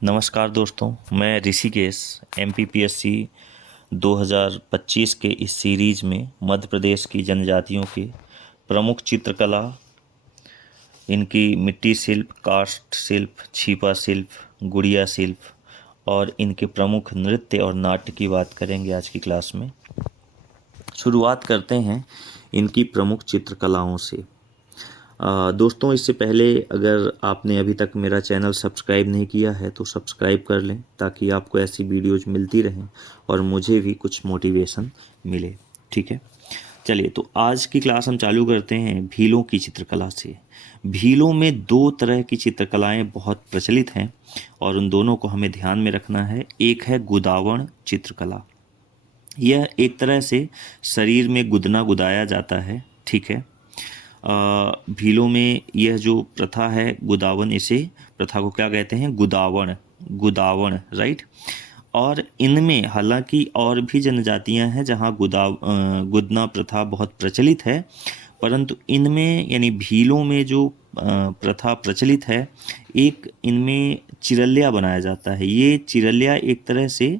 नमस्कार दोस्तों, मैं ऋषिकेश MPPSC 2025 के इस सीरीज में मध्य प्रदेश की जनजातियों के प्रमुख चित्रकला, इनकी मिट्टी शिल्प, काष्ठ शिल्प, छिपा शिल्प, गुड़िया शिल्प और इनके प्रमुख नृत्य और नाट्य की बात करेंगे आज की क्लास में। शुरुआत करते हैं इनकी प्रमुख चित्रकलाओं से। दोस्तों, इससे पहले अगर आपने अभी तक मेरा चैनल सब्सक्राइब नहीं किया है तो सब्सक्राइब कर लें ताकि आपको ऐसी वीडियोज मिलती रहें और मुझे भी कुछ मोटिवेशन मिले। ठीक है, चलिए तो आज की क्लास हम चालू करते हैं भीलों की चित्रकला से। भीलों में दो तरह की चित्रकलाएं बहुत प्रचलित हैं और उन दोनों को हमें ध्यान में रखना है। एक है गुदावण चित्रकला। यह एक तरह से शरीर में गुदना गुदाया जाता है। ठीक है, भीलों में यह जो प्रथा है गुदावन, इसे प्रथा को क्या कहते हैं? गुदावण, गुदावण, राइट। और इनमें हालांकि और भी जनजातियां हैं जहां गुदना प्रथा बहुत प्रचलित है, परंतु इनमें यानी भीलों में जो प्रथा प्रचलित है, एक इनमें चिरलिया बनाया जाता है। ये चिरलिया एक तरह से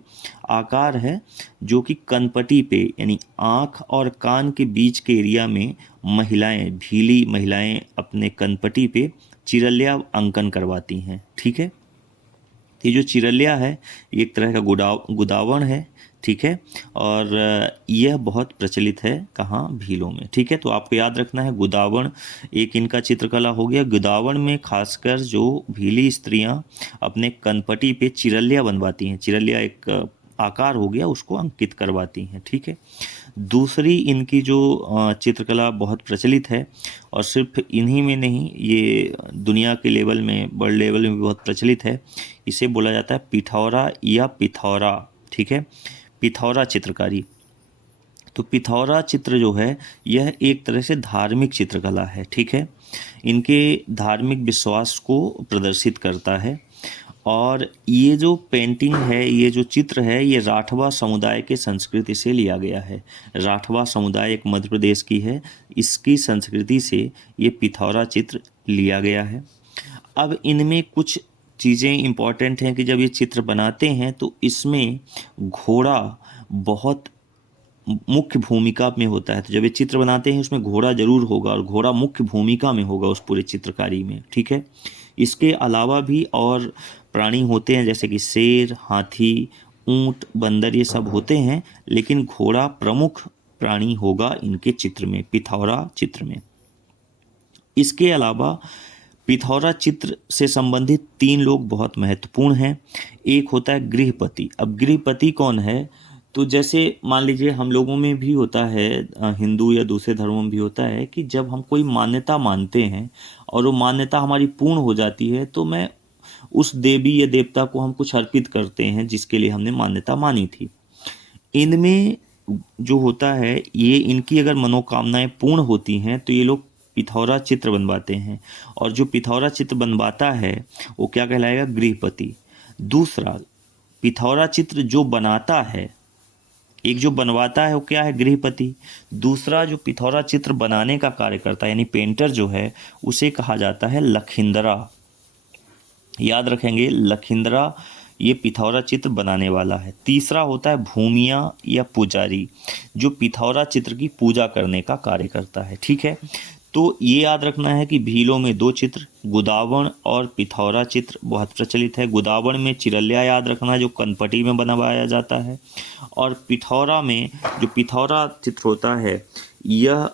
आकार है जो कि कनपटी पे यानी आँख और कान के बीच के एरिया में महिलाएं, भीली महिलाएं अपने कनपटी पे चिरलिया अंकन करवाती हैं। ठीक है, ये जो चिरलिया है ये एक तरह का गुदावण है। ठीक है, और यह बहुत प्रचलित है कहाँ? भीलों में। ठीक है, तो आपको याद रखना है गुदावण एक इनका चित्रकला हो गया। गुदावण में खासकर जो भीली स्त्रियां अपने कनपटी पे चिरलिया बनवाती हैं, चिरलिया एक आकार हो गया, उसको अंकित करवाती हैं। ठीक है, दूसरी इनकी जो चित्रकला बहुत प्रचलित है और सिर्फ इन्हीं में नहीं, ये दुनिया के लेवल में, वर्ल्ड लेवल में भी बहुत प्रचलित है। इसे बोला जाता है पिथौरा या पिथौरा। ठीक है, पिथौरा चित्रकारी। तो पिथौरा चित्र जो है यह एक तरह से धार्मिक चित्रकला है। ठीक है, इनके धार्मिक विश्वास को प्रदर्शित करता है। और ये जो पेंटिंग है, ये जो चित्र है, ये राठवा समुदाय के संस्कृति से लिया गया है। राठवा समुदाय एक मध्य प्रदेश की है, इसकी संस्कृति से ये पिथौरा चित्र लिया गया है। अब इनमें कुछ चीज़ें इम्पॉर्टेंट हैं कि जब ये चित्र बनाते हैं तो इसमें घोड़ा बहुत मुख्य भूमिका में होता है। तो जब ये चित्र बनाते हैं उसमें घोड़ा जरूर होगा और घोड़ा मुख्य भूमिका में होगा उस पूरे चित्रकारी में। ठीक है, इसके अलावा भी और प्राणी होते हैं जैसे कि शेर, हाथी, ऊंट, बंदर, ये सब होते हैं, लेकिन घोड़ा प्रमुख प्राणी होगा इनके चित्र में, पिथौरा चित्र में। इसके अलावा पिथौरा चित्र से संबंधित तीन लोग बहुत महत्वपूर्ण हैं। एक होता है गृहपति। अब गृहपति कौन है? तो जैसे मान लीजिए हम लोगों में भी होता है, हिंदू या दूसरे धर्मों में भी होता है कि जब हम कोई मान्यता मानते हैं और वो मान्यता हमारी पूर्ण हो जाती है तो मैं उस देवी या देवता को हम कुछ अर्पित करते हैं जिसके लिए हमने मान्यता मानी थी। इनमें जो होता है, ये इनकी अगर मनोकामनाएं पूर्ण होती हैं तो ये लोग पिथौरा चित्र बनवाते हैं, और जो पिथौरा चित्र बनवाता है वो क्या कहलाएगा? गृहपति। दूसरा, पिथौरा चित्र जो बनाता है, एक जो बनवाता है वो क्या है? गृहपति। दूसरा जो पिथौरा चित्र बनाने का कार्य करता है यानी पेंटर जो है, उसे कहा जाता है लखिंदरा। याद रखेंगे, लखिंदरा ये पिथौरा चित्र बनाने वाला है। तीसरा होता है भूमिया या पुजारी, जो पिथौरा चित्र की पूजा करने का कार्य करता है। ठीक है, तो ये याद रखना है कि भीलों में दो चित्र, गुदावण और पिथौरा चित्र बहुत प्रचलित है। गुदावण में चिरलिया याद रखना है जो कनपटी में बनवाया जाता है, और पिथौरा में जो पिथौरा चित्र होता है यह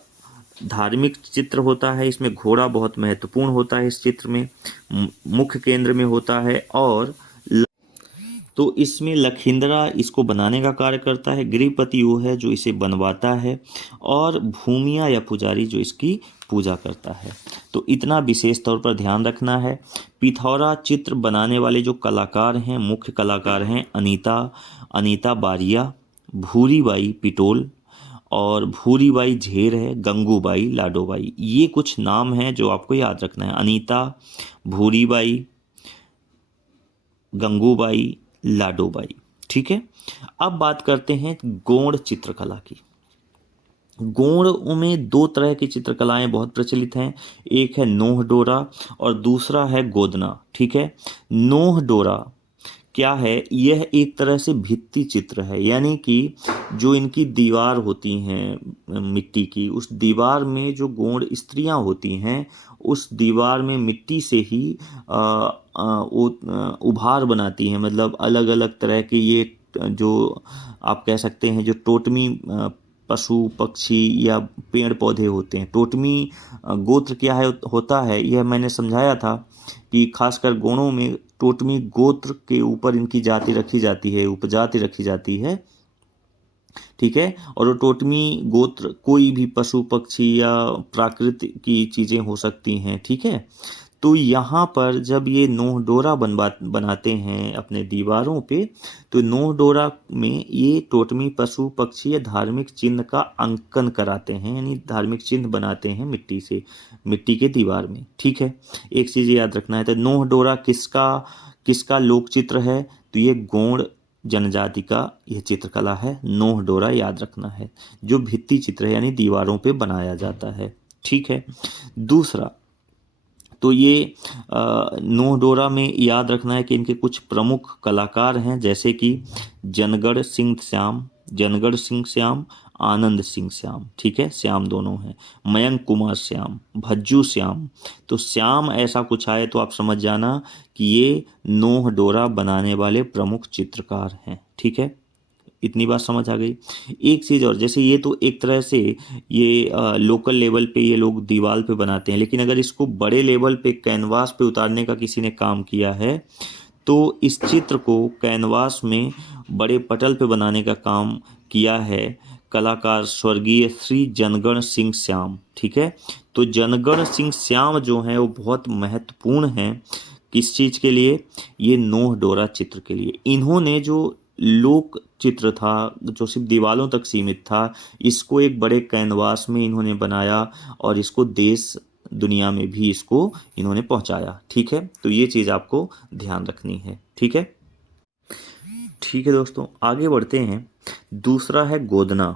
धार्मिक चित्र होता है। इसमें घोड़ा बहुत महत्वपूर्ण होता है, इस चित्र में मुख्य केंद्र में होता है, और तो इसमें लखिंदरा इसको बनाने का कार्य करता है, गृहपति वो है जो इसे बनवाता है, और भूमिया या पुजारी जो इसकी पूजा करता है। तो इतना विशेष तौर पर ध्यान रखना है। पिथौरा चित्र बनाने वाले जो कलाकार हैं, मुख्य कलाकार हैं अनीता बारिया, भूरीबाई पिटोल और भूरीबाई झेर है, गंगूबाई लाडोबाई। ये कुछ नाम हैं जो आपको याद रखना है। अनीता, भूरीबाई, गंगूबाई, लाडोबाई। ठीक है, अब बात करते हैं गौड़ चित्रकला की। गौड़ में दो तरह की चित्रकलाएं बहुत प्रचलित हैं। एक है नोह डोरा और दूसरा है गोदना। ठीक है, नोह डोरा क्या है, यह एक तरह से भित्ति चित्र है, यानी कि जो इनकी दीवार होती हैं मिट्टी की, उस दीवार में जो गौण स्त्रियां होती हैं, उस दीवार में मिट्टी से ही वो उभार बनाती हैं। मतलब अलग अलग तरह के ये जो आप कह सकते हैं जो टोटमी पशु पक्षी या पेड़ पौधे होते हैं। टोटमी गोत्र क्या है होता है, यह मैंने समझाया था कि खासकर गौणों में टोटमी गोत्र के ऊपर इनकी जाति रखी जाती है, उपजाति रखी जाती है, ठीक है। और वो टोटमी गोत्र कोई भी पशु पक्षी या प्राकृतिक की चीजें हो सकती हैं, ठीक है। तो यहाँ पर जब ये नोह डोरा बनाते हैं अपने दीवारों पे, तो नोह डोरा में ये टोटमी पशु पक्षी या धार्मिक चिन्ह का अंकन कराते हैं, यानी धार्मिक चिन्ह बनाते हैं मिट्टी से, मिट्टी के दीवार में, ठीक है। एक चीज याद रखना है, तो नोह डोरा किसका किसका लोक चित्र है, तो ये गौड़ जनजाति का यह चित्रकला है। नोह डोरा याद रखना है, जो भित्ति चित्र है यानी दीवारों पे बनाया जाता है, ठीक है। दूसरा, तो ये नोह डोरा में याद रखना है कि इनके कुछ प्रमुख कलाकार हैं, जैसे कि जनगढ़ सिंह श्याम, आनंद सिंह श्याम, ठीक है, श्याम दोनों हैं। मयंक कुमार श्याम, भज्जू श्याम। तो श्याम ऐसा कुछ आए तो आप समझ जाना कि ये नोह डोरा बनाने वाले प्रमुख चित्रकार हैं, ठीक है। इतनी बात समझ आ गई। एक चीज़ और, जैसे ये तो एक तरह से ये लोकल लेवल पे ये लोग दीवार पे बनाते हैं, लेकिन अगर इसको बड़े लेवल पे कैनवास पे उतारने का किसी ने काम किया है, तो इस चित्र को कैनवास में बड़े पटल पे बनाने का काम किया है कलाकार स्वर्गीय श्री जनगण सिंह श्याम, ठीक है। तो जनगण सिंह श्याम जो हैं वो बहुत महत्वपूर्ण हैं, किस चीज़ के लिए, ये नोह डोरा चित्र के लिए। इन्होंने जो लोक चित्र था जो सिर्फ दीवालों तक सीमित था, इसको एक बड़े कैनवास में इन्होंने बनाया और इसको देश दुनिया में भी इसको इन्होंने पहुंचाया, ठीक है। तो ये चीज़ आपको ध्यान रखनी है, ठीक है। ठीक है दोस्तों, आगे बढ़ते हैं। दूसरा है गोदना।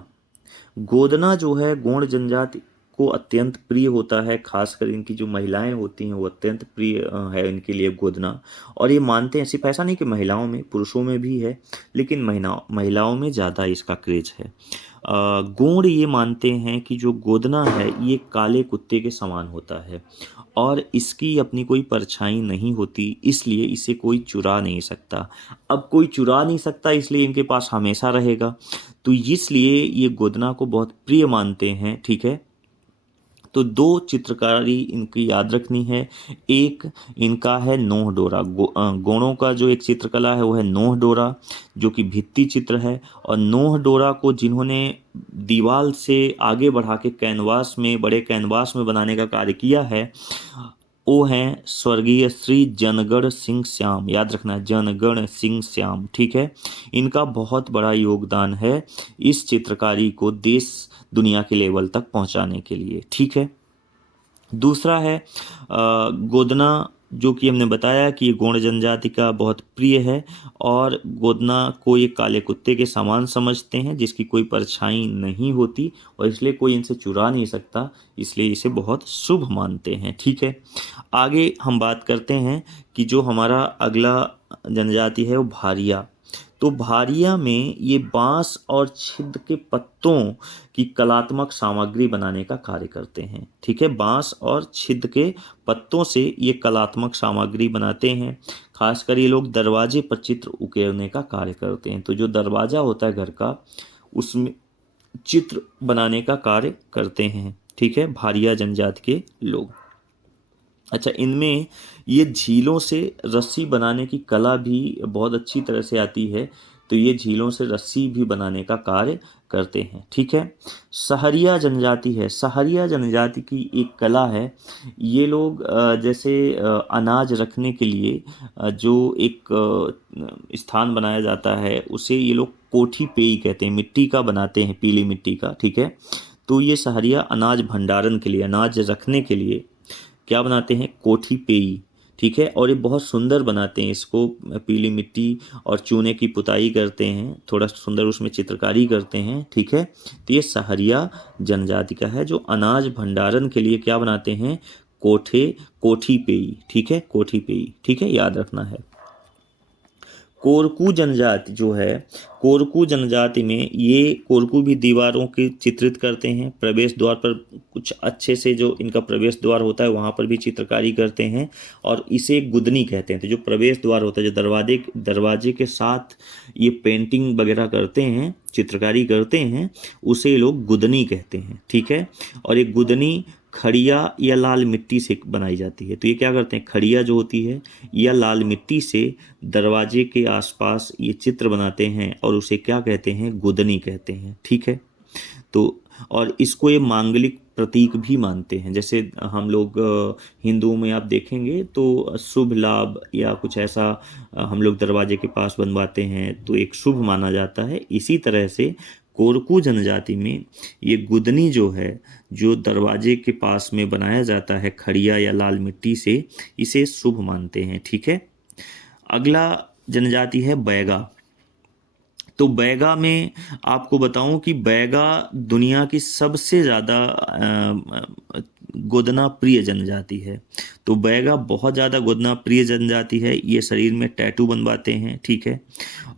गोदना जो है गौड़ जनजाति को अत्यंत प्रिय होता है, खासकर इनकी जो महिलाएं होती हैं वो अत्यंत प्रिय है इनके लिए गोदना। और ये मानते हैं, सिर्फ ऐसा नहीं कि महिलाओं में, पुरुषों में भी है, लेकिन महिलाओं में ज़्यादा इसका क्रेज है। गौड़ ये मानते हैं कि जो गोदना है ये काले कुत्ते के समान होता है और इसकी अपनी कोई परछाई नहीं होती, इसलिए इसे कोई चुरा नहीं सकता। अब कोई चुरा नहीं सकता इसलिए इनके पास हमेशा रहेगा, तो इसलिए ये गोदना को बहुत प्रिय मानते हैं, ठीक है। तो दो चित्रकारी इनकी याद रखनी है। एक इनका है नोह डोरा, गौड़ों का जो एक चित्रकला है वो है नोह डोरा, जो कि भित्ति चित्र है। और नोह डोरा को जिन्होंने दीवार से आगे बढ़ा के कैनवास में, बड़े कैनवास में बनाने का कार्य किया है, वो हैं स्वर्गीय श्री जनगण सिंह श्याम। याद रखना है, जनगण सिंह श्याम, ठीक है। इनका बहुत बड़ा योगदान है इस चित्रकारी को देश दुनिया के लेवल तक पहुंचाने के लिए, ठीक है। दूसरा है गोदना, जो कि हमने बताया कि ये गौड़ जनजाति का बहुत प्रिय है और गोदना को ये काले कुत्ते के समान समझते हैं जिसकी कोई परछाई नहीं होती और इसलिए कोई इनसे चुरा नहीं सकता, इसलिए इसे बहुत शुभ मानते हैं, ठीक है। आगे हम बात करते हैं कि जो हमारा अगला जनजाति है वो भारिया। तो भारिया में ये बांस और छिद के पत्तों की कलात्मक सामग्री बनाने का कार्य करते हैं, ठीक है। बांस और छिद के पत्तों से ये कलात्मक सामग्री बनाते हैं। खासकर ये लोग दरवाजे पर चित्र उकेरने का कार्य करते हैं। तो जो दरवाजा होता है घर का, उसमें चित्र बनाने का कार्य करते हैं, ठीक है, भारिया जनजाति के लोग। अच्छा, इनमें ये झीलों से रस्सी बनाने की कला भी बहुत अच्छी तरह से आती है, तो ये झीलों से रस्सी भी बनाने का कार्य करते हैं, ठीक है। सहरिया जनजाति है, सहरिया जनजाति की एक कला है। ये लोग जैसे अनाज रखने के लिए जो एक स्थान बनाया जाता है उसे ये लोग कोठी पेई कहते हैं, मिट्टी का बनाते हैं, पीली मिट्टी का, ठीक है। तो ये सहरिया अनाज भंडारण के लिए, अनाज रखने के लिए क्या बनाते हैं, कोठी पेई, ठीक है। और ये बहुत सुंदर बनाते हैं इसको, पीली मिट्टी और चूने की पुताई करते हैं, थोड़ा सुंदर उसमें चित्रकारी करते हैं, ठीक है। तो ये सहरिया जनजाति का है जो अनाज भंडारण के लिए क्या बनाते हैं, कोठी पेई, ठीक है, कोठी पेई, ठीक है, याद रखना है। कोरकू जनजाति जो है, कोरकू जनजाति में ये कोरकू भी दीवारों की चित्रित करते हैं। प्रवेश द्वार पर कुछ अच्छे से जो इनका प्रवेश द्वार होता है वहाँ पर भी चित्रकारी करते हैं और इसे गुदनी कहते हैं। तो जो प्रवेश द्वार होता है, जो दरवाजे के साथ ये पेंटिंग वगैरह करते हैं, चित्रकारी करते हैं, उसे लोग गुदनी कहते हैं। ठीक है। और ये गुदनी खड़िया या लाल मिट्टी से बनाई जाती है। तो ये क्या करते हैं, खड़िया जो होती है या लाल मिट्टी से दरवाजे के आसपास ये चित्र बनाते हैं और उसे क्या कहते हैं, गुदनी कहते हैं। ठीक है। तो और इसको ये मांगलिक प्रतीक भी मानते हैं। जैसे हम लोग हिंदुओं में आप देखेंगे तो शुभ लाभ या कुछ ऐसा हम लोग दरवाजे के पास बनवाते हैं तो एक शुभ माना जाता है। इसी तरह से कोरकू जनजाति में ये गुदनी जो है, जो दरवाजे के पास में बनाया जाता है खड़िया या लाल मिट्टी से, इसे शुभ मानते हैं। ठीक है। अगला जनजाति है बैगा। तो बैगा में आपको बताऊं कि बैगा दुनिया की सबसे ज़्यादा गोदना प्रिय जनजाति है। तो बैगा बहुत ज़्यादा गोदना प्रिय जनजाति है। ये शरीर में टैटू बनवाते हैं। ठीक है।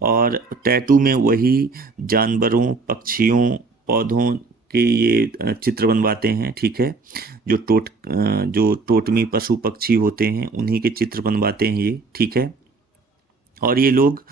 और टैटू में वही जानवरों, पक्षियों, पौधों के ये चित्र बनवाते हैं। ठीक है। जो टोटमी पशु पक्षी होते हैं उन्हीं के चित्र बनवाते हैं ये। ठीक है। और ये लोग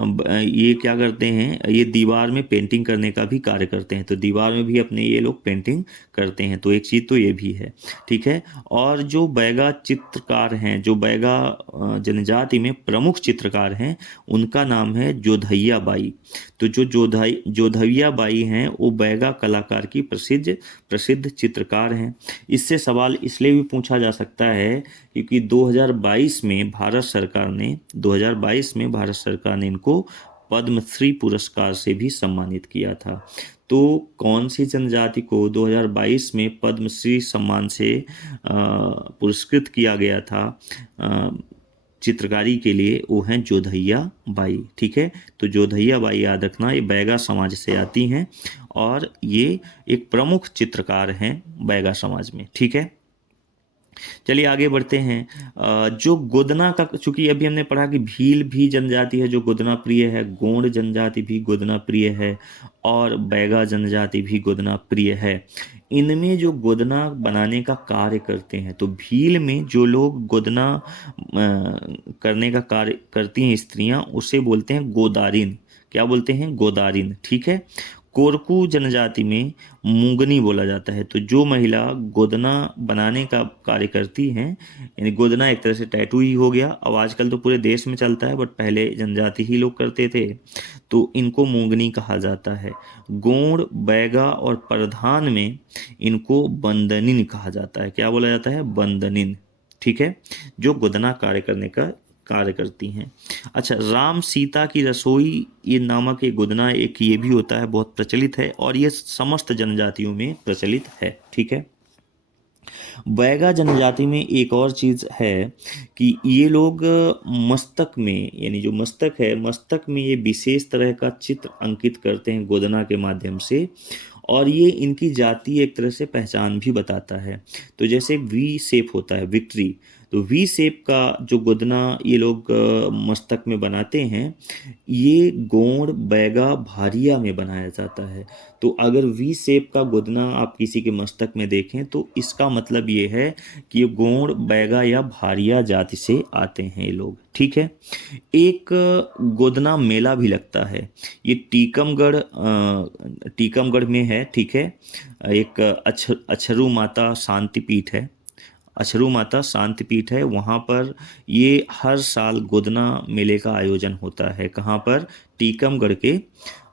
ये क्या करते हैं, ये दीवार में पेंटिंग करने का भी कार्य करते हैं। तो दीवार में भी अपने ये लोग पेंटिंग करते हैं। तो एक चीज़ तो ये भी है। ठीक है। और जो बैगा चित्रकार हैं, जो बैगा जनजाति में प्रमुख चित्रकार हैं, उनका नाम है जोधैया बाई। तो जो जोधैया बाई हैं वो बैगा कलाकार की प्रसिद्ध चित्रकार हैं। इससे सवाल इसलिए भी पूछा जा सकता है क्योंकि 2022 में भारत सरकार ने इनको पद्मश्री पुरस्कार से भी सम्मानित किया था। तो कौन सी जनजाति को 2022 में पद्मश्री सम्मान से पुरस्कृत किया गया था चित्रकारी के लिए, वो हैं जोधैया बाई। ठीक है। तो जोधैया बाई याद रखना, ये बैगा समाज से आती हैं और ये एक प्रमुख चित्रकार हैं बैगा समाज में। ठीक है। चलिए आगे बढ़ते हैं। जो गोदना का, चूंकि अभी हमने पढ़ा कि भील भी जनजाति है जो गोदना प्रिय है, गोंड जनजाति भी गोदना प्रिय है और बैगा जनजाति भी गोदना प्रिय है। इनमें जो गोदना बनाने का कार्य करते हैं, तो भील में जो लोग गोदना करने का कार्य करती हैं स्त्रियां, उसे बोलते हैं गोदारिन। क्या बोलते हैं, गोदारिन। ठीक है। कोरकू जनजाति में मुंगनी बोला जाता है। तो जो महिला गोदना बनाने का कार्य करती हैं, यानी गोदना एक तरह से टैटू ही हो गया। अब आजकल तो पूरे देश में चलता है, बट पहले जनजाति ही लोग करते थे, तो इनको मुंगनी कहा जाता है। गोंड, बैगा और प्रधान में इनको बंदनिन कहा जाता है। क्या बोला जाता है, बंदनिन। ठीक है। जो गोदना कार्य करने का कार्य करती हैं। अच्छा, राम सीता की रसोई ये नामक एक गोदना एक ये भी होता है, बहुत प्रचलित है और ये समस्त जनजातियों में प्रचलित है। ठीक है। बैगा जनजाति में एक और चीज़ है कि ये लोग मस्तक में, यानी जो मस्तक है, मस्तक में ये विशेष तरह का चित्र अंकित करते हैं गोदना के माध्यम से, और ये इनकी जाति एक तरह से पहचान भी बताता है। तो जैसे वी शेप होता है, विक्ट्री, तो वी शेप का जो गोदना ये लोग मस्तक में बनाते हैं, ये गोंड, बैगा, भारिया में बनाया जाता है। तो अगर वी शेप का गोदना आप किसी के मस्तक में देखें तो इसका मतलब ये है कि ये गोंड, बैगा या भारिया जाति से आते हैं ये लोग। ठीक है। एक गोदना मेला भी लगता है, ये टीकमगढ़ में है। ठीक है। एक अछरू माता शांतिपीठ है, अछरू माता शांतिपीठ है, वहाँ पर ये हर साल गोदना मेले का आयोजन होता है। कहाँ पर, टीकमगढ़ के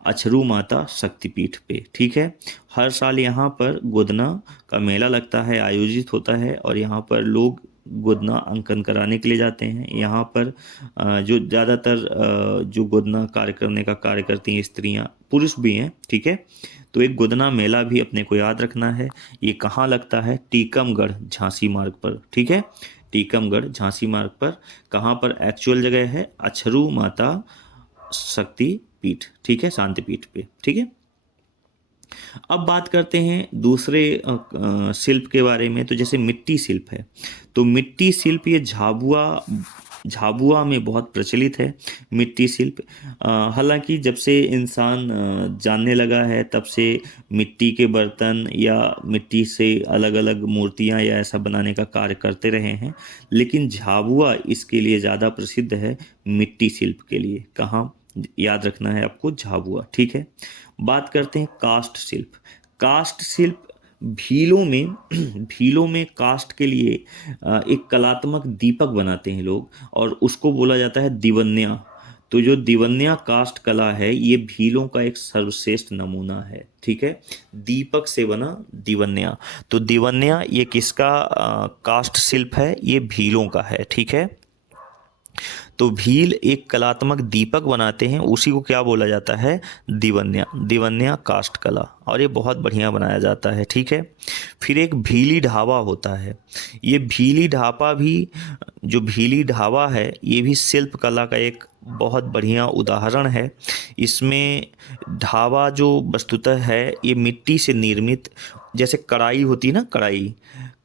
अछरू माता शक्तिपीठ पे। ठीक है। हर साल यहाँ पर गोदना का मेला लगता है, आयोजित होता है, और यहाँ पर लोग गोदना अंकन कराने के लिए जाते हैं। यहाँ पर जो ज़्यादातर जो गोदना कार्य करने का कार्य करती हैं स्त्रियाँ, पुरुष भी हैं। ठीक है। तो एक गोदना मेला भी अपने को याद रखना है। ये कहाँ लगता है, टीकमगढ़ झांसी मार्ग पर। ठीक है। टीकमगढ़ झांसी मार्ग पर। कहाँ पर एक्चुअल जगह है, अछरू माता शक्तिपीठ। ठीक है, शांतिपीठ पे। ठीक है। अब बात करते हैं दूसरे शिल्प के बारे में। तो जैसे मिट्टी शिल्प है, तो मिट्टी शिल्प ये झाबुआ झाबुआ में बहुत प्रचलित है मिट्टी शिल्प। हालांकि जब से इंसान जानने लगा है तब से मिट्टी के बर्तन या मिट्टी से अलग अलग मूर्तियां या ऐसा बनाने का कार्य करते रहे हैं, लेकिन झाबुआ इसके लिए ज़्यादा प्रसिद्ध है मिट्टी शिल्प के लिए। कहाँ याद रखना है आपको? झाबुआ। ठीक है, बात करते हैं कास्ट शिल्प। कास्ट शिल्प भीलों में भीलों में कास्ट के लिए एक कलात्मक दीपक बनाते हैं लोग, और उसको बोला जाता है दिवन्या। तो जो दिवन्या कास्ट कला है ये भीलों का एक सर्वश्रेष्ठ नमूना है। ठीक है, दीपक से बना दिवन्या। तो दिवन्या ये किसका कास्ट शिल्प है? ये भीलों का है। ठीक है, तो भील एक कलात्मक दीपक बनाते हैं, उसी को क्या बोला जाता है? दिवन्या। दिवन्या कास्ट कला, और ये बहुत बढ़िया बनाया जाता है। ठीक है, फिर एक भीली ढाबा होता है। ये भीली ढाबा भी, जो भीली ढाबा है ये भी शिल्प कला का एक बहुत बढ़िया उदाहरण है। इसमें ढाबा जो वस्तुतः है ये मिट्टी से निर्मित, जैसे कढ़ाई होती है ना, कढ़ाई,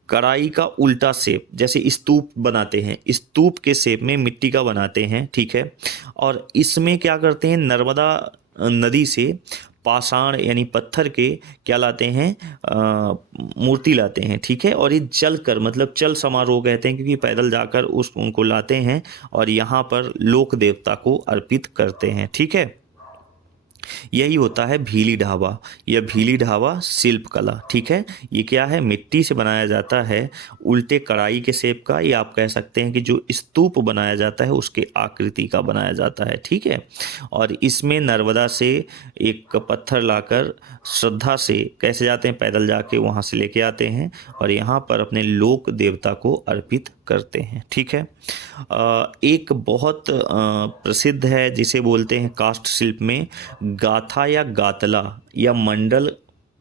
कढ़ाई का उल्टा शेप, जैसे स्तूप बनाते हैं, स्तूप के शेप में मिट्टी का बनाते हैं। ठीक है, और इसमें क्या करते हैं, नर्मदा नदी से पाषाण यानी पत्थर के क्या लाते हैं, मूर्ति लाते हैं। ठीक है, और ये जल कर, मतलब चल समारोह कहते हैं, क्योंकि पैदल जाकर उनको लाते हैं और यहाँ पर लोक देवता को अर्पित करते हैं। ठीक है, यही होता है भीली ढाबा। यह भीली ढाबा शिल्प कला। ठीक है, ये क्या है? मिट्टी से बनाया जाता है, उल्टे कढ़ाई के शेप का, या आप कह सकते हैं कि जो स्तूप बनाया जाता है उसके आकृति का बनाया जाता है। ठीक है, और इसमें नर्मदा से एक पत्थर लाकर श्रद्धा से कैसे जाते हैं, पैदल जाके वहाँ से लेके आते हैं और यहाँ पर अपने लोक देवता को अर्पित करते हैं। ठीक है, एक बहुत प्रसिद्ध है जिसे बोलते हैं कास्ट शिल्प में गाथा या गातला या मंडल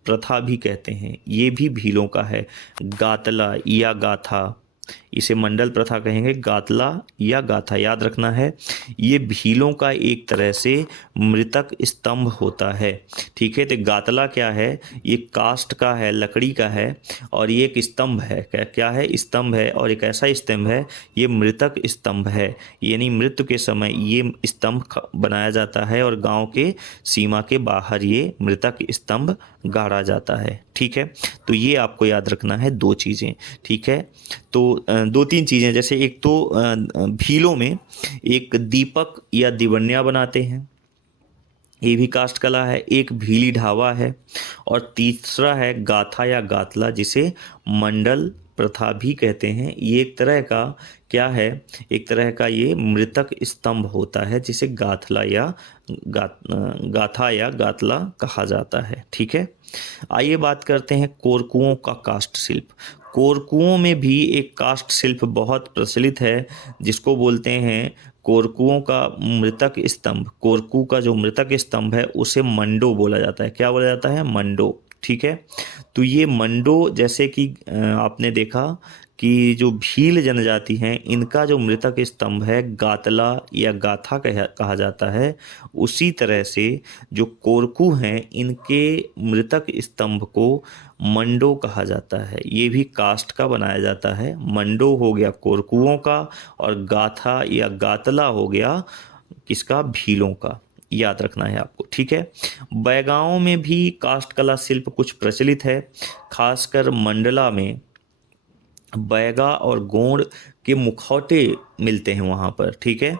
प्रथा भी कहते हैं। ये भी भीलों का है। गातला या गाथा, इसे मंडल प्रथा कहेंगे, गातला या गाथा याद रखना है। ये भीलों का एक तरह से मृतक स्तंभ होता है। ठीक है, तो गातला क्या है? ये कास्ट का है, लकड़ी का है, और ये एक स्तंभ है। क्या है? स्तंभ है, और एक ऐसा स्तंभ है, ये मृतक स्तंभ है, यानी मृत्यु के समय ये स्तंभ बनाया जाता है और गांव के सीमा के बाहर ये मृतक स्तंभ गाड़ा जाता है। ठीक है, तो ये आपको याद रखना है दो चीज़ें। ठीक है, तो दो तीन चीज़ें, जैसे एक तो भीलों में एक दीपक या दिवन्या बनाते हैं, ये भी कास्ट कला है। एक भीली ढाबा है, और तीसरा है गाथा या गातला, जिसे मंडल प्रथा भी कहते हैं। ये एक तरह का क्या है? एक तरह का ये मृतक स्तंभ होता है, जिसे गाथला या गाथा या गातला कहा जाता है। ठीक है, आइए बात करते हैं कोरकुओं का कास्ट शिल्प। कोरकुओं में भी एक कास्ट शिल्प बहुत प्रचलित है, जिसको बोलते हैं कोरकुओं का मृतक स्तंभ। कोरकू का जो मृतक स्तंभ है उसे मंडो बोला जाता है। क्या बोला जाता है? मंडो। ठीक है, तो ये मंडो, जैसे कि आपने देखा कि जो भील जनजाति हैं इनका जो मृतक स्तंभ है गातला या गाथा कहा जाता है, उसी तरह से जो कोरकू हैं इनके मृतक स्तंभ को मंडो कहा जाता है। ये भी कास्ट का बनाया जाता है। मंडो हो गया कोरकुओं का, और गाथा या गातला हो गया किसका? भीलों का। याद रखना है आपको। ठीक है, बैगांव में भी कास्ट कला शिल्प कुछ प्रचलित है, खासकर मंडला में बैगा और गोंड के मुखौटे मिलते हैं वहाँ पर। ठीक है,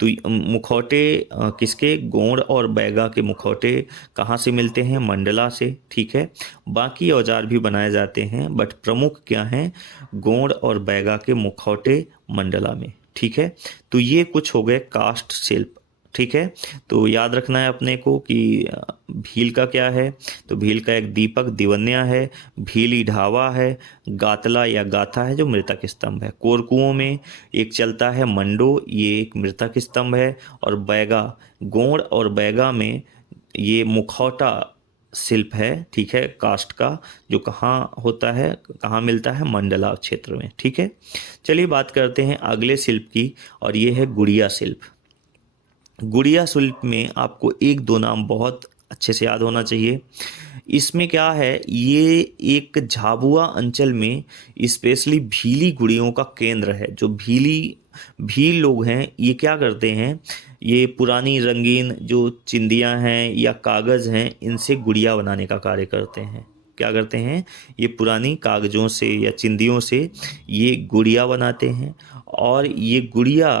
तो मुखौटे किसके? गोंड और बैगा के मुखौटे कहाँ से मिलते हैं? मंडला से। ठीक है, बाकी औजार भी बनाए जाते हैं, बट प्रमुख क्या हैं? गोंड और बैगा के मुखौटे मंडला में। ठीक है, तो ये कुछ हो गए कास्ट शिल्प। ठीक है, तो याद रखना है अपने को कि भील का क्या है? तो भील का एक दीपक दिवन्या है, भीली ढावा है, गातला या गाथा है जो मृतक स्तंभ है। कोरकुओं में एक चलता है मंडो, ये एक मृतक स्तंभ है, और बैगा, गोंड और बैगा में ये मुखौटा शिल्प है। ठीक है, कास्ट का, जो कहाँ होता है, कहाँ मिलता है? मंडला क्षेत्र में। ठीक है, चलिए बात करते हैं अगले शिल्प की, और ये है गुड़िया शिल्प। गुड़िया शिल्प में आपको एक दो नाम बहुत अच्छे से याद होना चाहिए। इसमें क्या है? ये एक झाबुआ अंचल में स्पेशली भीली गुड़ियों का केंद्र है। जो भीली भील लोग हैं, ये क्या करते हैं, ये पुरानी रंगीन जो चिंदियाँ हैं या कागज़ हैं, इनसे गुड़िया बनाने का कार्य करते हैं। क्या करते हैं, ये पुरानी कागज़ों से या चिंदियों से ये गुड़िया बनाते हैं, और ये गुड़िया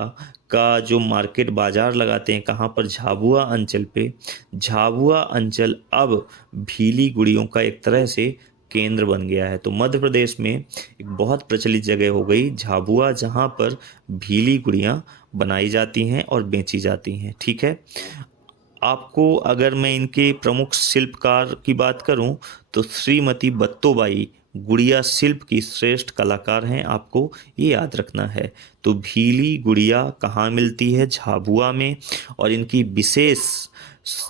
का जो मार्केट बाज़ार लगाते हैं कहाँ पर, झाबुआ अंचल पे। झाबुआ अंचल अब भीली गुड़ियों का एक तरह से केंद्र बन गया है। तो मध्य प्रदेश में एक बहुत प्रचलित जगह हो गई झाबुआ, जहाँ पर भीली गुड़ियाँ बनाई जाती हैं और बेची जाती हैं। ठीक है, आपको अगर मैं इनके प्रमुख शिल्पकार की बात करूं तो श्रीमती बत्तोबाई गुड़िया शिल्प की श्रेष्ठ कलाकार हैं, आपको ये याद रखना है। तो भीली गुड़िया कहाँ मिलती है, झाबुआ में, और इनकी विशेष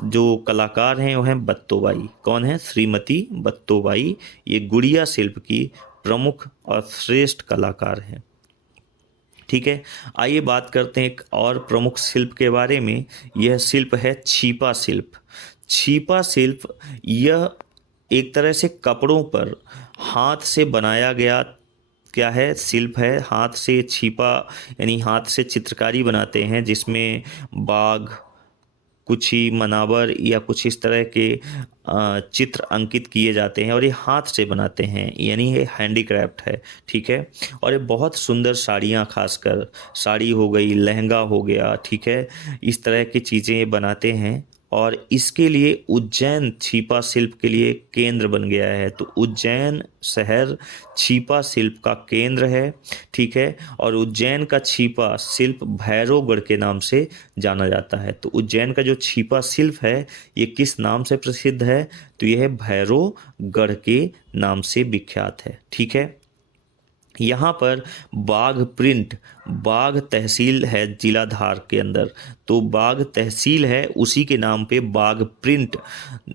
जो कलाकार हैं वो हैं बत्तोबाई। कौन है, श्रीमती बत्तोबाई, ये गुड़िया शिल्प की प्रमुख और श्रेष्ठ कलाकार हैं। ठीक है, आइए बात करते हैं एक और प्रमुख शिल्प के बारे में। यह शिल्प है छिपा शिल्प। छिपा शिल्प यह एक तरह से कपड़ों पर हाथ से बनाया गया क्या है, शिल्प है। हाथ से छिपा यानी हाथ से चित्रकारी बनाते हैं, जिसमें बाघ, कुछ ही मनावर या कुछ इस तरह के चित्र अंकित किए जाते हैं, और ये हाथ से बनाते हैं, यानी ये हैंडीक्राफ्ट है। ठीक है, और ये बहुत सुंदर साड़ियाँ, खासकर साड़ी हो गई, लहंगा हो गया, ठीक है, इस तरह की चीज़ें ये बनाते हैं। और इसके लिए उज्जैन छिपा शिल्प के लिए केंद्र बन गया है। तो उज्जैन शहर छिपा शिल्प का केंद्र है। ठीक है, और उज्जैन का छिपा शिल्प भैरवगढ़ के नाम से जाना जाता है। तो उज्जैन का जो छिपा शिल्प है ये किस नाम से प्रसिद्ध है, तो यह भैरवगढ़ के नाम से विख्यात है। ठीक है, यहाँ पर बाघ प्रिंट, बाघ तहसील है जिला धार के अंदर, तो बाघ तहसील है, उसी के नाम पे बाघ प्रिंट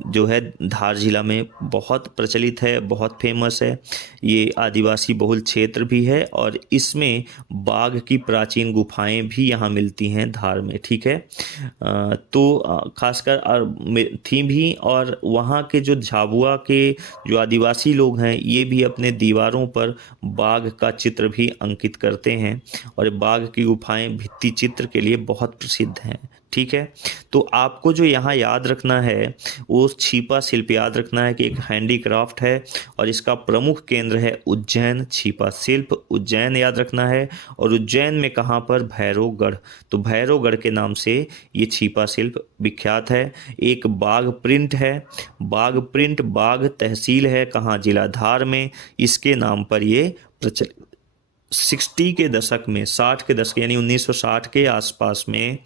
जो है धार जिला में बहुत प्रचलित है, बहुत फेमस है। ये आदिवासी बहुल क्षेत्र भी है, और इसमें बाघ की प्राचीन गुफाएं भी यहाँ मिलती हैं धार में। ठीक है, तो खासकर थी भी, और वहाँ के जो झाबुआ के जो आदिवासी लोग हैं ये भी अपने दीवारों पर बाघ का चित्र भी अंकित करते हैं, और बाघ की गुफाएं भित्ति चित्र के लिए बहुत प्रसिद्ध हैं। ठीक है, तो आपको जो यहाँ याद रखना है वो छिपा शिल्प याद रखना है कि एक हैंडीक्राफ्ट है, और इसका प्रमुख केंद्र है उज्जैन। छिपा शिल्प उज्जैन याद रखना है, और उज्जैन में कहाँ पर, भैरवगढ़। तो भैरवगढ़ के नाम से ये छिपा शिल्प विख्यात है। एक बाघ प्रिंट है, बाघ प्रिंट बाघ तहसील है कहाँ, जिला धार में, इसके नाम पर ये प्रचलित। 60 के दशक में, 60 के दशक यानी 1960 के आसपास में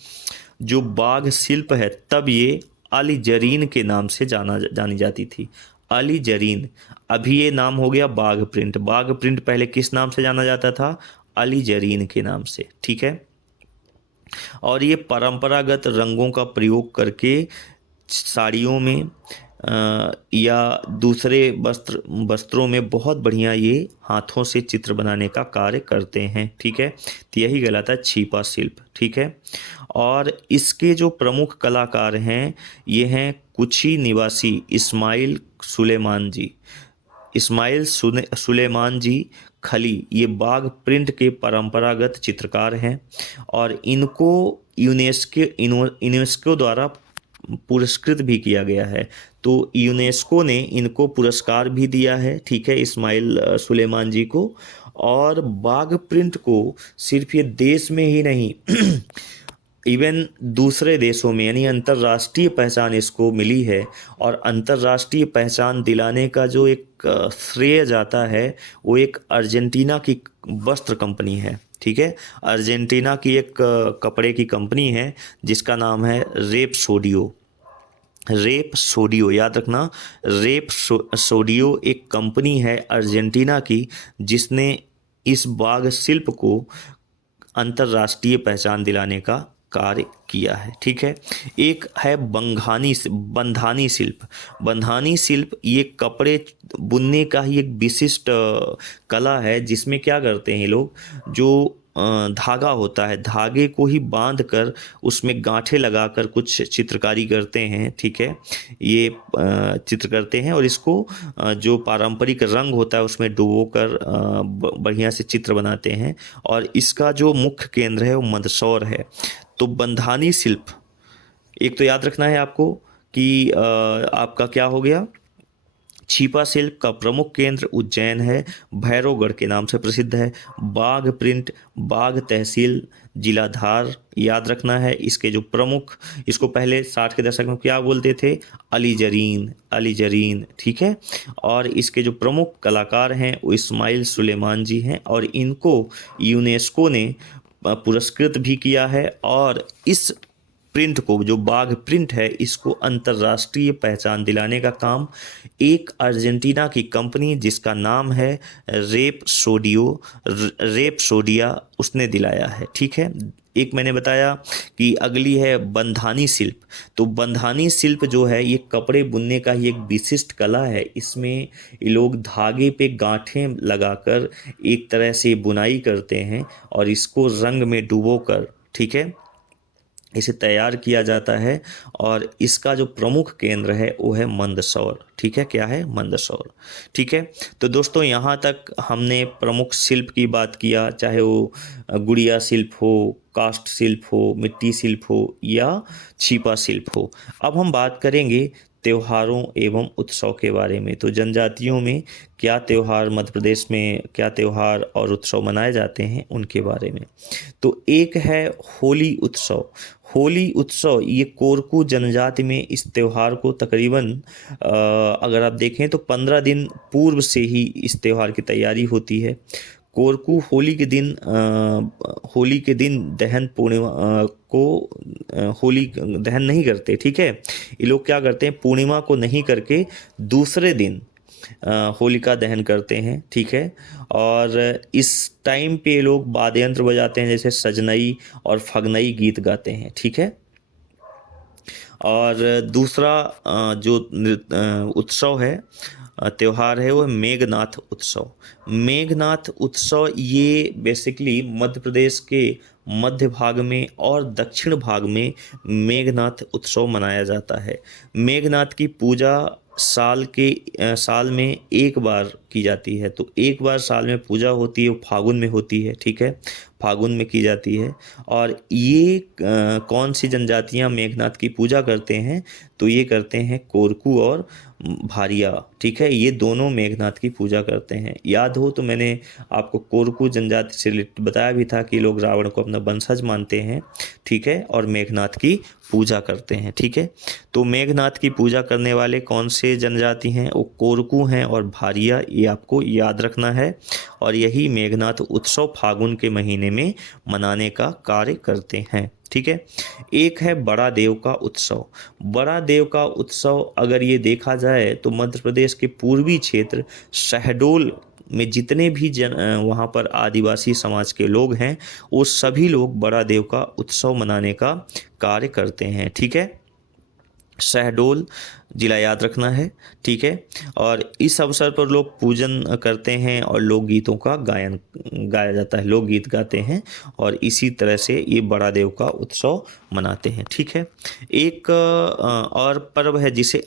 जो बाघ शिल्प है, तब ये अली जरीन के नाम से जानी जाती थी। अली जरीन, अभी ये नाम हो गया बाघ प्रिंट। बाघ प्रिंट पहले किस नाम से जाना जाता था, अली जरीन के नाम से। ठीक है, और ये परंपरागत रंगों का प्रयोग करके साड़ियों में या दूसरे वस्त्रों में बहुत बढ़िया ये हाथों से चित्र बनाने का कार्य करते हैं। ठीक है, तो यही कहलाता है छिपा शिल्प। ठीक है, और इसके जो प्रमुख कलाकार हैं ये हैं कुची निवासी इस्माइल सुलेमान जी। इस्माइल सुलेमान जी खली ये बाघ प्रिंट के परंपरागत चित्रकार हैं, और इनको यूनेस्को द्वारा पुरस्कृत भी किया गया है। तो यूनेस्को ने इनको पुरस्कार भी दिया है। ठीक है, इस्माइल सुलेमान जी को। और बाघ प्रिंट को सिर्फ ये देश में ही नहीं इवन दूसरे देशों में, यानी अंतर्राष्ट्रीय पहचान इसको मिली है। और अंतर्राष्ट्रीय पहचान दिलाने का जो एक श्रेय जाता है वो एक अर्जेंटीना की वस्त्र कंपनी है। ठीक है, अर्जेंटीना की एक कपड़े की कंपनी है जिसका नाम है रेपसोडियो। रेपसोडियो याद रखना, रेपसोडियो एक कंपनी है अर्जेंटीना की जिसने इस बाघ शिल्प को अंतर्राष्ट्रीय पहचान दिलाने का कार्य किया है। ठीक है, एक है बंधानी शिल्प। बंधानी शिल्प ये कपड़े बुनने का ही एक विशिष्ट कला है, जिसमें क्या करते हैं लोग, जो धागा होता है, धागे को ही बांध कर उसमें गांठें लगाकर कुछ चित्रकारी करते हैं, ठीक है। ये चित्र करते हैं और इसको जो पारंपरिक रंग होता है उसमें डुबोकर बढ़िया से चित्र बनाते हैं। और इसका जो मुख्य केंद्र है वो मंदसौर है। तो बंधानी शिल्प, एक तो याद रखना है आपको कि आपका क्या हो गया, छिपा शिल्प का प्रमुख केंद्र उज्जैन है, भैरवगढ़ के नाम से प्रसिद्ध है। बाघ प्रिंट, बाघ तहसील, जिला धार, याद रखना है। इसके जो प्रमुख, इसको पहले 60 के दशक में क्या बोलते थे, अलीजरीन, अलीजरीन, ठीक है। और इसके जो प्रमुख कलाकार हैं वो इस्माइल सुलेमान जी हैं और इनको यूनेस्को ने पुरस्कृत भी किया है। और इस प्रिंट को, जो बाघ प्रिंट है, इसको अंतर्राष्ट्रीय पहचान दिलाने का काम एक अर्जेंटीना की कंपनी जिसका नाम है रेपसोडिया, उसने दिलाया है, ठीक है। एक मैंने बताया कि अगली है बंधानी शिल्प। तो बंधानी शिल्प जो है ये कपड़े बुनने का ही एक विशिष्ट कला है। इसमें ये लोग धागे पे गांठें लगाकर एक तरह से बुनाई करते हैं और इसको रंग में डुबोकर, ठीक है, इसे तैयार किया जाता है। और इसका जो प्रमुख केंद्र है वो है मंदसौर, ठीक है। क्या है, मंदसौर, ठीक है। तो दोस्तों यहाँ तक हमने प्रमुख शिल्प की बात किया, चाहे वो गुड़िया शिल्प हो, कास्ट शिल्प हो, मिट्टी शिल्प हो या छिपा शिल्प हो। अब हम बात करेंगे त्योहारों एवं उत्सव के बारे में। तो जनजातियों में क्या त्यौहार, मध्य प्रदेश में क्या त्यौहार और उत्सव मनाए जाते हैं उनके बारे में। तो एक है होली उत्सव। होली उत्सव ये कोरकू जनजाति में इस त्यौहार को तकरीबन अगर आप देखें तो 15 दिन पूर्व से ही इस त्यौहार की तैयारी होती है। कोरकू होली के दिन दहन पूर्णिमा को होली दहन नहीं करते, ठीक है। ये लोग क्या करते हैं, पूर्णिमा को नहीं करके दूसरे दिन होलिका दहन करते हैं, ठीक है। और इस टाइम पे लोग वाद्य यंत्र बजाते हैं, जैसे सजनई और फगनई गीत गाते हैं, ठीक है। और दूसरा जो उत्सव है, त्यौहार है, वो मेघनाथ उत्सव। मेघनाथ उत्सव ये बेसिकली मध्य प्रदेश के मध्य भाग में और दक्षिण भाग में मेघनाथ उत्सव मनाया जाता है। मेघनाथ की पूजा साल में एक बार की जाती है। तो एक बार साल में पूजा होती है, वो फागुन में होती है, ठीक है, फागुन में की जाती है। और ये कौन सी जनजातियां मेघनाथ की पूजा करते हैं, तो ये करते हैं कोरकू और भारिया, ठीक है। ये दोनों मेघनाथ की पूजा करते हैं। याद हो तो मैंने आपको कोरकू जनजाति से रिलेटेड बताया भी था कि लोग रावण को अपना वंशज मानते हैं, ठीक है, और मेघनाथ की पूजा करते हैं, ठीक है। तो मेघनाथ की पूजा करने वाले कौन से जनजाति हैं, वो कोरकू हैं और भारिया, ये आपको याद रखना है। और यही मेघनाथ उत्सव फागुन के महीने में मनाने का कार्य करते हैं, ठीक है। एक है बड़ा देव का उत्सव। बड़ा देव का उत्सव अगर ये देखा जाए तो मध्य प्रदेश के पूर्वी क्षेत्र शहडोल में जितने भी वहाँ पर आदिवासी समाज के लोग हैं, वो सभी लोग बड़ा देव का उत्सव मनाने का कार्य करते हैं, ठीक है। शहडोल जिला याद रखना है, ठीक है। और इस अवसर पर लोग पूजन करते हैं और लोकगीतों का गायन गाया जाता है, लोकगीत गाते हैं और इसी तरह से ये बड़ा देव का उत्सव मनाते हैं, ठीक है। एक और पर्व है जिसे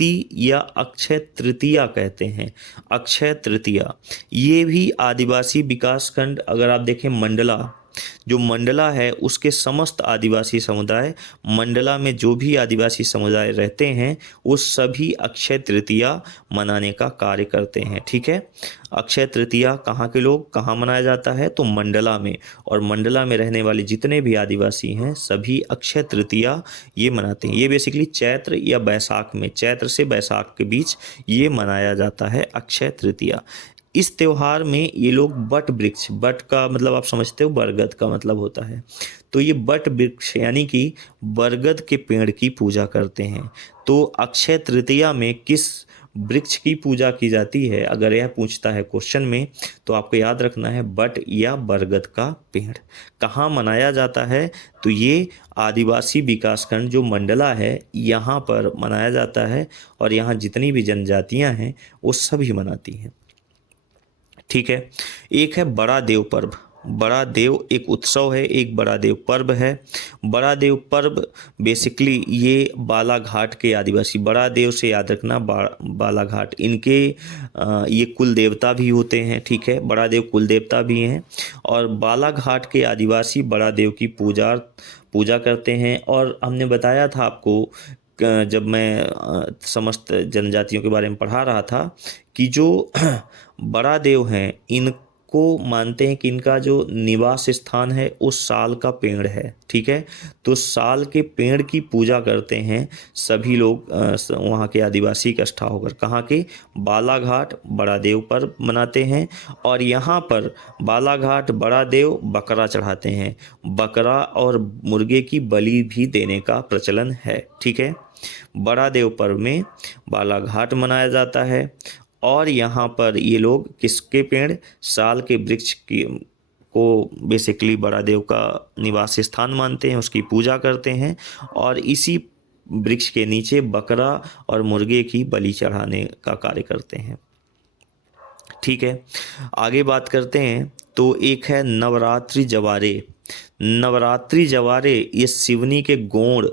या अक्षय तृतीया कहते हैं। अक्षय तृतीया ये भी आदिवासी विकास खंड, अगर आप देखें मंडला, जो मंडला है उसके समस्त आदिवासी समुदाय, मंडला में जो भी आदिवासी समुदाय रहते हैं वो सभी अक्षय तृतीया मनाने का कार्य करते हैं, ठीक है। अक्षय तृतीया कहाँ के लोग, कहाँ मनाया जाता है, तो मंडला में। और मंडला में रहने वाले जितने भी आदिवासी हैं सभी अक्षय तृतीया ये मनाते हैं। ये बेसिकली चैत्र या बैसाख में, चैत्र से बैसाख के बीच ये मनाया जाता है अक्षय तृतीया। इस त्यौहार में ये लोग बट वृक्ष, बट का मतलब आप समझते हो बरगद का मतलब होता है, तो ये बट वृक्ष यानी कि बरगद के पेड़ की पूजा करते हैं। तो अक्षय तृतीया में किस वृक्ष की पूजा की जाती है, अगर यह पूछता है क्वेश्चन में, तो आपको याद रखना है बट या बरगद का पेड़। कहाँ मनाया जाता है, तो ये आदिवासी विकासखंड जो मंडला है यहाँ पर मनाया जाता है और यहाँ जितनी भी जनजातियाँ हैं वो सभी मनाती हैं, ठीक है। एक है बड़ा देव पर्व। बड़ा देव एक उत्सव है, एक बड़ा देव पर्व है। बड़ा देव पर्व बेसिकली ये बालाघाट के आदिवासी, बड़ा देव से याद रखना बालाघाट, इनके ये कुल देवता भी होते हैं, ठीक है, बड़ा देव कुल देवता भी हैं। और बालाघाट के आदिवासी बड़ा देव की पूजा करते हैं। और हमने बताया था आपको जब मैं समस्त जनजातियों के बारे में पढ़ा रहा था कि जो बड़ा देव हैं इनको मानते हैं कि इनका जो निवास स्थान है वो साल का पेड़ है, ठीक है। तो साल के पेड़ की पूजा करते हैं सभी लोग वहाँ के आदिवासी इकट्ठा होकर। कहाँ के? बालाघाट बड़ा देव पर्व मनाते हैं। और यहाँ पर बालाघाट बड़ा देव बकरा चढ़ाते हैं, बकरा और मुर्गे की बलि भी देने का प्रचलन है, ठीक है। बड़ा देव पर्व में बालाघाट मनाया जाता है। और यहाँ पर ये लोग किसके पेड़? साल के वृक्ष की को बेसिकली बड़ा देव का निवास स्थान मानते हैं, उसकी पूजा करते हैं और इसी वृक्ष के नीचे बकरा और मुर्गे की बलि चढ़ाने का कार्य करते हैं, ठीक है। आगे बात करते हैं तो एक है नवरात्रि जवारे। नवरात्रि जवारे ये सिवनी के गोंड,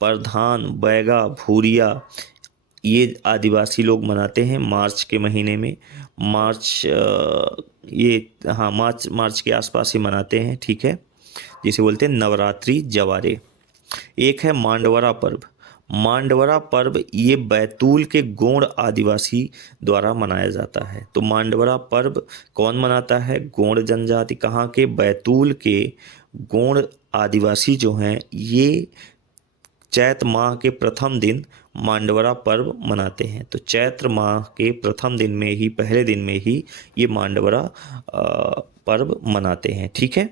प्रधान, बैगा, भूरिया ये आदिवासी लोग मनाते हैं मार्च के महीने में। मार्च के आसपास ही मनाते हैं, ठीक है, जिसे बोलते हैं नवरात्रि जवारे। एक है मांडवरा पर्व। मांडवरा पर्व ये बैतूल के गोंड आदिवासी द्वारा मनाया जाता है। तो मांडवरा पर्व कौन मनाता है? गोंड जनजाति। कहाँ के? बैतूल के गोंड आदिवासी जो हैं ये चैत्र माह के प्रथम दिन मांडवरा पर्व मनाते हैं। तो चैत्र माह के प्रथम दिन में ही, पहले दिन में ही ये मांडवरा पर्व मनाते हैं, ठीक है।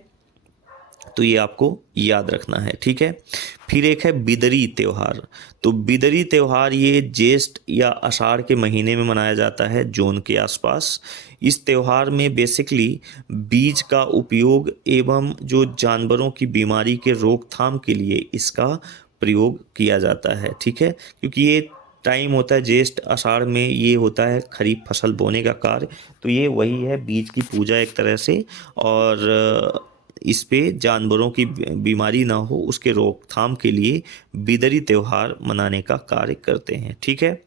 तो ये आपको याद रखना है, ठीक है। फिर एक है बिदरी त्यौहार। तो बिदरी त्यौहार ये ज्येष्ठ या आषाढ़ के महीने में मनाया जाता है, जून के आसपास। इस त्यौहार में बेसिकली बीज का उपयोग एवं जो जानवरों की बीमारी के रोकथाम के लिए इसका प्रयोग किया जाता है, ठीक है। क्योंकि ये टाइम होता है ज्येष्ठ आषाढ़ में, ये होता है खरीफ फसल बोने का कार्य। तो ये वही है बीज की पूजा एक तरह से, और इस पे जानवरों की बीमारी ना हो उसके रोकथाम के लिए बिदरी त्यौहार मनाने का कार्य करते हैं, ठीक है।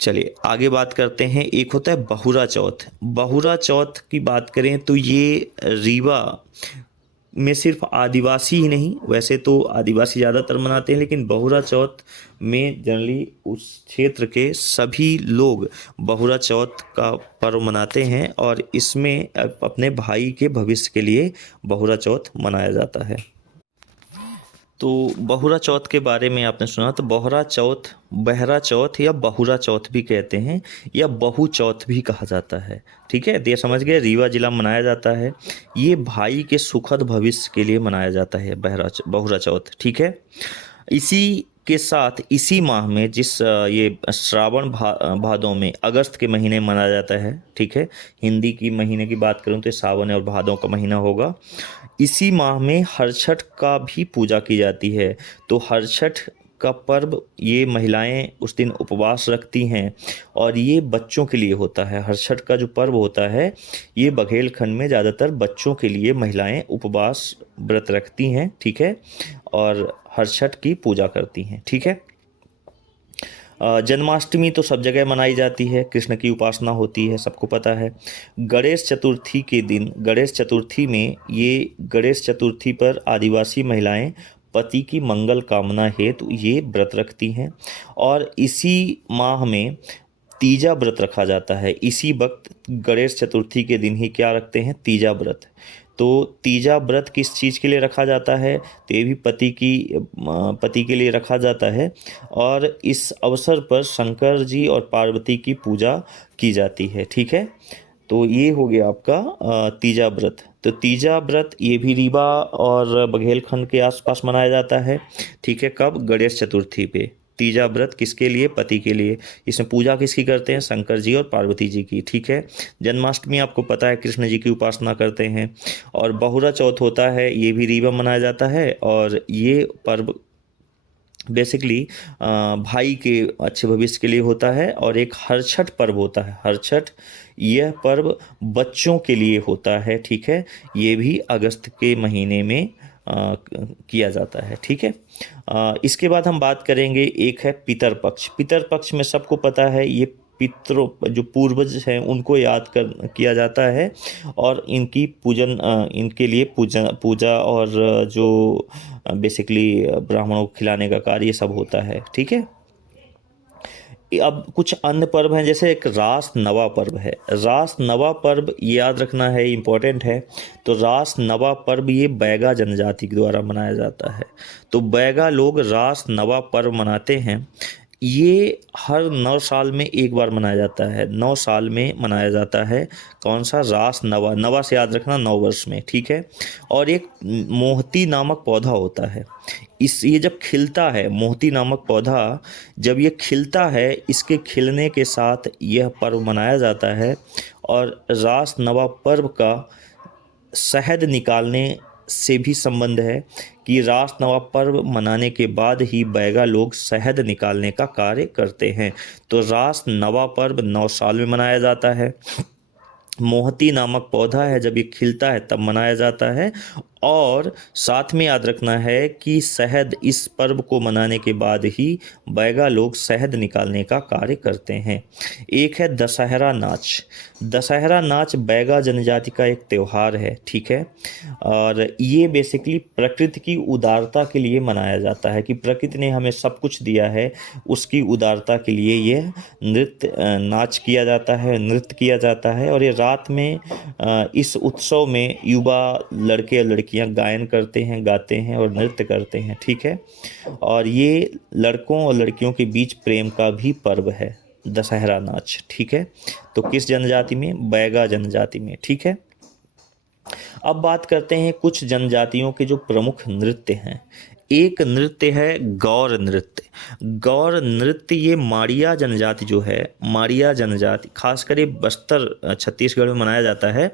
चलिए आगे बात करते हैं। एक होता है बहुरा चौथ। बहुरा चौथ की बात करें तो ये रीवा में सिर्फ आदिवासी ही नहीं, वैसे तो आदिवासी ज़्यादातर मनाते हैं, लेकिन बहुरा चौथ में जनरली उस क्षेत्र के सभी लोग बहुरा चौथ का पर्व मनाते हैं और इसमें अपने भाई के भविष्य के लिए बहुरा चौथ मनाया जाता है। तो बहुरा चौथ के बारे में आपने सुना, तो बहुरा चौथ, बहरा चौथ या बहुरा चौथ भी कहते हैं या बहु चौथ भी कहा जाता है, ठीक है। ये समझ गए, रीवा जिला मनाया जाता है। ये भाई के सुखद भविष्य के लिए मनाया जाता है बहुरा चौथ, ठीक है। इसी के साथ इसी माह में ये श्रावण भादों में अगस्त के महीने मनाया जाता है, ठीक है। हिंदी की महीने की बात करूं तो सावन और भादों का महीना होगा। इसी माह में हरछठ का भी पूजा की जाती है। तो हरछठ का पर्व ये महिलाएं उस दिन उपवास रखती हैं और ये बच्चों के लिए होता है। हरछठ का जो पर्व होता है ये बघेलखंड में ज़्यादातर बच्चों के लिए महिलाएं उपवास व्रत रखती हैं, ठीक है, और हरछठ की पूजा करती हैं, ठीक है। जन्माष्टमी तो सब जगह मनाई जाती है, कृष्ण की उपासना होती है, सबको पता है। गणेश चतुर्थी के दिन, गणेश चतुर्थी में, ये गणेश चतुर्थी पर आदिवासी महिलाएं पति की मंगल कामना हेतु ये व्रत रखती हैं और इसी माह में तीजा व्रत रखा जाता है। इसी वक्त गणेश चतुर्थी के दिन ही क्या रखते हैं? तीजा व्रत। तो तीजा व्रत किस चीज़ के लिए रखा जाता है? तो ये भी पति के लिए रखा जाता है और इस अवसर पर शंकर जी और पार्वती की पूजा की जाती है, ठीक है। तो ये हो गया आपका तीजा व्रत। तो तीजा व्रत ये भी रीवा और बघेलखंड के आसपास मनाया जाता है, ठीक है। कब? गणेश चतुर्थी पे। तीजा व्रत किसके लिए? पति के लिए। इसमें पूजा किसकी करते हैं? शंकर जी और पार्वती जी की, ठीक है। जन्माष्टमी आपको पता है कृष्ण जी की उपासना करते हैं। और बहुरा चौथ होता है, ये भी रीवा मनाया जाता है और ये पर्व बेसिकली भाई के अच्छे भविष्य के लिए होता है। और एक हरछठ पर्व होता है, हरछठ, यह पर्व बच्चों के लिए होता है, ठीक है। ये भी अगस्त के महीने में किया जाता है, ठीक है। इसके बाद हम बात करेंगे, एक है पितर पक्ष। पितर पक्ष में सबको पता है, ये पितरों, जो पूर्वज हैं उनको याद कर किया जाता है, और इनकी पूजन, इनके लिए पूजा पूजा और जो बेसिकली ब्राह्मणों को खिलाने का कार्य ये सब होता है, ठीक है। अब कुछ अन्य पर्व हैं, जैसे एक रास नवा पर्व है। रास नवा पर्व याद रखना है, इम्पोर्टेंट है। तो रास नवा पर्व ये बैगा जनजाति के द्वारा मनाया जाता है। तो बैगा लोग रास नवा पर्व मनाते हैं। ये हर 9 साल में एक बार मनाया जाता है, 9 साल में मनाया जाता है। कौन सा? रास नवा, नवा से याद रखना 9 वर्ष में, ठीक है। और एक मोहती नामक पौधा होता है, ये जब खिलता है, मोहती नामक पौधा जब ये खिलता है, इसके खिलने के साथ यह पर्व मनाया जाता है। और रास नवा पर्व का शहद निकालने से भी संबंध है, कि रास नवा पर्व मनाने के बाद ही बैगा लोग शहद निकालने का कार्य करते हैं। तो रास नवा पर्व 9 साल में मनाया जाता है। मोहती नामक पौधा है, जब ये खिलता है तब मनाया जाता है। और साथ में याद रखना है कि शहद, इस पर्व को मनाने के बाद ही बैगा लोग शहद निकालने का कार्य करते हैं। एक है दशहरा नाच। दशहरा नाच बैगा जनजाति का एक त्यौहार है, ठीक है। और ये बेसिकली प्रकृति की उदारता के लिए मनाया जाता है, कि प्रकृति ने हमें सब कुछ दिया है, उसकी उदारता के लिए यह नृत्य, नाच किया जाता है, नृत्य किया जाता है। और ये रात में, इस उत्सव में युवा लड़के और लड़कियां गायन करते हैं, गाते हैं और नृत्य करते हैं, ठीक है। और ये लड़कों और लड़कियों के बीच प्रेम का भी पर्व है, दशहरा नाच, ठीक है। तो किस जनजाति में? बैगा जनजाति में, ठीक है। अब बात करते हैं कुछ जनजातियों के जो प्रमुख नृत्य हैं। एक नृत्य है गौर नृत्य। गौर नृत्य ये माड़िया जनजाति जो है, माड़िया जनजाति खासकर ये बस्तर छत्तीसगढ़ में मनाया जाता है।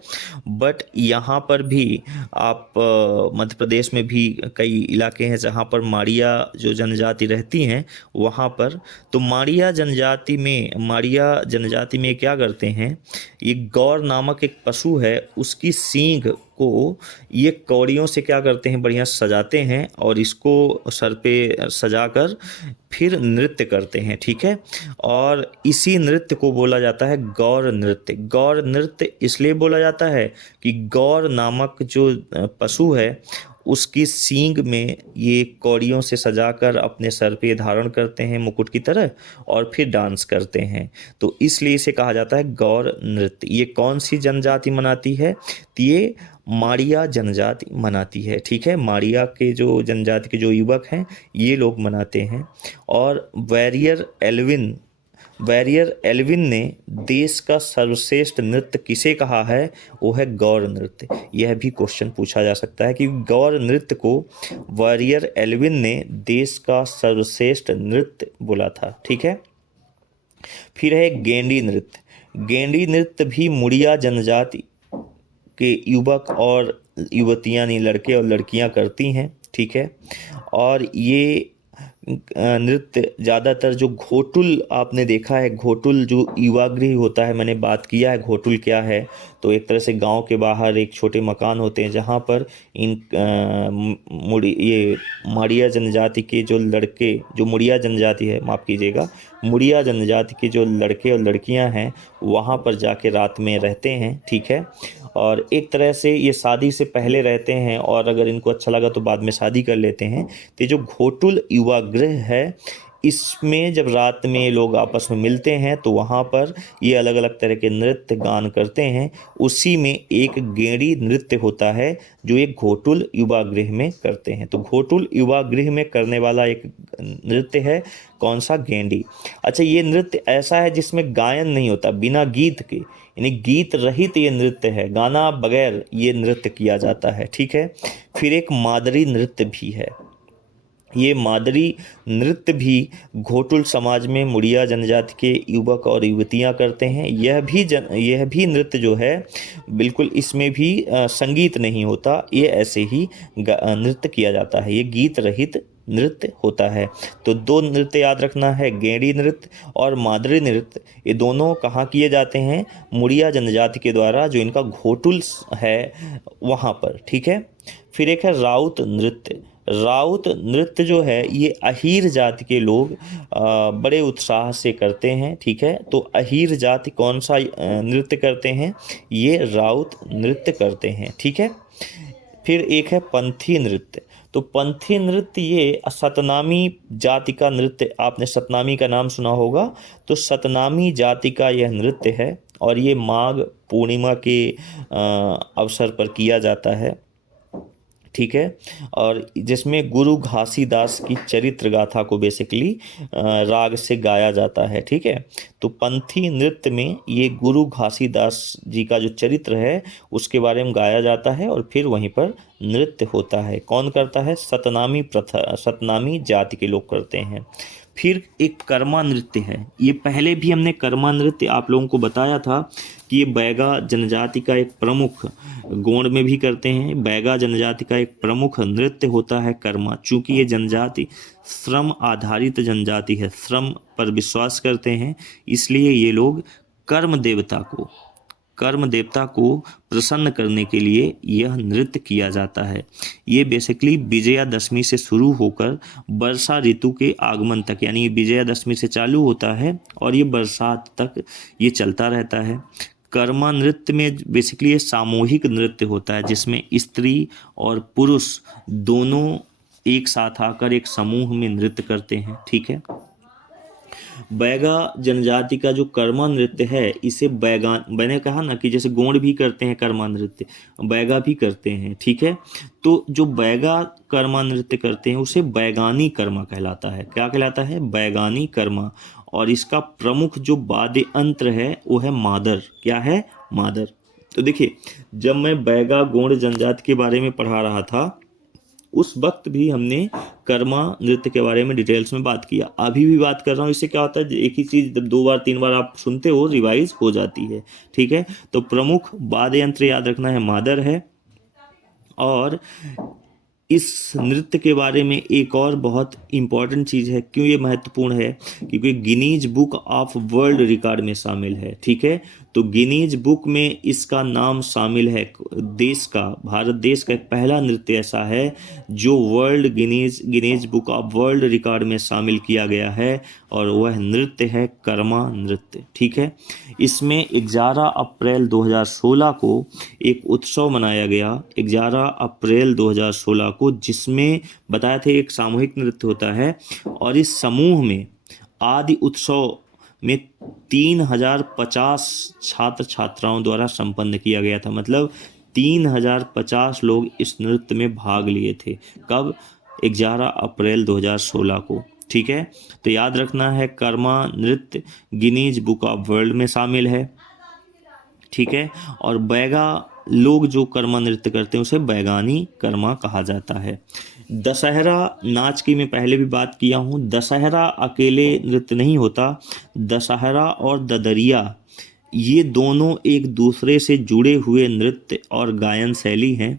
बट यहाँ पर भी आप मध्य प्रदेश में भी कई इलाके हैं जहाँ पर माड़िया जो जनजाति रहती हैं वहाँ पर। तो माड़िया जनजाति में क्या करते हैं, ये गौर नामक एक पशु है, उसकी सींग को ये कौड़ियों से क्या करते हैं, बढ़िया सजाते हैं और इसको सर पे सजाकर फिर नृत्य करते हैं, ठीक है। और इसी नृत्य को बोला जाता है गौर नृत्य। गौर नृत्य इसलिए बोला जाता है कि गौर नामक जो पशु है उसकी सींग में ये कौड़ियों से सजाकर अपने सर पे धारण करते हैं मुकुट की तरह, और फिर डांस करते हैं। तो इसलिए इसे कहा जाता है गौर नृत्य। ये कौन सी जनजाति मनाती है? तो ये माड़िया जनजाति मनाती है, ठीक है। माड़िया के जो जनजाति के जो युवक हैं ये लोग मनाते हैं। और वैरियर एल्विन ने देश का सर्वश्रेष्ठ नृत्य किसे कहा है? वो है गौर नृत्य। यह भी क्वेश्चन पूछा जा सकता है कि गौर नृत्य को वैरियर एल्विन ने देश का सर्वश्रेष्ठ नृत्य बोला था, ठीक है। फिर है गेंडी नृत्य। गेंडी नृत्य भी मुड़िया जनजाति के युवक और युवतियां, यानी लड़के और लड़कियां करती हैं, ठीक है। और ये नृत्य ज़्यादातर जो घोटुल आपने देखा है, घोटुल जो युवागृह होता है, मैंने बात किया है घोटुल क्या है। तो एक तरह से गांव के बाहर एक छोटे मकान होते हैं जहां पर ये माड़िया जनजाति के जो लड़के, जो मुड़िया जनजाति है, माफ़ कीजिएगा, मुड़िया जनजाति के जो लड़के और लड़कियां हैं वहां पर जाके रात में रहते हैं, ठीक है। और एक तरह से ये शादी से पहले रहते हैं, और अगर इनको अच्छा लगा तो बाद में शादी कर लेते हैं। तो जो घोटुल युवागृह है, इसमें जब रात में लोग आपस में मिलते हैं तो वहाँ पर ये अलग अलग तरह के नृत्य गान करते हैं। उसी में एक गेंडी नृत्य होता है जो एक घोटुल युवागृह में करते हैं। तो घोटुल युवागृह में करने वाला एक नृत्य है कौन सा? गेंडी। अच्छा, ये नृत्य ऐसा है जिसमें गायन नहीं होता, बिना गीत के, यानी गीत रहित ये नृत्य है, गाना बगैर ये नृत्य किया जाता है, ठीक है। फिर एक मादरी नृत्य भी है। ये मादरी नृत्य भी घोटुल समाज में मुड़िया जनजाति के युवक और युवतियां करते हैं। यह भी नृत्य जो है बिल्कुल, इसमें भी संगीत नहीं होता, ये ऐसे ही नृत्य किया जाता है, ये गीत रहित नृत्य होता है। तो दो नृत्य याद रखना है, गेंडी नृत्य और मादरी नृत्य। ये दोनों कहाँ किए जाते हैं? मुड़िया जनजाति के द्वारा, जो इनका घोटुल है वहाँ पर, ठीक है। फिर एक है राउत नृत्य। राउत नृत्य जो है ये अहीर जाति के लोग बड़े उत्साह से करते हैं, ठीक है। तो अहीर जाति कौन सा नृत्य करते हैं? ये राउत नृत्य करते हैं, ठीक है। फिर एक है पंथी नृत्य। तो पंथी नृत्य ये सतनामी जाति का नृत्य, आपने सतनामी का नाम सुना होगा। तो सतनामी जाति का यह नृत्य है और ये माघ पूर्णिमा के अवसर पर किया जाता है, ठीक है। और जिसमें गुरु घासीदास की चरित्र गाथा को बेसिकली राग से गाया जाता है, ठीक है। तो पंथी नृत्य में ये गुरु घासीदास जी का जो चरित्र है उसके बारे में गाया जाता है और फिर वहीं पर नृत्य होता है। कौन करता है? सतनामी प्रथा, सतनामी जाति के लोग करते हैं। फिर एक कर्मा नृत्य है। ये पहले भी हमने कर्मा नृत्य आप लोगों को बताया था कि ये बैगा जनजाति का एक प्रमुख, गोंड में भी करते हैं, बैगा जनजाति का एक प्रमुख नृत्य होता है कर्मा। चूंकि ये जनजाति श्रम आधारित जनजाति है, श्रम पर विश्वास करते हैं, इसलिए ये लोग कर्म देवता को प्रसन्न करने के लिए यह नृत्य किया जाता है। ये बेसिकली विजयादशमी से शुरू होकर वर्षा ऋतु के आगमन तक, यानी विजयादशमी से चालू होता है और ये बरसात तक ये चलता रहता है। कर्मा नृत्य में बेसिकली ये सामूहिक नृत्य होता है जिसमें स्त्री और पुरुष दोनों एक साथ आकर एक समूह में नृत्य करते हैं, ठीक है। बैगा जनजाति का जो कर्मा नृत्य है इसे बैगान, मैंने कहा ना कि जैसे गोंड भी करते हैं कर्मा नृत्य, बैगा भी करते हैं, ठीक है। तो जो बैगा कर्मा नृत्य करते हैं उसे बैगानी कर्मा कहलाता है। क्या कहलाता है? बैगानी कर्मा। और इसका प्रमुख जो वाद्य यंत्र है वो है मादर। क्या है? मादर। तो देखिए, जब मैं बैगा गोंड जनजाति के बारे में पढ़ा रहा था उस वक्त भी हमने कर्मा नृत्य के बारे में डिटेल्स में बात किया, अभी भी बात कर रहा हूँ। इससे क्या होता है, एक ही चीज़ 2 बार 3 बार आप सुनते हो, रिवाइज हो जाती है, ठीक है। तो प्रमुख वाद्य यंत्र याद रखना है, मादर है। और इस नृत्य के बारे में एक और बहुत इम्पॉर्टेंट चीज़ है। क्यों ये महत्वपूर्ण है? क्योंकि Guinness book of world record में शामिल है, ठीक है। तो गिनीज बुक में इसका नाम शामिल है। देश का, भारत देश का एक पहला नृत्य ऐसा है जो world Guinness book of world record में शामिल किया गया है और वह नृत्य है कर्मा नृत्य, ठीक है। इसमें 11 अप्रैल 2016 को एक उत्सव मनाया गया, 11 अप्रैल 2016 को, जिसमें बताया था एक सामूहिक नृत्य होता है। और इस समूह में आदि उत्सव में 3050 छात्र छात्राओं द्वारा संपन्न किया गया था। मतलब 3050 लोग इस नृत्य में भाग लिए थे। कब? 11 अप्रैल 2016 को, ठीक है। तो याद रखना है कर्मा नृत्य गिनीज बुक ऑफ वर्ल्ड में शामिल है, ठीक है। और बैगा लोग जो कर्मा नृत्य करते हैं उसे बैगानी कर्मा कहा जाता है। दशहरा नाच की मैं पहले भी बात किया हूँ। दशहरा अकेले नृत्य नहीं होता, दशहरा और ददरिया ये दोनों एक दूसरे से जुड़े हुए नृत्य और गायन शैली हैं।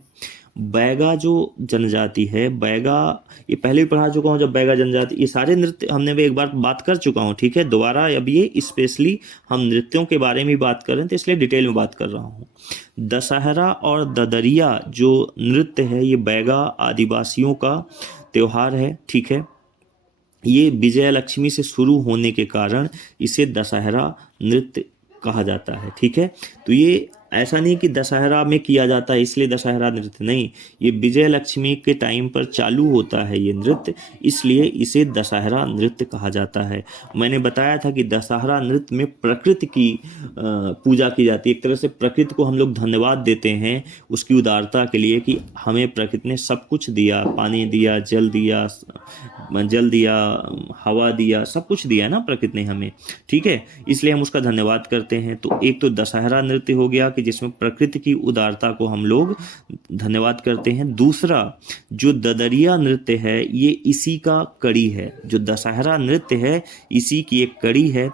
बैगा जो जनजाति है, बैगा, ये पहले भी पढ़ा चुका हूँ जब बैगा जनजाति, ये सारे नृत्य हमने भी एक बार बात कर चुका हूँ, ठीक है। दोबारा अब ये स्पेशली हम नृत्यों के बारे में बात कर रहे हैं तो इसलिए डिटेल में बात कर रहा हूँ। दशहरा और ददरिया जो नृत्य है ये बैगा आदिवासियों का त्यौहार है, ठीक है। ये विजयलक्ष्मी से शुरू होने के कारण इसे दशहरा नृत्य कहा जाता है, ठीक है। तो ये ऐसा नहीं कि दशहरा में किया जाता है इसलिए दशहरा नृत्य, नहीं, ये विजयलक्ष्मी के टाइम पर चालू होता है ये नृत्य, इसलिए इसे दशहरा नृत्य कहा जाता है। मैंने बताया था कि दशहरा नृत्य में प्रकृति की पूजा की जाती है। एक तरह से प्रकृति को हम लोग धन्यवाद देते हैं उसकी उदारता के लिए कि हमें प्रकृति ने सब कुछ दिया, पानी दिया, जल दिया, हवा दिया, सब कुछ दिया ना प्रकृति ने हमें, ठीक है। इसलिए हम उसका धन्यवाद करते हैं। तो एक तो दशहरा नृत्य हो गया कि जिसमें प्रकृति की उदारता को हम लोग धन्यवाद करते हैं। दूसरा जो ददरिया नृत्य है ये इसी का कड़ी है, जो दशहरा नृत्य है इसी की एक कड़ी है।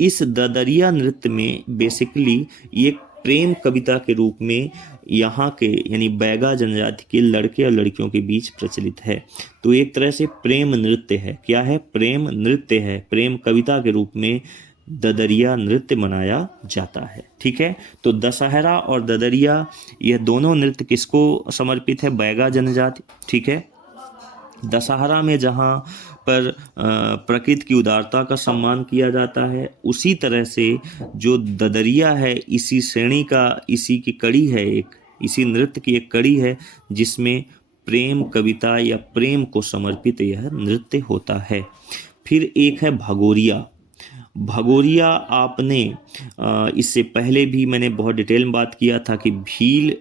इस ददरिया नृत्य में बेसिकली ये प्रेम कविता के रूप में यहाँ के यानी बैगा जनजाति के लड़के और लड़कियों के बीच प्रचलित है। तो एक तरह से प्रेम नृत्य है। क्या है? प्रेम नृत्य है। प्रेम कविता के रूप में ददरिया नृत्य मनाया जाता है। ठीक है, तो दशहरा और ददरिया यह दोनों नृत्य किसको समर्पित है? बैगा जनजाति। ठीक है, दशहरा में जहाँ पर प्रकृति की उदारता का सम्मान किया जाता है, उसी तरह से जो ददरिया है इसी श्रेणी का, इसी की कड़ी है, एक इसी नृत्य की एक कड़ी है जिसमें प्रेम कविता या प्रेम को समर्पित यह नृत्य होता है। फिर एक है भगोरिया। भगोरिया आपने इससे पहले भी मैंने बहुत डिटेल में बात किया था कि भील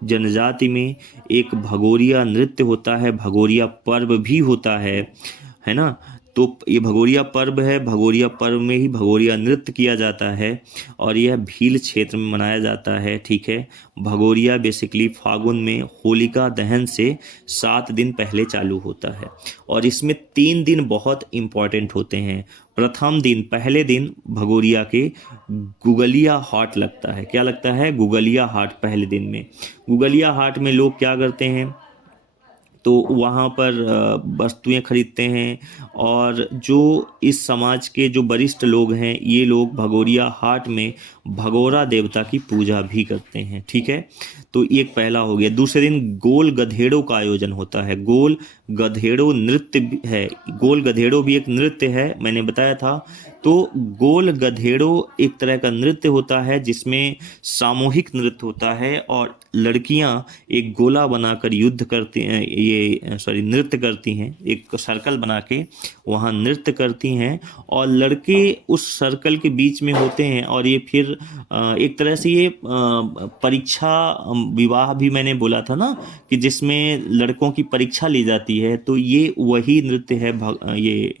जनजाति में एक भगोरिया नृत्य होता है, भगोरिया पर्व भी होता है ना। तो ये भगोरिया पर्व है, भगोरिया पर्व में ही भगोरिया नृत्य किया जाता है और यह भील क्षेत्र में मनाया जाता है। ठीक है, भगोरिया बेसिकली फागुन में होलिका दहन से 7 दिन पहले चालू होता है और इसमें 3 दिन बहुत इम्पॉर्टेंट होते हैं। प्रथम दिन, पहले दिन भगोरिया के गुगलिया हाट लगता है। क्या लगता है? गुगलिया हाट। पहले दिन में गुगलिया हाट में लोग क्या करते हैं, तो वहाँ पर वस्तुएं खरीदते हैं और जो इस समाज के जो वरिष्ठ लोग हैं ये लोग भगोरिया हाट में भगोरा देवता की पूजा भी करते हैं। ठीक है, तो एक पहला हो गया। दूसरे दिन गोल गधेड़ों का आयोजन होता है। गोल गधेड़ों नृत्य है, गोल गधेड़ों भी एक नृत्य है, मैंने बताया था। तो गोल गधेड़ों एक तरह का नृत्य होता है जिसमें सामूहिक नृत्य होता है और लड़कियां एक गोला बनाकर युद्ध करती हैं, नृत्य करती हैं, एक सर्कल बना के वहाँ नृत्य करती हैं और लड़के उस सर्कल के बीच में होते हैं और ये फिर एक तरह से ये परीक्षा विवाह भी मैंने बोला था ना कि जिसमें लड़कों की परीक्षा ली जाती है, तो ये वही नृत्य है ये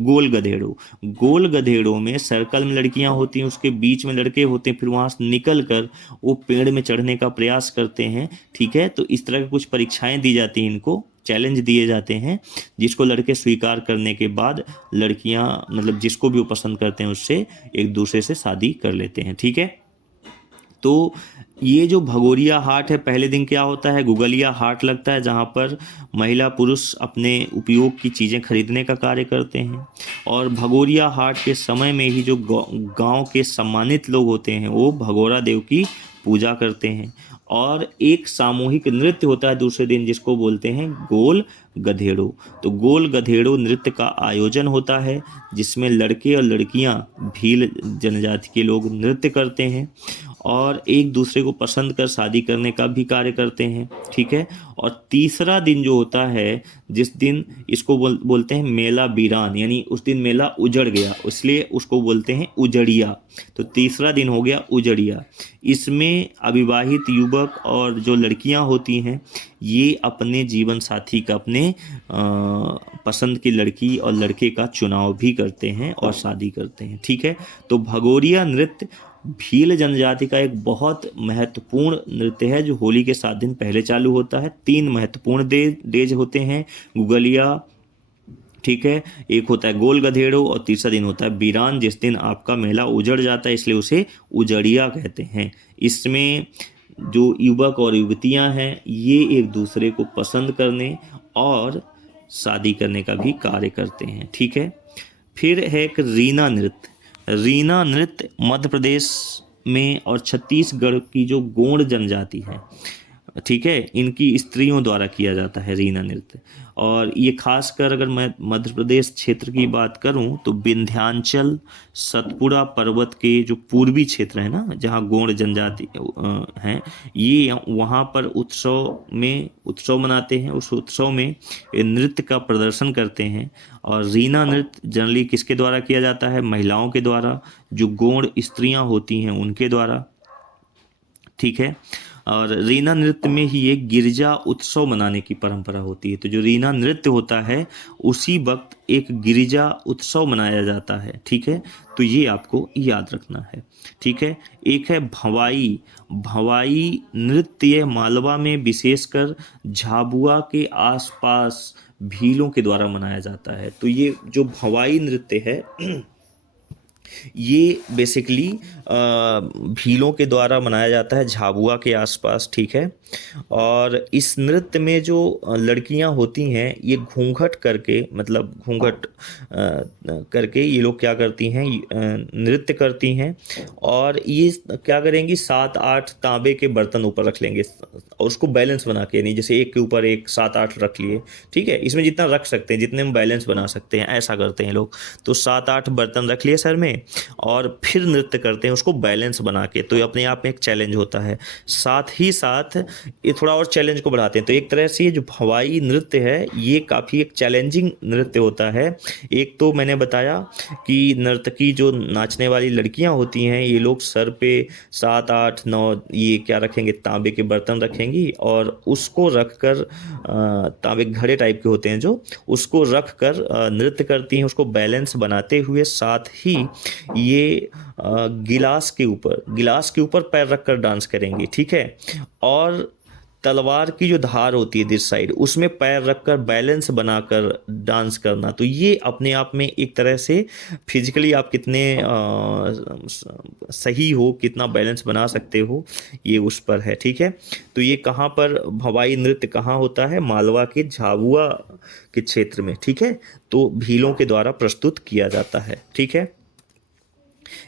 गोल गधेड़ों। गोल गधेड़ों में सर्कल में लड़कियां होती हैं, उसके बीच में लड़के होते हैं, फिर वहां से निकल कर वो पेड़ में चढ़ने का प्रयास करते हैं। ठीक है, तो इस तरह की कुछ परीक्षाएं दी जाती हैं, इनको चैलेंज दिए जाते हैं जिसको लड़के स्वीकार करने के बाद लड़कियां मतलब जिसको भी वो पसंद करते हैं उससे एक दूसरे से शादी कर लेते हैं। ठीक है, तो ये जो भगोरिया हाट है, पहले दिन क्या होता है? गुगलिया हाट लगता है जहाँ पर महिला पुरुष अपने उपयोग की चीज़ें खरीदने का कार्य करते हैं और भगोरिया हाट के समय में ही जो गांव के सम्मानित लोग होते हैं वो भगोरा देव की पूजा करते हैं और एक सामूहिक नृत्य होता है दूसरे दिन जिसको बोलते हैं गोल गधेड़ों। तो गोल गधेड़ों नृत्य का आयोजन होता है जिसमें लड़के और लड़कियां भील जनजाति के लोग नृत्य करते हैं और एक दूसरे को पसंद कर शादी करने का भी कार्य करते हैं। ठीक है, और तीसरा दिन जो होता है जिस दिन इसको बोलते हैं मेला बीरान, यानी उस दिन मेला उजड़ गया इसलिए उसको बोलते हैं उजड़िया। तो तीसरा दिन हो गया उजड़िया। इसमें अविवाहित युवक और जो लड़कियां होती हैं ये अपने जीवन साथी का, अपने पसंद की लड़की और लड़के का चुनाव भी करते हैं और शादी करते हैं। ठीक है, तो भगोरिया नृत्य भील जनजाति का एक बहुत महत्वपूर्ण नृत्य है जो होली के 7 दिन पहले चालू होता है। 3 महत्वपूर्ण डेज होते हैं, गुगलिया, ठीक है, एक होता है गोल गधेड़ों और तीसरा दिन होता है बीरान जिस दिन आपका मेला उजड़ जाता है, इसलिए उसे उजड़िया कहते हैं। इसमें जो युवक और युवतियां हैं ये एक दूसरे को पसंद करने और शादी करने का भी कार्य करते हैं। ठीक है, फिर है एक रीना नृत्य। रीना नृत्य मध्य प्रदेश में और छत्तीसगढ़ की जो गोंड जनजाति है, ठीक है, इनकी स्त्रियों द्वारा किया जाता है रीना नृत्य। और ये खासकर अगर मैं मध्य प्रदेश क्षेत्र की बात करूं तो विंध्याचल सतपुड़ा पर्वत के जो पूर्वी क्षेत्र है ना जहां गोंड जनजाति हैं, ये वहां पर उत्सव मनाते हैं। उस उत्सव में नृत्य का प्रदर्शन करते हैं और रीना नृत्य जनरली किसके द्वारा किया जाता है? महिलाओं के द्वारा, जो गोंड स्त्रियां होती हैं उनके द्वारा। ठीक है, और रीना नृत्य में ही एक गिरजा उत्सव मनाने की परंपरा होती है। तो जो रीना नृत्य होता है उसी वक्त एक गिरजा उत्सव मनाया जाता है। ठीक है, तो ये आपको याद रखना है। ठीक है, एक है भवाई। भवाई नृत्य मालवा में विशेषकर झाबुआ के आसपास भीलों के द्वारा मनाया जाता है। तो ये जो भवाई नृत्य है ये बेसिकली भीलों के द्वारा मनाया जाता है झाबुआ के आसपास, ठीक है। और इस नृत्य में जो लड़कियां होती हैं ये घूंघट करके, मतलब घूंघट करके ये लोग क्या करती हैं, नृत्य करती हैं। और ये क्या करेंगी, 7-8 तांबे के बर्तन ऊपर रख लेंगे और उसको बैलेंस बना के, नहीं जैसे एक के ऊपर एक 7-8 रख लिए, ठीक है, इसमें जितना रख सकते हैं, जितने हम बैलेंस बना सकते हैं, ऐसा करते हैं लोग। तो 7-8 बर्तन रख लिए सर में और फिर नृत्य करते हैं उसको बैलेंस बना के। तो ये अपने आप में एक चैलेंज होता है। साथ ही साथ ये थोड़ा और चैलेंज को बढ़ाते हैं। तो एक तरह से ये जो भवाई नृत्य है ये काफ़ी एक चैलेंजिंग नृत्य होता है। एक तो मैंने बताया कि नर्तकी जो नाचने वाली लड़कियां होती हैं ये लोग सर पे 7-8-9 ये क्या रखेंगे, तांबे के बर्तन रखेंगी और उसको रख कर तांबे घड़े टाइप के होते हैं जो, उसको रख कर नृत्य करती हैं, उसको बैलेंस बनाते हुए। साथ ही ये गिलास के ऊपर पैर रखकर डांस करेंगी, ठीक है। और तलवार की जो धार होती है दिस साइड, उसमें पैर रखकर बैलेंस बनाकर डांस करना। तो ये अपने आप में एक तरह से फिजिकली आप कितने सही हो, कितना बैलेंस बना सकते हो, ये उस पर है, ठीक है। तो ये कहाँ पर भवाई नृत्य कहाँ होता है, मालवा के झाबुआ के क्षेत्र में, ठीक है। तो भीलों के द्वारा प्रस्तुत किया जाता है, ठीक है।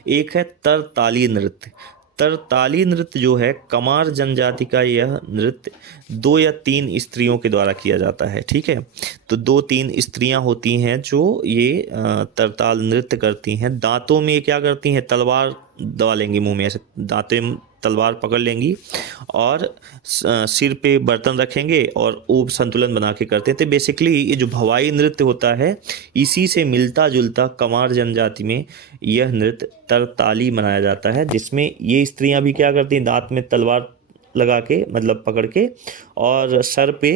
एक है तरताली नृत्य। तरताली नृत्य जो है कमार जनजाति का यह नृत्य 2 या 3 स्त्रियों के द्वारा किया जाता है, ठीक है। तो 2-3 स्त्रियां होती हैं जो ये तरताल नृत्य करती हैं। दांतों में क्या करती हैं, तलवार दबा लेंगी मुंह में, ऐसे दांतों में तलवार पकड़ लेंगी और सिर पे बर्तन रखेंगे और वो संतुलन बना के करते हैं। तो बेसिकली ये जो भवाई नृत्य होता है इसी से मिलता जुलता कमार जनजाति में यह नृत्य तरताली मनाया जाता है, जिसमें ये स्त्रियां भी क्या करती हैं, दांत में तलवार लगा के, मतलब पकड़ के, और सर पे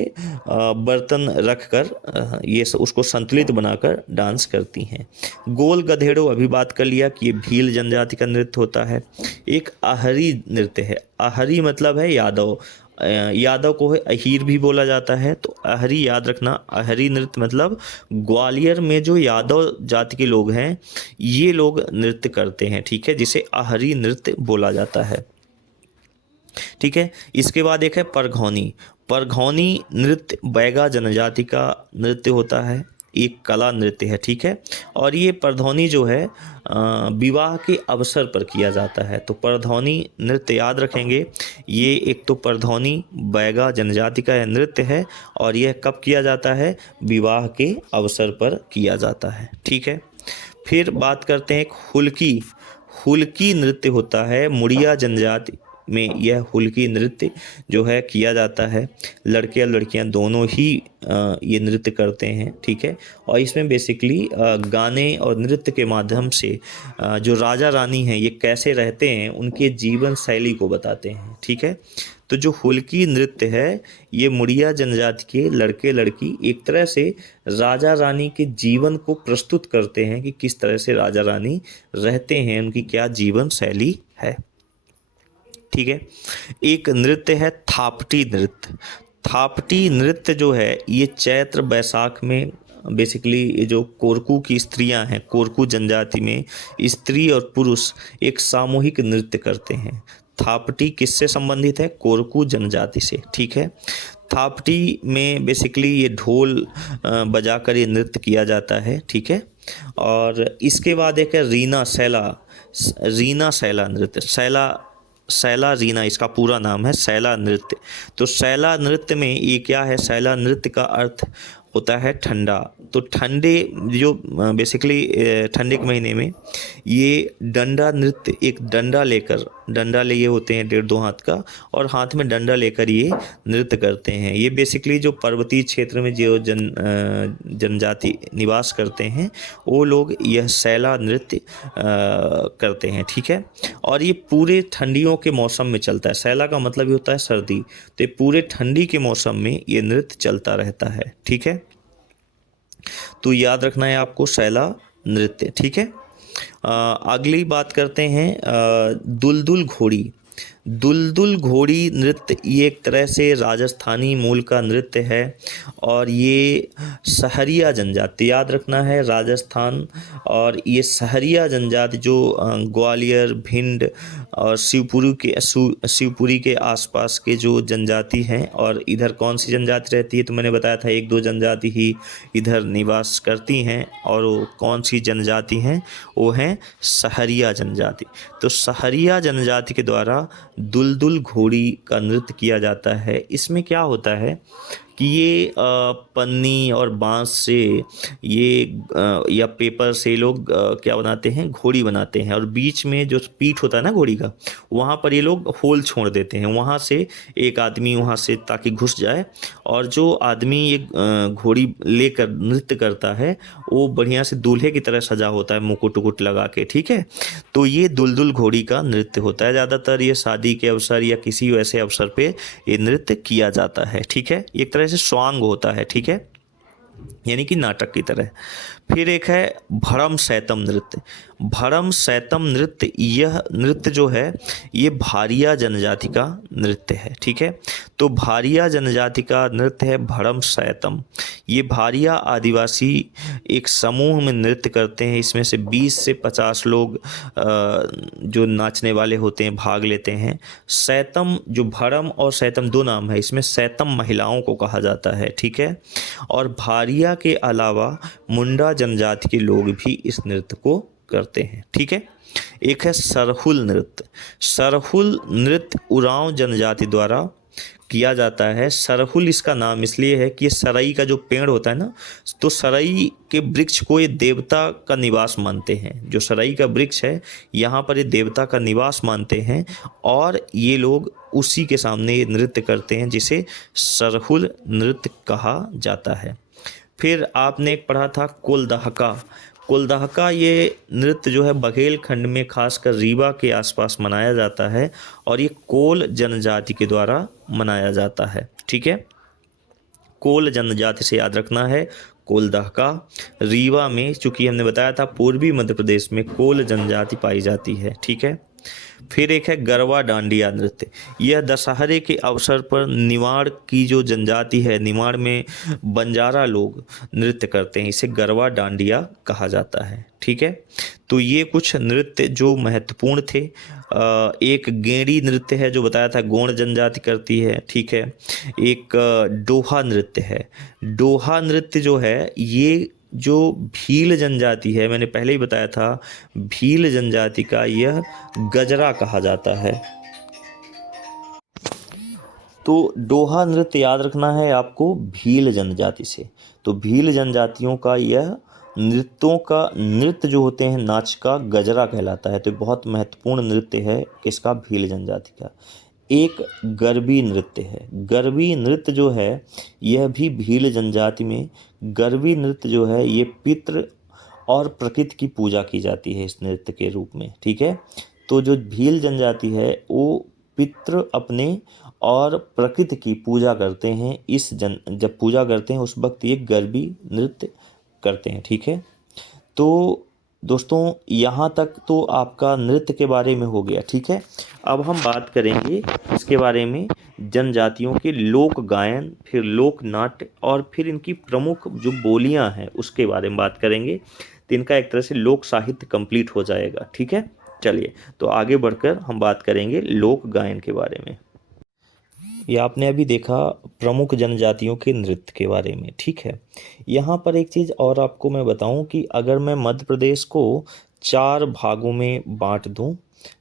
बर्तन रख कर ये उसको संतुलित बनाकर डांस करती हैं। गोल गधेड़ो अभी बात कर लिया कि ये भील जनजाति का नृत्य होता है। एक आहरी नृत्य है। आहरी मतलब है यादव, यादव को है अहीर भी बोला जाता है। तो आहरी याद रखना, आहरी नृत्य मतलब ग्वालियर में जो यादव जाति के लोग हैं ये लोग नृत्य करते हैं, ठीक है, जिसे आहरी नृत्य बोला जाता है, ठीक है। इसके बाद एक है परघौनी। परघौनी नृत्य बैगा जनजाति का नृत्य होता है, एक कला नृत्य है, ठीक है। और ये परधौनी जो है विवाह के अवसर पर किया जाता है। तो परधौनी नृत्य याद रखेंगे, ये एक तो परधौनी बैगा जनजाति का नृत्य है और यह कब किया जाता है, विवाह के अवसर पर किया जाता है, ठीक है। फिर बात करते हैं एक हुल्की। हुल्की नृत्य होता है मुड़िया जनजाति में। यह हुल्की नृत्य जो है किया जाता है, लड़के और लड़कियां दोनों ही ये नृत्य करते हैं, ठीक है। और इसमें बेसिकली गाने और नृत्य के माध्यम से जो राजा रानी हैं ये कैसे रहते हैं उनके जीवन शैली को बताते हैं, ठीक है। तो जो हुल्की नृत्य है ये मुड़िया जनजाति के लड़के लड़की एक तरह से राजा रानी के जीवन को प्रस्तुत करते हैं कि किस तरह से राजा रानी रहते हैं, उनकी क्या जीवन शैली है, ठीक है। एक नृत्य है थापटी नृत्य। थापटी नृत्य जो है ये चैत्र बैसाख में बेसिकली ये जो कोरकू की स्त्रियां हैं, कोरकू जनजाति में स्त्री और पुरुष एक सामूहिक नृत्य करते हैं। थापटी किससे संबंधित है, कोरकू जनजाति से, ठीक है। थापटी में बेसिकली ये ढोल बजाकर ये नृत्य किया जाता है, ठीक है। और इसके बाद एक है रीना सैला। रीना सैला नृत्य, सैला रीना इसका पूरा नाम है, सैला नृत्य। तो सैला नृत्य में ये क्या है, सैला नृत्य का अर्थ होता है ठंडा। तो ठंडे जो बेसिकली ठंडे के महीने में ये डंडा नृत्य, एक डंडा लेकर, डंडा लिए होते हैं 1.5-2 हाथ का और हाथ में डंडा लेकर ये नृत्य करते हैं। ये बेसिकली जो पर्वतीय क्षेत्र में जो जनजाति निवास करते हैं वो लोग यह सैला नृत्य करते हैं, ठीक है। और ये पूरे ठंडियों के मौसम में चलता है। सैला का मतलब ही होता है सर्दी, तो ये पूरे ठंडी के मौसम में ये नृत्य चलता रहता है, ठीक है। तो याद रखना है आपको सैला नृत्य, ठीक है। अगली बात करते हैं दुलदुल घोड़ी। दुलदुल घोड़ी नृत्य ये एक तरह से राजस्थानी मूल का नृत्य है और ये सहरिया जनजाति, याद रखना है राजस्थान, और ये सहरिया जनजाति जो ग्वालियर, भिंड और शिवपुरी के आसपास के जो जनजाति हैं, और इधर कौन सी जनजाति रहती है तो मैंने बताया था एक दो जनजाति ही इधर निवास करती हैं, और वो कौन सी जनजाति हैं, वो हैं सहरिया जनजाति। तो सहरिया जनजाति के द्वारा दुलदुल घोड़ी का नृत्य किया जाता है। इसमें क्या होता है कि ये पन्नी और बांस से ये या पेपर से लोग क्या बनाते हैं, घोड़ी बनाते हैं, और बीच में जो पीठ होता है ना घोड़ी का, वहाँ पर ये लोग होल छोड़ देते हैं, वहाँ से एक आदमी वहाँ से ताकि घुस जाए, और जो आदमी ये घोड़ी लेकर नृत्य करता है वो बढ़िया से दूल्हे की तरह सजा होता है मुकुट उकुट लगा के, ठीक है। तो ये दुलदुल घोड़ी का नृत्य होता है, ज़्यादातर ये शादी के अवसर या किसी वैसे अवसर पे ये नृत्य किया जाता है, ठीक है। एक तरह से स्वांग होता है, ठीक है, यानी कि नाटक की तरह। फिर एक है भरम सैतम नृत्य। भरम सैतम नृत्य, यह नृत्य जो है ये भारिया जनजाति का नृत्य है, ठीक है। तो भारिया जनजाति का नृत्य है भरम सैतम। ये भारिया आदिवासी एक समूह में नृत्य करते हैं, इसमें से 20 से 50 लोग जो नाचने वाले होते हैं भाग लेते हैं। सैतम, जो भरम और सैतम दो नाम है, इसमें सैतम महिलाओं को कहा जाता है, ठीक है। और भारिया के अलावा मुंडा जनजाति के लोग भी इस नृत्य को करते हैं, ठीक है। एक है सरहुल नृत्य। सरहुल नृत्य उरांव जनजाति द्वारा किया जाता है। सरहुल इसका नाम इसलिए है कि ये सरई का जो पेड़ होता है ना, तो सरई के वृक्ष को ये देवता का निवास मानते हैं। जो सरई का वृक्ष है यहाँ पर ये देवता का निवास मानते हैं, और ये लोग उसी के सामने ये नृत्य करते हैं, जिसे सरहुल नृत्य कहा जाता है। फिर आपने एक पढ़ा था कोलदहका। कोलदहका ये नृत्य जो है बघेलखंड में खासकर रीवा के आसपास मनाया जाता है, और ये कोल जनजाति के द्वारा मनाया जाता है, ठीक है। कोल जनजाति से याद रखना है कोलदहका। रीवा में, चूंकि हमने बताया था पूर्वी मध्य प्रदेश में कोल जनजाति पाई जाती है, ठीक है। फिर एक है गरबा डांडिया नृत्य। यह दशहरे के अवसर पर निमाड़ की जो जनजाति है, निमाड़ में बंजारा लोग नृत्य करते हैं, इसे गरबा डांडिया कहा जाता है, ठीक है। तो ये कुछ नृत्य जो महत्वपूर्ण थे। एक गेड़ी नृत्य है जो बताया था गोंड जनजाति करती है, ठीक है। एक डोहा नृत्य है। डोहा नृत्य जो है ये जो भील जनजाति है, मैंने पहले ही बताया था भील जनजाति का यह गजरा कहा जाता है। तो डोहा नृत्य याद रखना है आपको भील जनजाति से। तो भील जनजातियों का यह नृत्य जो होते हैं नाच का गजरा कहलाता है। तो बहुत महत्वपूर्ण नृत्य है किसका, भील जनजाति का। एक गरबी नृत्य है। गरबी नृत्य जो है यह भी भील जनजाति में, गरबी नृत्य जो है ये पितृ और प्रकृति की पूजा की जाती है इस नृत्य के रूप में, ठीक है। तो जो भील जनजाति है वो पितृ अपने और प्रकृति की पूजा करते हैं। जब पूजा करते हैं उस वक्त ये गरबी नृत्य करते हैं, ठीक है। तो दोस्तों यहाँ तक तो आपका नृत्य के बारे में हो गया, ठीक है। अब हम बात करेंगे इसके बारे में जनजातियों के लोक गायन, फिर लोक नाट्य, और फिर इनकी प्रमुख जो बोलियां हैं उसके बारे में बात करेंगे। तो इनका एक तरह से लोक साहित्य कंप्लीट हो जाएगा, ठीक है। चलिए तो आगे बढ़कर हम बात करेंगे लोक गायन के बारे में। ये आपने अभी देखा प्रमुख जनजातियों के नृत्य के बारे में, ठीक है। यहाँ पर एक चीज़ और आपको मैं बताऊं कि अगर मैं मध्य प्रदेश को 4 भागों में बांट दूं,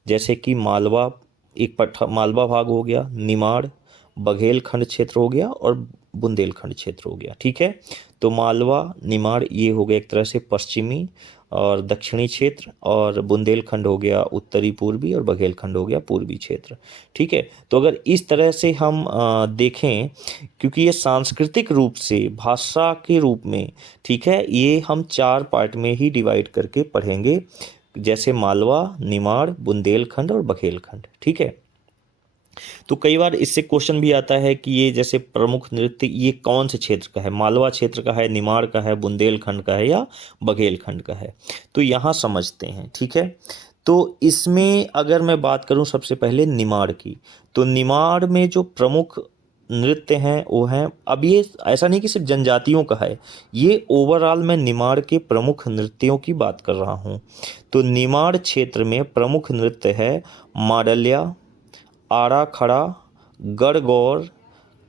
जैसे कि मालवा मालवा भाग हो गया, निमाड़, बघेलखंड क्षेत्र हो गया, और बुंदेलखंड क्षेत्र हो गया, ठीक है। तो मालवा, निमाड़ ये हो गया एक तरह से पश्चिमी और दक्षिणी क्षेत्र, और बुंदेलखंड हो गया उत्तरी पूर्वी, और बघेलखंड हो गया पूर्वी क्षेत्र, ठीक है। तो अगर इस तरह से हम देखें, क्योंकि ये सांस्कृतिक रूप से भाषा के रूप में, ठीक है, ये हम 4 पार्ट में ही डिवाइड करके पढ़ेंगे, जैसे मालवा, निमाड़, बुंदेलखंड और बघेलखंड, ठीक है। तो कई बार इससे क्वेश्चन भी आता है कि ये जैसे प्रमुख नृत्य ये कौन से क्षेत्र का है, मालवा क्षेत्र का है, निमाड़ का है, बुंदेलखंड का है, या बघेलखंड का है। तो यहाँ समझते हैं, ठीक है। तो इसमें अगर मैं बात करूं सबसे पहले निमाड़ की, तो निमाड़ में जो प्रमुख नृत्य हैं वो हैं, अब ये ऐसा नहीं कि सिर्फ जनजातियों का है, ये ओवरऑल मैं निमाड़ के प्रमुख नृत्यों की बात कर रहा हूँ। तो निमाड़ क्षेत्र में प्रमुख नृत्य है माडल्या, आड़ा खड़ा, गणगौर,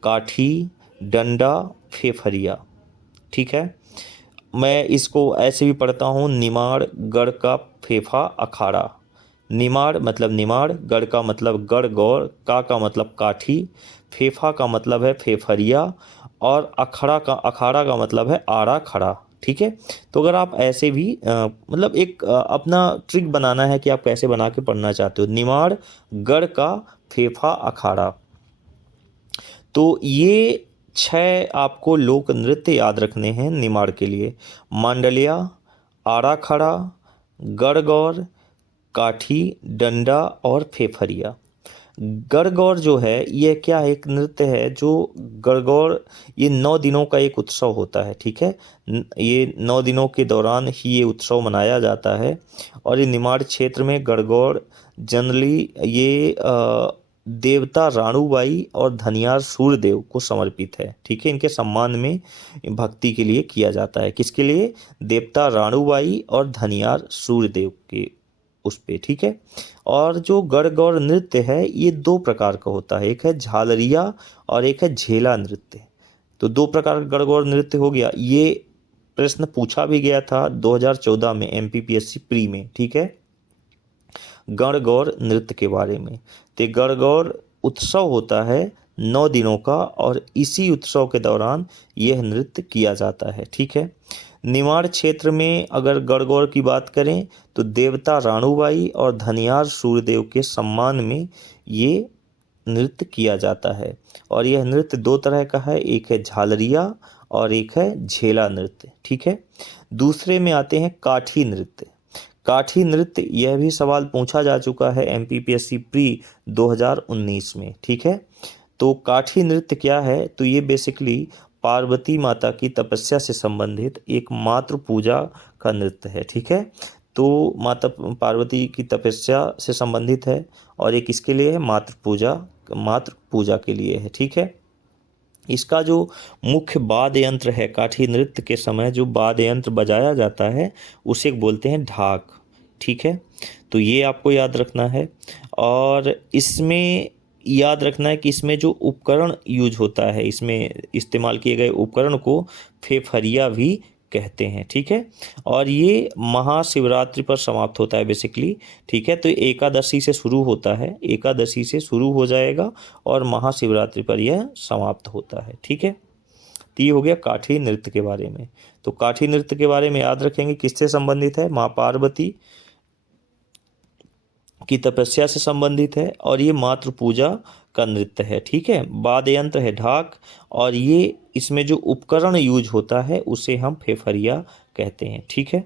काठी, डंडा, फेफरिया। ठीक है, मैं इसको ऐसे भी पढ़ता हूँ, निमाड़ गढ़ का फेफा अखाड़ा। निमाड़ मतलब निमाड़, गढ़ का मतलब गढ़ गौर, का मतलब काठी, फेफा का मतलब है फेफरिया, और अखाड़ा का मतलब है आड़ा खड़ा। ठीक है, तो अगर आप ऐसे भी मतलब एक अपना ट्रिक बनाना है कि आप कैसे बना के पढ़ना चाहते हो, निमाड़ गढ़ का फेफा अखाड़ा। तो ये 6 आपको लोक नृत्य याद रखने हैं निमाड़ के लिए। मांडलिया, आड़ा खड़ा, गणगौर, काठी, डंडा और फेफरिया। गणगौर जो है ये क्या है, एक नृत्य है जो गणगौर, ये 9 दिनों का एक उत्सव होता है। ठीक है, ये 9 दिनों के दौरान ही ये उत्सव मनाया जाता है। और ये निमाड़ क्षेत्र में गणगौर जनरली ये देवता राणूबाई और धनियार सूर्यदेव को समर्पित है। ठीक है, इनके सम्मान में भक्ति के लिए किया जाता है। किसके लिए? देवता राणूबाई और धनियार सूर्यदेव के उस पे। ठीक है, और जो गणगौर नृत्य है ये 2 प्रकार का होता है, एक है झालरिया और एक है झेला नृत्य। तो 2 प्रकार का गणगौर नृत्य हो गया। ये प्रश्न पूछा भी गया था 2014 में एमपीपीएससी प्री में। ठीक है, गणगौर नृत्य के बारे में। तो गणगौर उत्सव होता है 9 दिनों का, और इसी उत्सव के दौरान यह नृत्य किया जाता है। ठीक है, निमाड़ क्षेत्र में अगर गणगौर की बात करें तो देवता राणूबाई और धनियार सूर्यदेव के सम्मान में ये नृत्य किया जाता है। और यह नृत्य 2 तरह का है, एक है झालरिया और एक है झेला नृत्य। ठीक है, दूसरे में आते हैं काठी नृत्य। काठी नृत्य, यह भी सवाल पूछा जा चुका है एमपीपीएससी प्री 2019 में। ठीक है, तो काठी नृत्य क्या है, तो ये बेसिकली पार्वती माता की तपस्या से संबंधित एक मातृ पूजा का नृत्य है। ठीक है, तो माता पार्वती की तपस्या से संबंधित है, और एक इसके लिए है मातृ पूजा के लिए है। ठीक है, इसका जो मुख्य वाद्य यंत्र है, काठी नृत्य के समय जो वाद्य यंत्र बजाया जाता है उसे बोलते हैं ढाक। ठीक है, तो ये आपको याद रखना है। और इसमें याद रखना है कि इसमें जो उपकरण यूज होता है, इसमें इस्तेमाल किए गए उपकरण को फेफरिया भी कहते हैं। ठीक है, और ये महाशिवरात्रि पर समाप्त होता है बेसिकली। ठीक है, तो एकादशी से शुरू होता है, एकादशी से शुरू हो जाएगा और महाशिवरात्रि पर यह समाप्त होता है। ठीक है, तो ये हो गया काठी नृत्य के बारे में। तो काठी नृत्य के बारे में याद रखेंगे किससे संबंधित है, माँ पार्वती की तपस्या से संबंधित है, और ये मातृ पूजा का नृत्य है। ठीक है, वाद्य यंत्र है ढाक, और ये इसमें जो उपकरण यूज होता है उसे हम फेफरिया कहते हैं। ठीक है,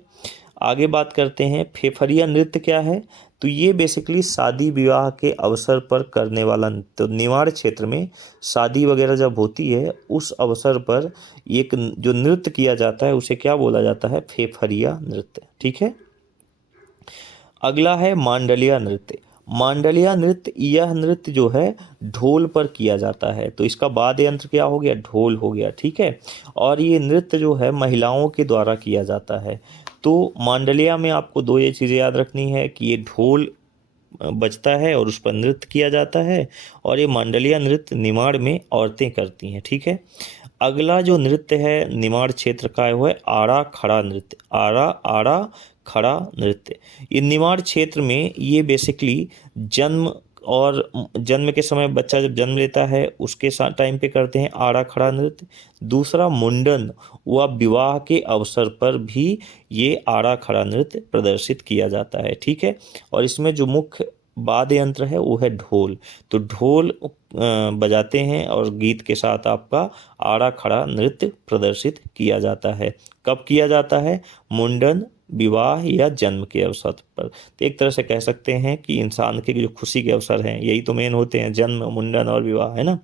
आगे बात करते हैं फेफरिया नृत्य क्या है। तो ये बेसिकली शादी विवाह के अवसर पर करने वाला नृत्य। तो निमाड़ क्षेत्र में शादी वगैरह जब होती है उस अवसर पर एक जो नृत्य किया जाता है उसे क्या बोला जाता है, फेफरिया नृत्य। ठीक है, अगला है मांडलिया नृत्य। मांडलिया नृत्य, यह नृत्य जो है ढोल पर किया जाता है। तो इसका वाद्य यंत्र क्या हो गया, ढोल हो गया। ठीक है, और ये नृत्य जो है महिलाओं के द्वारा किया जाता है। तो मांडलिया में आपको 2 ये चीज़ें याद रखनी है कि ये ढोल बजता है और उस पर नृत्य किया जाता है, और ये मांडलिया नृत्य निमाड़ में औरतें करती हैं। ठीक है, अगला जो नृत्य है निमाड़ क्षेत्र का है वो है आड़ा खड़ा नृत्य। आड़ा खड़ा नृत्य, ये निमाड़ क्षेत्र में ये बेसिकली जन्म के समय बच्चा जब जन्म लेता है उसके साथ टाइम पे करते हैं आड़ा खड़ा नृत्य। दूसरा मुंडन व विवाह के अवसर पर भी ये आड़ा खड़ा नृत्य प्रदर्शित किया जाता है। ठीक है, और इसमें जो मुख्य वाद्य यंत्र है वो है ढोल। तो ढोल बजाते हैं और गीत के साथ आपका आड़ा खड़ा नृत्य प्रदर्शित किया जाता है। कब किया जाता है, मुंडन, विवाह या जन्म के अवसर पर। तो एक तरह से कह सकते हैं कि इंसान के जो खुशी के अवसर हैं यही तो मेन होते हैं, जन्म, मुंडन और विवाह, है ना।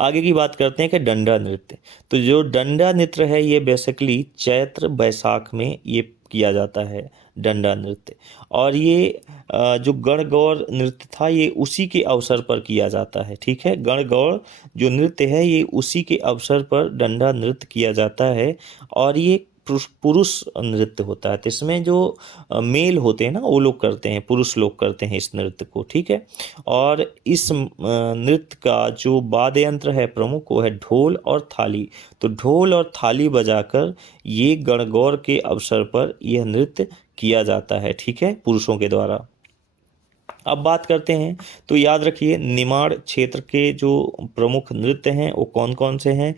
आगे की बात करते हैं कि डंडा नृत्य। तो जो डंडा नृत्य है ये बेसिकली चैत्र बैसाख में ये किया जाता है डंडा नृत्य। और ये जो गणगौर नृत्य था ये उसी के अवसर पर किया जाता है। ठीक है, गणगौर जो नृत्य है ये उसी के अवसर पर डंडा नृत्य किया जाता है। और ये पुरुष नृत्य होता है, तो इसमें जो मेल होते हैं ना वो लोग करते हैं, पुरुष लोग करते हैं इस नृत्य को। ठीक है, और इस नृत्य का जो वाद्य यंत्र है प्रमुख वो है ढोल और थाली। तो ढोल और थाली बजाकर ये गणगौर के अवसर पर यह नृत्य किया जाता है। ठीक है, पुरुषों के द्वारा। अब बात करते हैं, तो याद रखिए निमाड़ क्षेत्र के जो प्रमुख नृत्य हैं वो कौन कौन से हैं।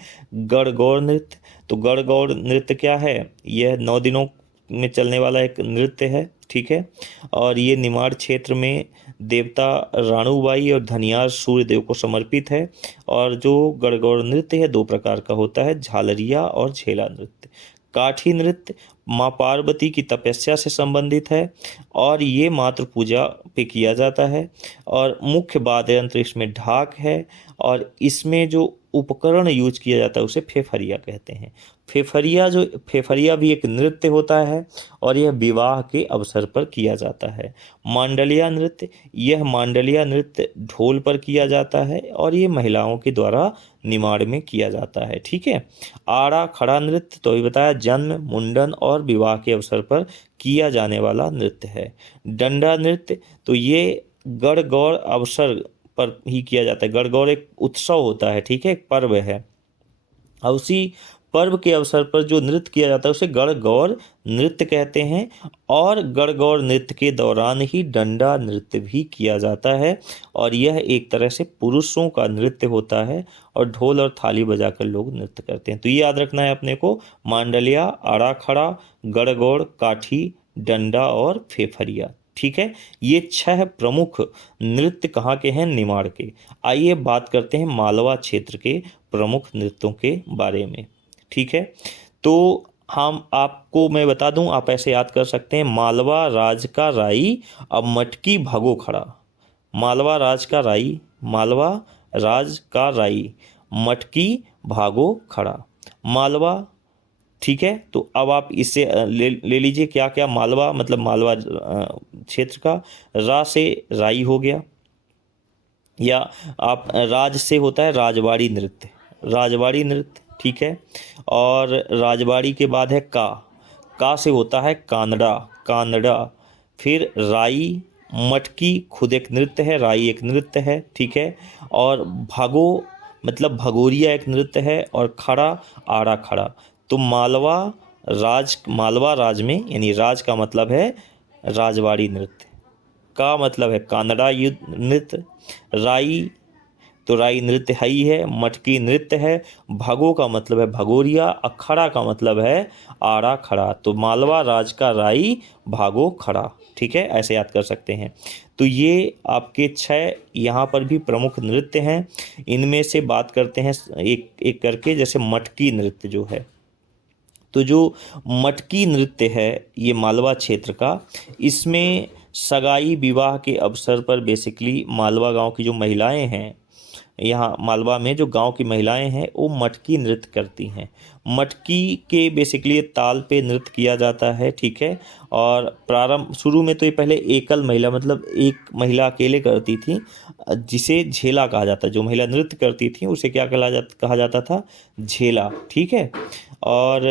गणगौर नृत्य, तो गणगौर नृत्य क्या है, यह 9 दिनों में चलने वाला एक नृत्य है। ठीक है, और ये निमाड़ क्षेत्र में देवता राणूबाई और धनियार सूर्यदेव को समर्पित है। और जो गणगौर नृत्य है 2 प्रकार का होता है, झालरिया और झेला नृत्य। काठी नृत्य माँ पार्वती की तपस्या से संबंधित है और ये मातृ पूजा पे किया जाता है। और मुख्य वाद्य यंत्र इसमें ढाक है और इसमें जो उपकरण यूज किया जाता है उसे फेफरिया कहते हैं। फेफरिया भी एक नृत्य होता है और यह विवाह के अवसर पर किया जाता है। मांडलिया नृत्य, यह मांडलिया नृत्य ढोल पर किया जाता है और ये महिलाओं के द्वारा निमाड़ में किया जाता है। ठीक है, आड़ा खड़ा नृत्य तो ये बताया जन्म, मुंडन और विवाह के अवसर पर किया जाने वाला नृत्य है। डंडा नृत्य तो ये गणगौर अवसर पर ही किया जाता है। गणगौर एक उत्सव होता है, ठीक है, एक पर्व है और उसी पर्व के अवसर पर जो नृत्य किया जाता है उसे गणगौर नृत्य कहते हैं। और गणगौर नृत्य के दौरान ही डंडा नृत्य भी किया जाता है और यह एक तरह से पुरुषों का नृत्य होता है और ढोल और थाली बजाकर लोग नृत्य करते हैं। तो ये याद रखना है अपने को, मांडलिया, आड़ा खड़ा, गणगौर, काठी, डंडा और फेफरिया। ठीक है, ये 6 प्रमुख नृत्य कहाँ के हैं, निमाड़ के। आइए बात करते हैं मालवा क्षेत्र के प्रमुख नृत्यों के बारे में। ठीक है, तो हम आपको मैं बता दूं, आप ऐसे याद कर सकते हैं, मालवा राज का राई अब मटकी भागो खड़ा। मालवा राज का राई, मालवा राज का राई, मटकी भागो खड़ा, मालवा। ठीक है, तो अब आप इससे ले लीजिए क्या क्या। मालवा मतलब मालवा क्षेत्र का, रा से राई हो गया, या आप राज से होता है राजवाड़ी नृत्य, राजवाड़ी नृत्य। ठीक है, और राजवाड़ी के बाद है का से होता है कानड़ा, कानड़ा। फिर राई, मटकी खुद एक नृत्य है, राई एक नृत्य है। ठीक है, और भागो मतलब भगोरिया एक नृत्य है, और खड़ा आड़ा खड़ा। तो मालवा राज में, यानी राज का मतलब है राजवाड़ी नृत्य, का मतलब है कानड़ा युद्ध नृत्य, राई तो राई नृत्य है ही है, मटकी नृत्य है, भागो का मतलब है भगोरिया, अखड़ा का मतलब है आड़ा खड़ा। तो मालवा राज का राई, भागो खड़ा। ठीक है, ऐसे याद कर सकते हैं। तो ये आपके 6 यहाँ पर भी प्रमुख नृत्य हैं। इनमें से बात करते हैं एक एक करके। जैसे मटकी नृत्य जो है, तो जो मटकी नृत्य है ये मालवा क्षेत्र का, इसमें सगाई विवाह के अवसर पर बेसिकली मालवा गांव की जो महिलाएं हैं, यहाँ मालवा में जो गांव की महिलाएं हैं वो मटकी नृत्य करती हैं। मटकी के बेसिकली ताल पे नृत्य किया जाता है। ठीक है, और शुरू में तो ये पहले एकल महिला मतलब एक महिला अकेले करती थी, जिसे झेला कहा जाता है। जो महिला नृत्य करती थी उसे क्या कहा जाता था, झेला। ठीक है, और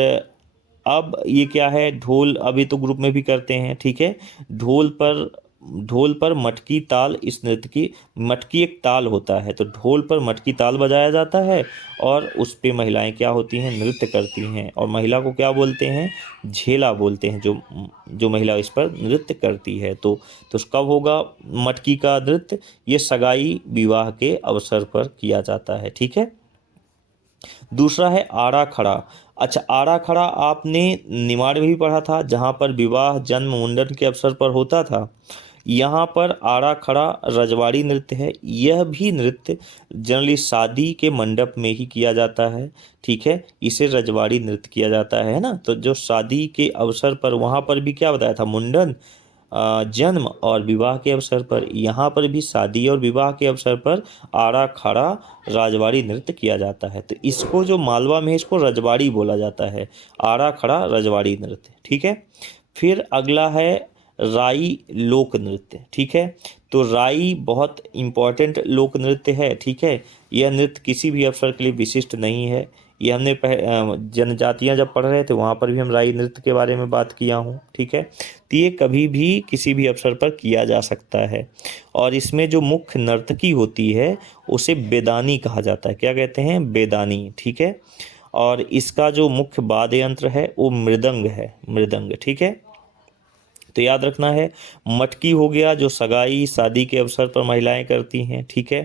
अब ये क्या है, ढोल अभी तो ग्रुप में भी करते हैं। ठीक है, ढोल पर मटकी ताल, इस नृत्य की मटकी एक ताल होता है, तो ढोल पर मटकी ताल बजाया जाता है और उस पे महिलाएं क्या होती हैं, नृत्य करती हैं। और महिला को क्या बोलते हैं, झेला बोलते हैं, जो महिला इस पर नृत्य करती है। तो कब होगा मटकी का नृत्य, ये सगाई विवाह के अवसर पर किया जाता है। ठीक है, दूसरा है आड़ा खड़ा। अच्छा, आड़ा खड़ा आपने निमाड़ में भी पढ़ा था, जहाँ पर विवाह, जन्म, मुंडन के अवसर पर होता था। यहाँ पर आड़ा खड़ा रजवाड़ी नृत्य है। यह भी नृत्य जनरली शादी के मंडप में ही किया जाता है। ठीक है, इसे रजवाड़ी नृत्य किया जाता है ना। तो जो शादी के अवसर पर, वहाँ पर भी क्या बताया था, मुंडन, जन्म और विवाह के अवसर पर, यहाँ पर भी शादी और विवाह के अवसर पर आड़ा खड़ा राजवाड़ी नृत्य किया जाता है। तो इसको जो मालवा में इसको रजवाड़ी बोला जाता है, आड़ा खड़ा रजवाड़ी नृत्य। ठीक है, फिर अगला है राई लोक नृत्य, ठीक है। तो राई बहुत इम्पॉर्टेंट लोक नृत्य है, ठीक है। यह नृत्य किसी भी अवसर के लिए विशिष्ट नहीं है। ये हमने जनजातियां जब पढ़ रहे थे वहाँ पर भी हम राई नृत्य के बारे में बात किया हूँ, ठीक है। तो ये कभी भी किसी भी अवसर पर किया जा सकता है। और इसमें जो मुख्य नर्तकी होती है उसे बेदानी कहा जाता है। क्या कहते हैं? बेदानी, ठीक है। और इसका जो मुख्य वाद्य यंत्र है वो मृदंग है, मृदंग, ठीक है। तो याद रखना है। मटकी हो गया जो सगाई शादी के अवसर पर महिलाएं करती हैं, ठीक है।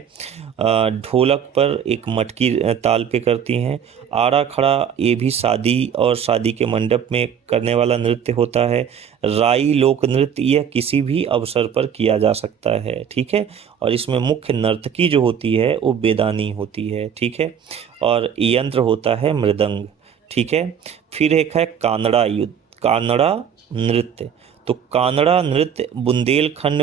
ढोलक पर एक मटकी ताल पे करती हैं। आड़ा खड़ा ये भी शादी और शादी के मंडप में करने वाला नृत्य होता है। राई लोक नृत्य यह किसी भी अवसर पर किया जा सकता है, ठीक है। और इसमें मुख्य नर्तकी जो होती है वो बेदानी होती है, ठीक है। और यंत्र होता है मृदंग, ठीक है। फिर एक है कानड़ा युद्ध, कानड़ा नृत्य। तो कानड़ा नृत्य बुंदेलखंड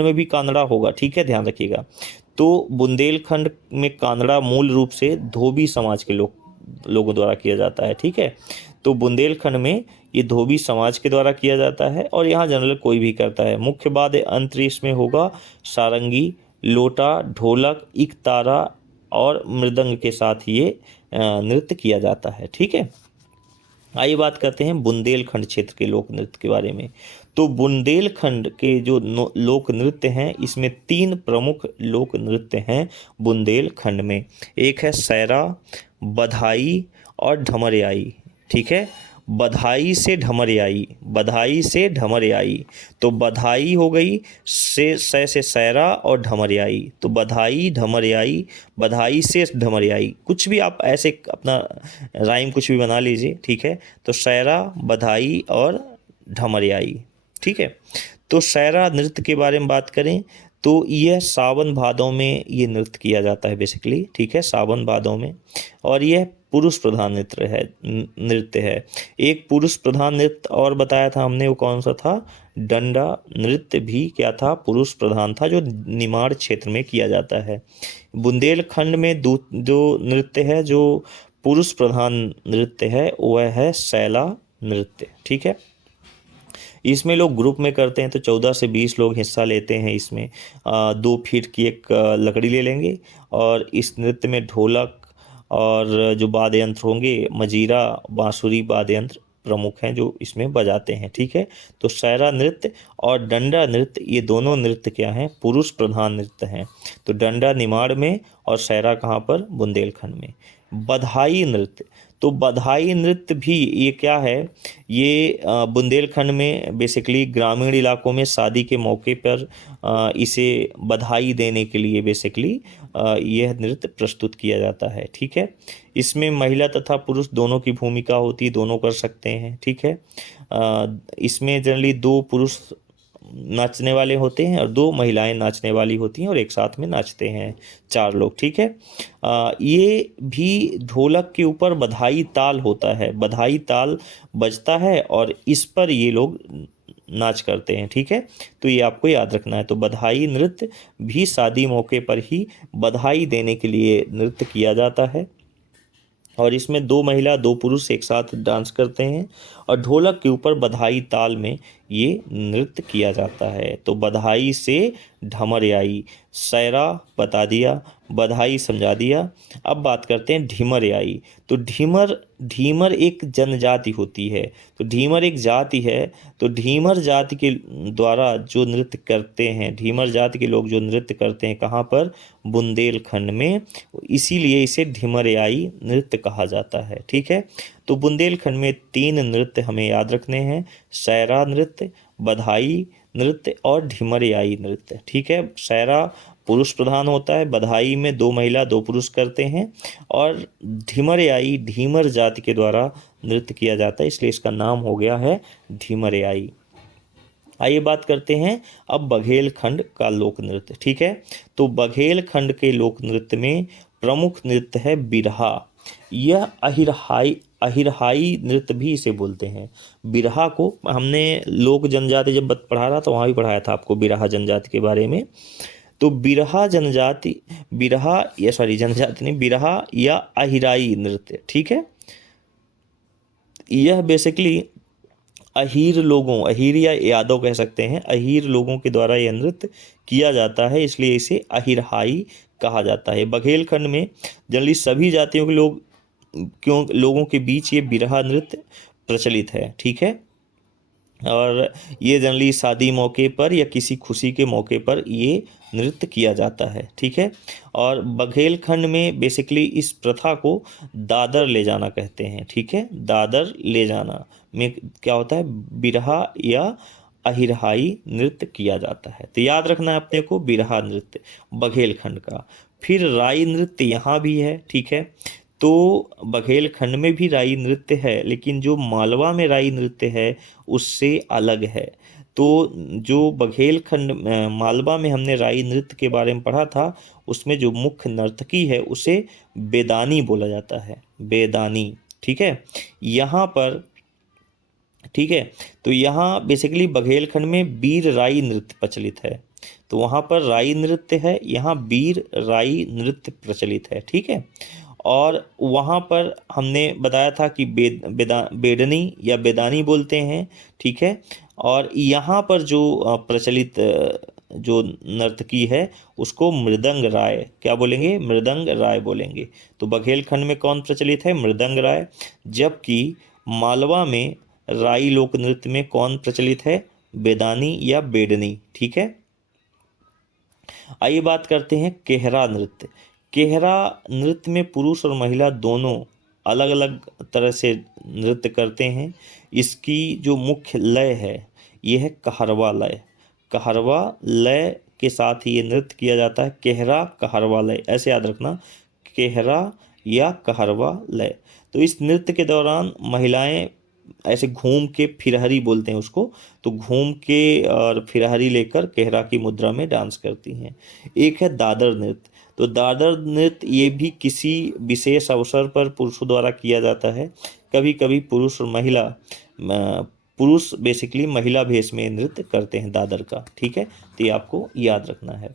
में भी कानड़ा होगा, ठीक है, ध्यान रखिएगा। तो बुंदेलखंड में कानड़ा मूल रूप से धोबी समाज के लोगों द्वारा किया जाता है, ठीक है। तो बुंदेलखंड में ये धोबी समाज के द्वारा किया जाता है और यहाँ जनरल कोई भी करता है। मुख्य वाद्य यंत्र इसमें होगा सारंगी, लोटा, ढोलक, इकतारा और मृदंग के साथ ये नृत्य किया जाता है, ठीक है। आइए बात करते हैं बुंदेलखंड क्षेत्र के लोक नृत्य के बारे में। तो बुंदेलखंड के जो लोक नृत्य हैं इसमें 3 प्रमुख लोक नृत्य हैं बुंदेलखंड में। एक है सैरा, बधाई और ढमरियाई, ठीक है। बधाई से ढमरियाई, बधाई से ढमरियाई। तो बधाई हो गई से सैरा और ढमरियाई। तो बधाई ढमरियाई, बधाई से ढमरियाई। कुछ भी आप ऐसे अपना राइम कुछ भी बना लीजिए, ठीक है। तो सैरा, बधाई और ढमरियाई, ठीक है। तो सैरा नृत्य के बारे में बात करें तो यह सावन भादों में ये नृत्य किया जाता है बेसिकली, ठीक है, सावन भादों में। और यह पुरुष प्रधान नृत्य है। एक पुरुष प्रधान नृत्य और बताया था हमने, वो कौन सा था? डंडा नृत्य भी क्या था? पुरुष प्रधान था, जो निमाड़ क्षेत्र में किया जाता है। बुंदेलखंड में जो नृत्य है जो पुरुष प्रधान नृत्य है वह है सैला नृत्य, ठीक है। इसमें लोग ग्रुप में करते हैं तो 14 से 20 लोग हिस्सा लेते हैं इसमें। 2 फीट की एक लकड़ी ले लेंगे और इस नृत्य में ढोलक और जो वाद्य यंत्र होंगे, मजीरा, बांसुरी वाद्य यंत्र प्रमुख हैं जो इसमें बजाते हैं, ठीक है। तो सैरा नृत्य और डंडा नृत्य ये दोनों नृत्य क्या हैं? पुरुष प्रधान नृत्य हैं। तो डंडा निमाड़ में और सैरा कहाँ पर? बुंदेलखंड में। बधाई नृत्य, तो बधाई नृत्य भी ये क्या है? ये बुंदेलखंड में बेसिकली ग्रामीण इलाकों में शादी के मौके पर इसे बधाई देने के लिए बेसिकली यह नृत्य प्रस्तुत किया जाता है, ठीक है। इसमें महिला तथा पुरुष दोनों की भूमिका होती है, दोनों कर सकते हैं, ठीक है। इसमें जनरली 2 पुरुष नाचने वाले होते हैं और 2 महिलाएं नाचने वाली होती हैं और एक साथ में नाचते हैं 4 लोग, ठीक है। ये भी ढोलक के ऊपर बधाई ताल होता है, बधाई ताल बजता है और इस पर ये लोग नाच करते हैं, ठीक है। तो ये आपको याद रखना है। तो बधाई नृत्य भी शादी मौके पर ही बधाई देने के लिए नृत्य किया जाता है और इसमें 2 महिला 2 पुरुष एक साथ डांस करते हैं और ढोलक के ऊपर बधाई ताल में ये नृत्य किया जाता है। तो बधाई से ढमरियाई, सैरा बता दिया, बधाई समझा दिया। अब बात करते हैं ढिमरियाई। तो ढीमर एक जनजाति होती है। तो ढीमर एक जाति है। तो ढीमर जाति के द्वारा जो नृत्य करते हैं, ढीमर जाति के लोग जो नृत्य करते हैं कहाँ पर? बुंदेलखंड में। इसीलिए इसे ढिमरियाई नृत्य कहा जाता है, ठीक है। तो बुंदेलखंड में 3 नृत्य हमें याद रखने हैं: सैरा नृत्य, बधाई नृत्य और ढिमरियाई नृत्य, ठीक है। सैरा पुरुष प्रधान होता है, बधाई में 2 महिला 2 पुरुष करते हैं और ढिमरियाई ढीमर जाति के द्वारा नृत्य किया जाता है, इसलिए इसका नाम हो गया है ढिमरियाई। आइए बात करते हैं अब बघेलखंड का लोक नृत्य, ठीक है। तो बघेलखंड के लोक नृत्य में प्रमुख नृत्य है बिरहा। यह अहिरहाई नृत्य भी इसे बोलते हैं। बिरहा को हमने लोक जनजाति जब पढ़ा रहा था वहाँ भी पढ़ाया था आपको बिरहा जनजाति के बारे में। तो बिरहा जनजाति बिरहा या अहिराई नृत्य, ठीक है। यह बेसिकली अहीर लोगों, अहीर या यादव कह सकते हैं, अहीर लोगों के द्वारा यह नृत्य किया जाता है, इसलिए इसे अहिरहाई कहा जाता है। बघेलखंड में जनरली सभी जातियों के लोगों के बीच ये बिरहा नृत्य प्रचलित है। ठीक है, और ये जनरली शादी मौके पर या किसी खुशी के मौके पर ये नृत्य किया जाता है। ठीक है, और बघेलखंड में बेसिकली इस प्रथा को दादर ले जाना कहते हैं। ठीक है, दादर ले जाना में क्या होता है, बिरहा या अहिरहाई नृत्य किया जाता है। तो याद रखना है अपने को, बिरहा नृत्य बघेलखंड का। फिर राई नृत्य यहाँ भी है। ठीक है, तो बघेलखंड में भी राई नृत्य है, लेकिन जो मालवा में राई नृत्य है उससे अलग है। तो जो बघेलखंड मालवा में हमने राई नृत्य के बारे में पढ़ा था, उसमें जो मुख्य नर्तकी है उसे बेदानी बोला जाता है, बेदानी। ठीक है, यहाँ पर, ठीक है, तो यहाँ बेसिकली बघेलखंड में वीर राई नृत्य प्रचलित है। तो वहाँ पर राई नृत्य है, यहाँ वीर राई नृत्य प्रचलित है। ठीक है, और वहाँ पर हमने बताया था कि बेदनी या बेदानी बोलते हैं। ठीक है, और यहाँ पर जो प्रचलित जो नर्तकी है उसको मृदंग राय, क्या बोलेंगे, मृदंग राय बोलेंगे। तो बघेलखंड में कौन प्रचलित है, मृदंग राय, जबकि मालवा में राई लोक नृत्य में कौन प्रचलित है, बेदानी या बेडनी। ठीक है, आइए बात करते हैं केहरा नृत्य। केहरा नृत्य में पुरुष और महिला दोनों अलग अलग तरह से नृत्य करते हैं। इसकी जो मुख्य लय है यह है कहरवा लय। कहरवा लय के साथ ही ये नृत्य किया जाता है, केहरा कहरवा लय, ऐसे याद रखना, केहरा या कहरवा लय। तो इस नृत्य के दौरान महिलाएं ऐसे घूम के, फिरहरी बोलते हैं उसको, तो घूम के और फिरहरी लेकर केहरा की मुद्रा में डांस करती हैं। एक है दादर नृत्य। तो दादर नृत्य ये भी किसी विशेष अवसर पर पुरुषों द्वारा किया जाता है। कभी कभी पुरुष और महिला, पुरुष बेसिकली महिला भेष में नृत्य करते हैं दादर का। ठीक है, तो ये आपको याद रखना है।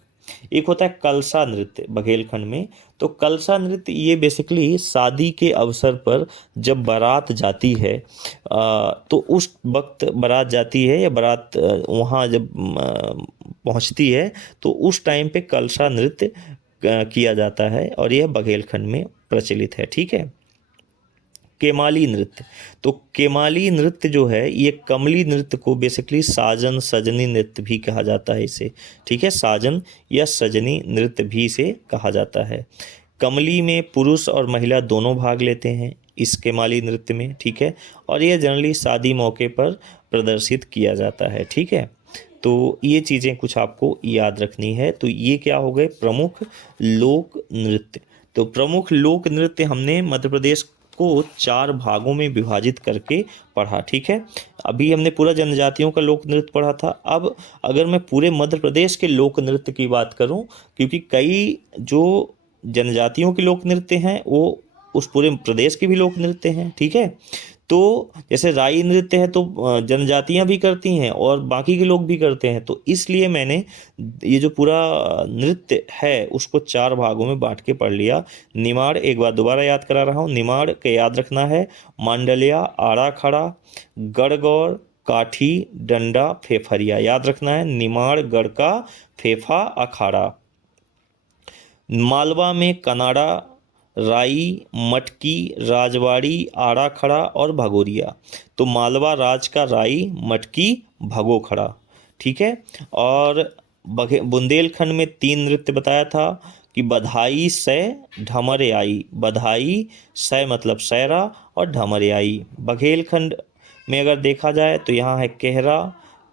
एक होता है कलसा नृत्य बघेलखंड में। तो कलसा नृत्य ये बेसिकली शादी के अवसर पर जब बारात जाती है, तो उस वक्त बारात जाती है या बारात वहाँ जब पहुँचती है तो उस टाइम पे कलसा नृत्य किया जाता है, और यह बघेलखंड में प्रचलित है। ठीक है, केमाली नृत्य। तो केमाली नृत्य जो है ये कमली नृत्य को बेसिकली साजन सजनी नृत्य भी कहा जाता है इसे। ठीक है, साजन या सजनी नृत्य भी इसे कहा जाता है। कमली में पुरुष और महिला दोनों भाग लेते हैं इस केमाली नृत्य में। ठीक है, और यह जनरली शादी मौके पर प्रदर्शित किया जाता है। ठीक है, तो ये चीज़ें कुछ आपको याद रखनी है। तो ये क्या हो गए, प्रमुख लोक नृत्य। तो प्रमुख लोक नृत्य हमने मध्य प्रदेश को 4 भागों में विभाजित करके पढ़ा। ठीक है, अभी हमने पूरा जनजातियों का लोक नृत्य पढ़ा था। अब अगर मैं पूरे मध्य प्रदेश के लोक नृत्य की बात करूं, क्योंकि कई जो जनजातियों के लोक नृत्य हैं वो उस पूरे प्रदेश के भी लोक नृत्य हैं। ठीक है, तो जैसे राई नृत्य है तो जनजातियां भी करती हैं और बाकी के लोग भी करते हैं। तो इसलिए मैंने ये जो पूरा नृत्य है उसको 4 भागों में बांट के पढ़ लिया। निमाड़, एक बार दोबारा याद करा रहा हूँ, निमाड़ के याद रखना है, मांडलिया, आड़ा खड़ा, गढ़गौर, काठी, डंडा, फेफरिया, याद रखना है, निमाड़, गढ़का, फेफा, अखाड़ा। मालवा में कनाडा, राई, मटकी, राजवाड़ी, आड़ा खड़ा और भगोरिया। तो मालवा राज का राई, मटकी, भगो खड़ा। ठीक है, और बुंदेलखंड में 3 नृत्य बताया था कि बधाई, सै, ढमरे आई। बधाई, सै मतलब सैरा और ढमरे आई। बघेलखंड में अगर देखा जाए तो यहाँ है केहरा,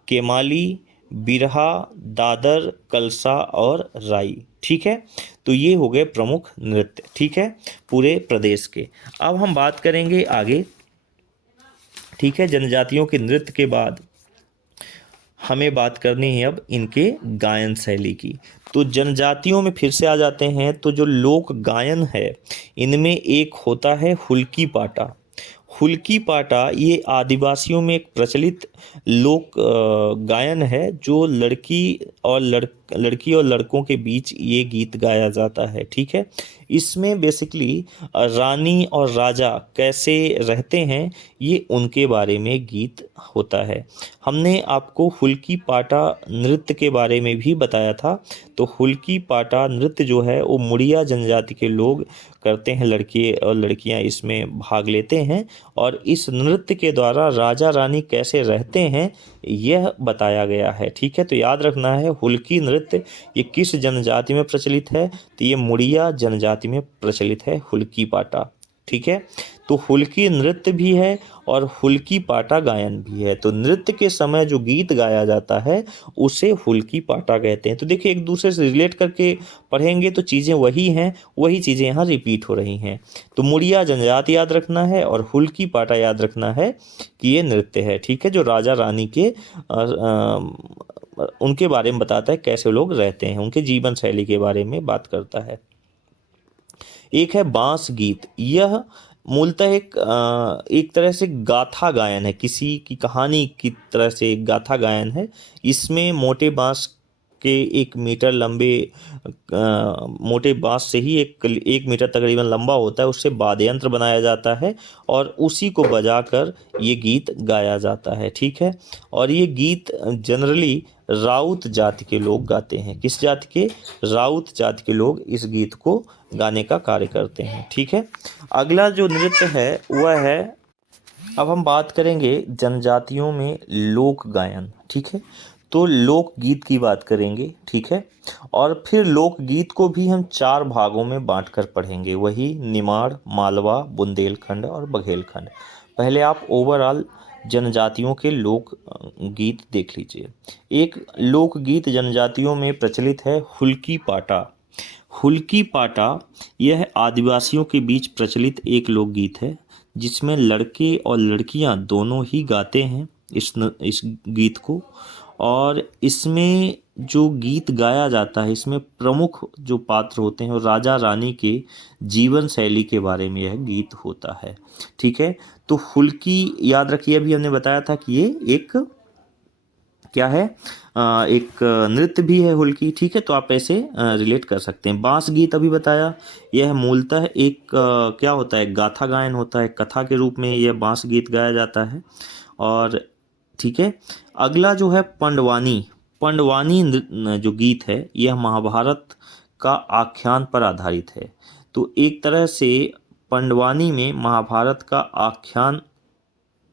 केमाली, बिरहा, दादर, कलसा और राई। ठीक है, तो ये हो गए प्रमुख नृत्य। ठीक है, पूरे प्रदेश के। अब हम बात करेंगे आगे। ठीक है, जनजातियों के नृत्य के बाद हमें बात करनी है अब इनके गायन शैली की। तो जनजातियों में फिर से आ जाते हैं। तो जो लोक गायन है इनमें एक होता है हुल्की पाटा। हुल्की पाटा ये आदिवासियों में एक प्रचलित लोक गायन है जो लड़की और लड़की और लड़कों के बीच ये गीत गाया जाता है। ठीक है, इसमें बेसिकली रानी और राजा कैसे रहते हैं ये उनके बारे में गीत होता है। हमने आपको हुल्की पाटा नृत्य के बारे में भी बताया था। तो हुल्की पाटा नृत्य जो है वो मुड़िया जनजाति के लोग करते हैं, लड़के और लड़कियां इसमें भाग लेते हैं, और इस नृत्य के द्वारा राजा रानी कैसे रहते हैं यह बताया गया है। ठीक है, तो याद रखना है हुल्की नृत्य ये किस जनजाति में प्रचलित है, तो ये मुड़िया जनजाति में प्रचलित है हुल्की पाटा। ठीक है, तो हुल्की नृत्य भी है और हुल्की पाटा गायन भी है। तो नृत्य के समय जो गीत गाया जाता है उसे हुल्की पाटा कहते हैं। तो देखिए, एक दूसरे से रिलेट करके पढ़ेंगे तो चीज़ें वही हैं, वही चीज़ें यहाँ रिपीट हो रही हैं। तो मुड़िया जनजाति याद रखना है और हुल्की पाटा याद रखना है कि ये नृत्य है। ठीक है, जो राजा रानी के उनके बारे में बताता है, कैसे लोग रहते हैं, उनके जीवन शैली के बारे में बात करता है। एक है बांस गीत। यह मूलतः एक तरह से गाथा गायन है, किसी की कहानी की तरह से एक गाथा गायन है। इसमें मोटे बांस के 1 मीटर लंबे मोटे बांस से ही 1 मीटर तकरीबन लंबा होता है, उससे वाद्य यंत्र बनाया जाता है और उसी को बजाकर ये गीत गाया जाता है। ठीक है, और ये गीत जनरली राउत जाति के लोग गाते हैं। किस जाति के? राउत जाति के लोग इस गीत को गाने का कार्य करते हैं। ठीक है, अगला जो नृत्य है वह है, अब हम बात करेंगे जनजातियों में लोक गायन। ठीक है, तो लोक गीत की बात करेंगे। ठीक है, और फिर लोक गीत को भी हम 4 भागों में बांटकर पढ़ेंगे, वही निमाड़, मालवा, बुंदेलखंड और बघेलखंड। पहले आप ओवरऑल जनजातियों के लोक गीत देख लीजिए। एक लोक गीत जनजातियों में प्रचलित है हुल्की पाटा। हुल्की पाटा यह आदिवासियों के बीच प्रचलित एक लोकगीत है जिसमें लड़के और लड़कियां दोनों ही गाते हैं इस गीत को। और इसमें जो गीत गाया जाता है, इसमें प्रमुख जो पात्र होते हैं और राजा रानी के जीवन शैली के बारे में यह गीत होता है। ठीक है, तो हुल्की याद रखिए, अभी हमने बताया था कि ये एक क्या है, एक नृत्य भी है हुल्की। ठीक है, तो आप ऐसे रिलेट कर सकते हैं। बांस गीत अभी बताया, यह मूलतः एक क्या होता है, गाथा गायन होता है, कथा के रूप में यह बांस गीत गाया जाता है। और ठीक है, अगला जो है पंडवानी। पंडवानी जो गीत है यह महाभारत का आख्यान पर आधारित है। तो एक तरह से पंडवानी में महाभारत का आख्यान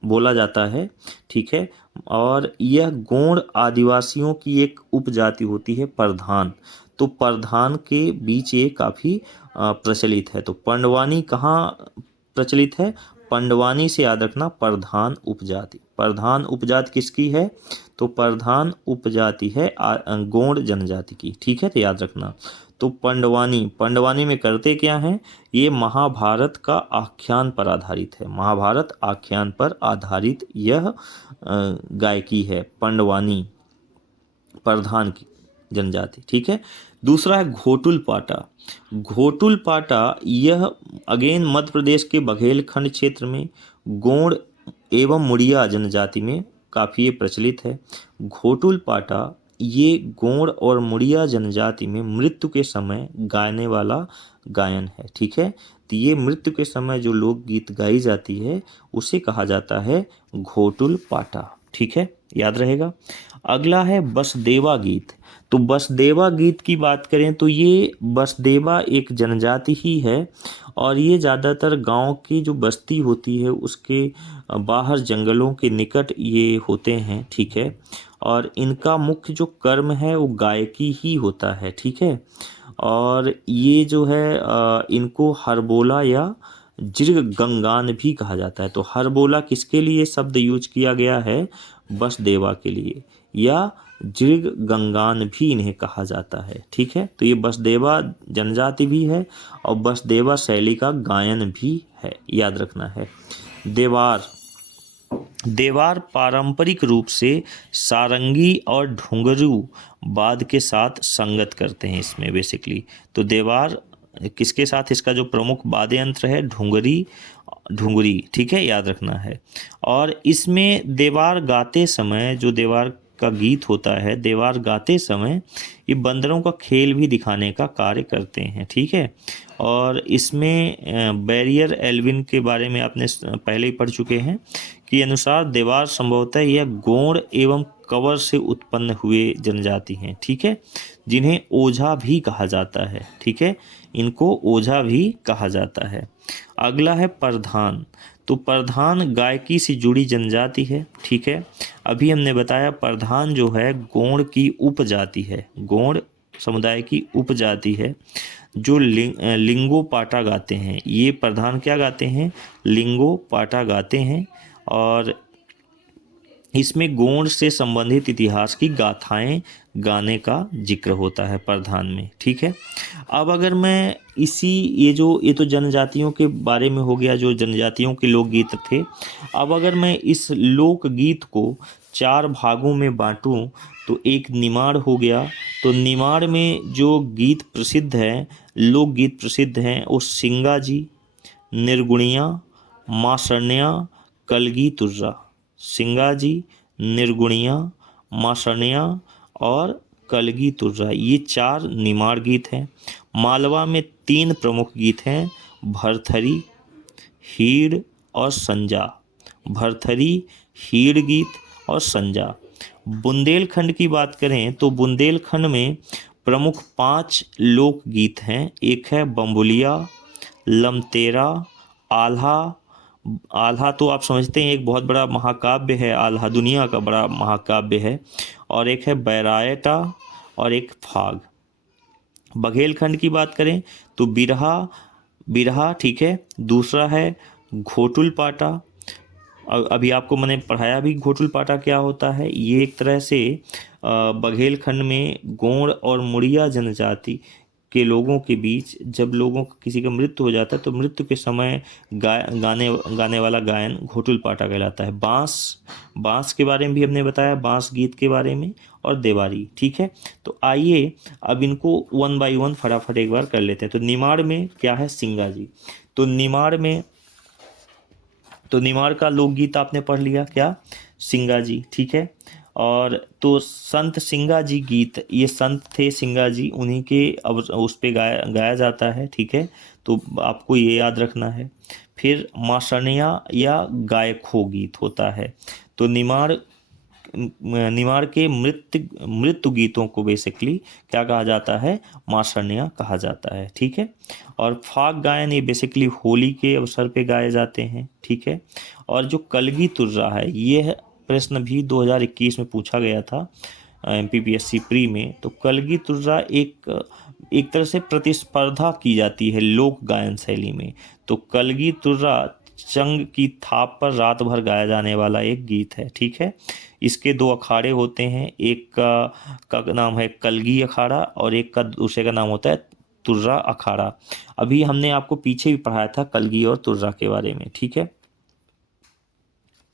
बोला जाता है। ठीक है, और यह गोंड आदिवासियों की एक उपजाति होती है प्रधान। तो प्रधान के बीच ये काफ़ी प्रचलित है। तो पंडवानी कहाँ प्रचलित है? पंडवानी से याद रखना, प्रधान उपजाति। प्रधान उपजाति किसकी है? तो प्रधान उपजाति है गोंड जनजाति की। ठीक है, तो याद रखना। तो पंडवानी में करते क्या हैं, ये महाभारत का आख्यान पर आधारित है। महाभारत आख्यान पर आधारित यह गायकी है पंडवानी, प्रधान की जनजाति। ठीक है, दूसरा है घोटुल पाटा। घोटुल पाटा यह अगेन मध्य प्रदेश के बघेलखंड क्षेत्र में गोंड एवं मुड़िया जनजाति में काफ़ी प्रचलित है। घोटुल पाटा ये गोंड और मुड़िया जनजाति में मृत्यु के समय गाने वाला गायन है। ठीक है, तो ये मृत्यु के समय जो लोकगीत गाई जाती है उसे कहा जाता है घोटुल पाटा। ठीक है, याद रहेगा। अगला है बसदेवा गीत। तो बसदेवा गीत की बात करें तो ये बसदेवा एक जनजाति ही है और ये ज़्यादातर गांव की जो बस्ती होती है उसके बाहर जंगलों के निकट ये होते हैं। ठीक है, और इनका मुख्य जो कर्म है वो गायकी ही होता है। ठीक है, और ये जो है इनको हरबोला या जिर्ग गंगान भी कहा जाता है। तो हरबोला किसके लिए शब्द यूज किया गया है? बसदेवा के लिए, या जिर्ग गंगान भी इन्हें कहा जाता है। ठीक है, तो ये बसदेवा जनजाति भी है और बसदेवा शैली का गायन भी है, याद रखना है। देवार पारंपरिक रूप से सारंगी और घुंघरू बाद के साथ संगत करते हैं इसमें बेसिकली। तो देवार किसके साथ, इसका जो प्रमुख वाद्य यंत्र है ढुंगरी। ठीक है, याद रखना है। और इसमें देवार गाते समय जो देवार का गीत होता है, देवार गाते समय ये बंदरों का खेल भी दिखाने का कार्य करते हैं, ठीक है। और इसमें बैरियर एल्विन के बारे में आपने पहले ही पढ़ चुके हैं कि अनुसार देवार संभवतः यह गोंड एवं कवर से उत्पन्न हुए जनजाति हैं, ठीक है, जिन्हें ओझा भी कहा जाता है, ठीक है, इनको ओझा भी कहा जाता है। अगला है प्रधान। तो प्रधान गायकी से जुड़ी जनजाति है, ठीक है। अभी हमने बताया प्रधान जो है गोंड की उपजाति है, गोंड समुदाय की उपजाति है जो लिंगो पाटा गाते हैं। ये प्रधान क्या गाते हैं? लिंगो पाटा गाते हैं और इसमें गोंड से संबंधित इतिहास की गाथाएं गाने का जिक्र होता है प्रधान में, ठीक है। अब अगर मैं ये तो जनजातियों के बारे में हो गया, जो जनजातियों के लोकगीत थे। अब अगर मैं इस लोकगीत को 4 भागों में बांटूं तो एक निमाड़ हो गया। तो निमाड़ में जो गीत प्रसिद्ध है, लोकगीत प्रसिद्ध हैं, वो सिंगा जी, निर्गुणिया, मासण्या, कलगी तुर्रा। सिंगा जी, निर्गुणिया, मासण्या और कलगी तुर्रा, ये 4 निमाड़ गीत हैं। मालवा में 3 प्रमुख गीत हैं, भरथरी, हीड़ और संजा। भरथरी, हीड़ गीत और संजा। बुंदेलखंड की बात करें तो बुंदेलखंड में प्रमुख 5 लोक गीत हैं। एक है बम्बुलिया, लमतेरा, आल्हा। आल्हा तो आप समझते हैं एक बहुत बड़ा महाकाव्य है, आल्हा दुनिया का बड़ा महाकाव्य है। और एक है बैरायटा और एक फाग। बघेलखंड की बात करें तो बिरहा, ठीक है। दूसरा है घोटुल पाटा। अभी आपको मैंने पढ़ाया भी घोटुल पाटा क्या होता है। ये एक तरह से बघेलखंड में गोंड और मुड़िया जनजाति के लोगों के बीच जब किसी का मृत्यु हो जाता है तो मृत्यु के समय गाने वाला गायन घोटुल पाटा कहलाता है। बांस के बारे में भी हमने बताया, बांस गीत के बारे में, और देवारी, ठीक है। तो आइए अब इनको 1 बाय 1 फटाफट एक बार कर लेते हैं। तो निमाड़ में क्या है? सिंगा जी। तो निमाड़ का लोकगीत आपने पढ़ लिया क्या? सिंगा जी, ठीक है। और तो संत सिंगा जी गीत, ये संत थे सिंगा जी, उन्हीं के अब उस पे गाया जाता है, ठीक है। तो आपको ये याद रखना है। फिर मासण्या या गायखो गीत होता है। तो निमाड़ के मृत्यु गीतों को बेसिकली क्या कहा जाता है? मासण्या कहा जाता है, ठीक है। और फाग गायन ये बेसिकली होली के अवसर पे गाए जाते हैं, ठीक है। और जो कलगी तुर्रा है, ये प्रश्न भी 2021 में पूछा गया था MPPSC प्री में। तो कलगी तुर्रा एक तरह से प्रतिस्पर्धा की जाती है लोक गायन शैली में। तो कलगी तुर्रा चंग की थाप पर रात भर गाया जाने वाला एक गीत है, ठीक है। इसके 2 अखाड़े होते हैं, एक का नाम है कलगी अखाड़ा और एक का दूसरे का नाम होता है तुर्रा अखाड़ा। अभी हमने आपको पीछे भी पढ़ाया था कलगी और तुर्रा के बारे में, ठीक है।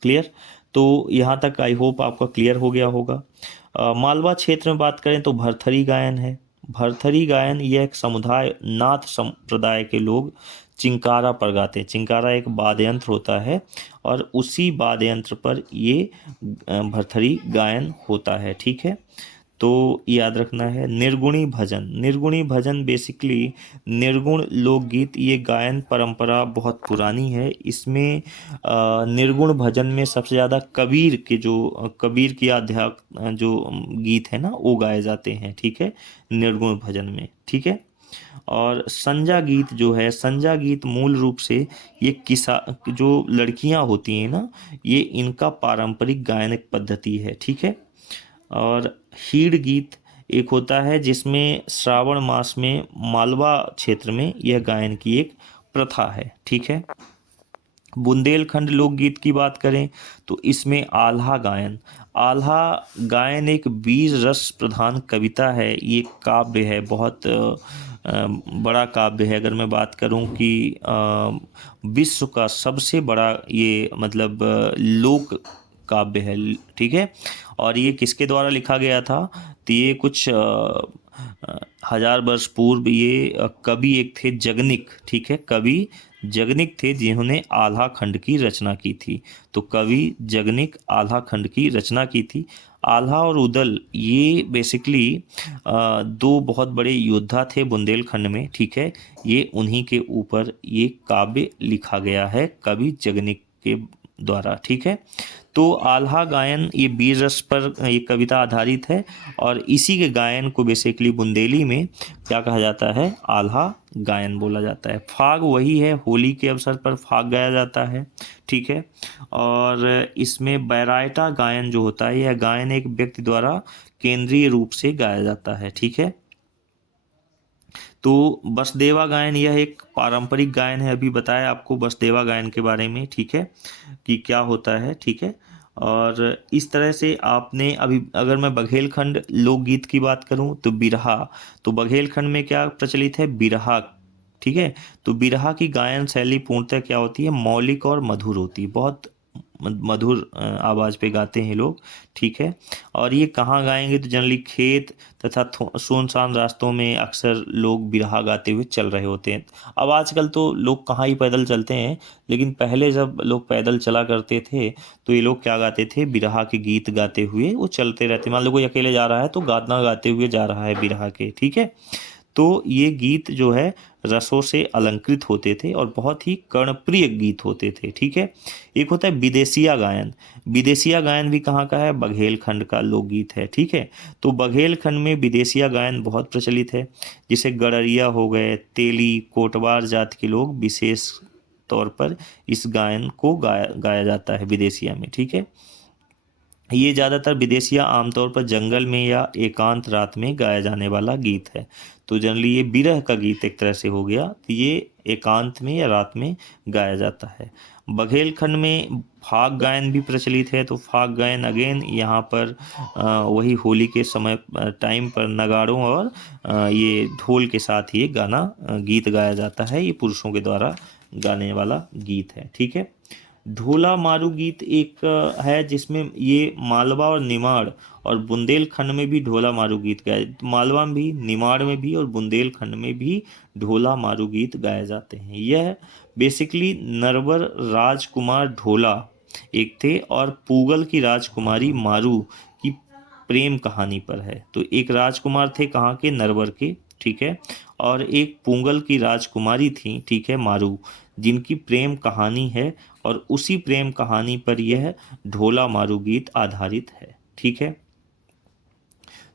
क्लियर? तो यहाँ तक आई होप आपका क्लियर हो गया होगा। मालवा क्षेत्र में बात करें तो भरथरी गायन है। भरथरी गायन यह एक समुदाय नाथ संप्रदाय के लोग चिंकारा पर गाते हैं। चिंकारा एक वाद्य यंत्र होता है और उसी वाद्य यंत्र पर ये भरथरी गायन होता है, ठीक है। तो याद रखना है। निर्गुणी भजन बेसिकली निर्गुण लोकगीत, ये गायन परंपरा बहुत पुरानी है। इसमें निर्गुण भजन में सबसे ज़्यादा कबीर की आध्यात्म जो गीत है ना, वो गाए जाते हैं, ठीक है, निर्गुण भजन में, ठीक है। और संजा गीत जो है, संजा गीत मूल रूप से ये जो लड़कियां होती हैं ना, ये इनका पारंपरिक गायन पद्धति है, ठीक है। और हीड़ गीत एक होता है जिसमें श्रावण मास में मालवा क्षेत्र में यह गायन की एक प्रथा है, ठीक है। बुंदेलखंड लोकगीत की बात करें तो इसमें आल्हा गायन एक वीर रस प्रधान कविता है। ये काव्य है, बहुत बड़ा काव्य है। अगर मैं बात करूं कि विश्व का सबसे बड़ा ये मतलब लोक काव्य है, ठीक है। और ये किसके द्वारा लिखा गया था? तो ये कुछ 1000 वर्ष पूर्व ये कवि एक थे जगनिक, ठीक है, कवि जगनिक थे जिन्होंने आल्हा खंड की रचना की थी। तो कवि जगनिक आल्हा खंड की रचना की थी। आल्हा और उदल ये बेसिकली दो बहुत बड़े योद्धा थे बुंदेलखंड में, ठीक है। ये उन्हीं के ऊपर ये काव्य लिखा गया है कवि जगनिक के द्वारा, ठीक है। तो आल्हा गायन ये वीर रस पर ये कविता आधारित है और इसी के गायन को बेसिकली बुंदेली में क्या कहा जाता है, आल्हा गायन बोला जाता है। फाग वही है, होली के अवसर पर फाग गाया जाता है, ठीक है। और इसमें बैरायटा गायन जो होता है, यह गायन एक व्यक्ति द्वारा केंद्रीय रूप से गाया जाता है, ठीक है। तो बसदेवा गायन यह एक पारंपरिक गायन है, अभी बताया आपको बसदेवा गायन के बारे में, ठीक है, कि क्या होता है, ठीक है। और इस तरह से आपने अभी, अगर मैं बघेलखंड लोकगीत की बात करूं तो बिरहा, तो बघेलखंड में क्या प्रचलित है, बिरहा, ठीक है। तो बिरहा की गायन शैली पूर्णतः क्या होती है, मौलिक और मधुर होती है, बहुत मधुर आवाज़ पे गाते हैं लोग, ठीक है। और ये कहाँ गाएंगे, तो जनरली खेत तथा सुनसान रास्तों में अक्सर लोग बिरहा गाते हुए चल रहे होते हैं। अब आजकल तो लोग कहाँ ही पैदल चलते हैं, लेकिन पहले जब लोग पैदल चला करते थे तो ये लोग क्या गाते थे, बिरहा के गीत गाते हुए वो चलते रहते। मान लो कोई अकेले जा रहा है तो गाना गाते हुए जा रहा है बिरहा के, ठीक है। तो ये गीत जो है रसों से अलंकृत होते थे और बहुत ही कर्णप्रिय गीत होते थे, ठीक है। एक होता है विदेशिया गायन। विदेशिया गायन भी कहाँ का है, बघेलखंड का लोकगीत है, ठीक है। तो बघेलखंड में विदेशिया गायन बहुत प्रचलित है, जिसे गड़रिया हो गए, तेली, कोटवार जाति के लोग विशेष तौर पर इस गायन को गाया जाता है विदेशिया में, ठीक है। ये ज़्यादातर विदेशिया आमतौर पर जंगल में या एकांत रात में गाया जाने वाला गीत है। तो जनरली ये विरह का गीत एक तरह से हो गया, तो ये एकांत में या रात में गाया जाता है। बघेलखंड में फाग गायन भी प्रचलित है। तो फाग गायन अगेन यहाँ पर वही होली के समय टाइम पर नगाड़ों और ये ढोल के साथ ये गाना गीत गाया जाता है। ये पुरुषों के द्वारा गाने वाला गीत है, ठीक है। ढोला मारू गीत एक है जिसमें ये मालवा और निमाड़ और बुंदेलखंड में भी ढोला मारू गीत गाए, मालवा में भी, निमाड़ में भी और बुंदेलखंड में भी ढोला मारू गीत गाए जाते हैं। यह बेसिकली नरवर राजकुमार ढोला एक थे और पूगल की राजकुमारी मारू की प्रेम कहानी पर है। तो एक राजकुमार थे कहाँ के, नरवर के, ठीक है, और एक पूंगल की राजकुमारी थी, ठीक है, मारू, जिनकी प्रेम कहानी है और उसी प्रेम कहानी पर यह ढोला मारू गीत आधारित है, ठीक है।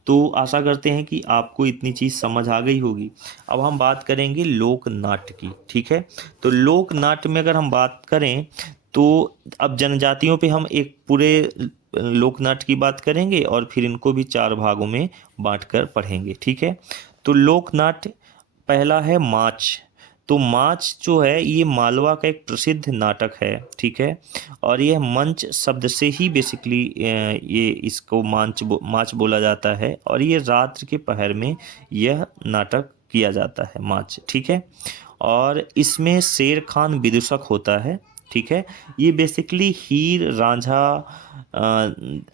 तो आशा करते हैं कि आपको इतनी चीज़ समझ आ गई होगी। अब हम बात करेंगे लोक नाट्य की, ठीक है। तो लोक नाट्य में अगर हम बात करें तो अब जनजातियों पे हम एक पूरे लोक नाट्य की बात करेंगे और फिर इनको भी 4 भागों में बांटकर पढ़ेंगे, ठीक है। तो लोक नाट्य पहला है माच। तो माच जो है ये मालवा का एक प्रसिद्ध नाटक है, ठीक है। और यह मंच शब्द से ही बेसिकली ये इसको माच बोला जाता है और ये रात्रि के पहर में यह नाटक किया जाता है, माच, ठीक है। और इसमें शेर खान विदूषक होता है, ठीक है। ये बेसिकली हीर रांझा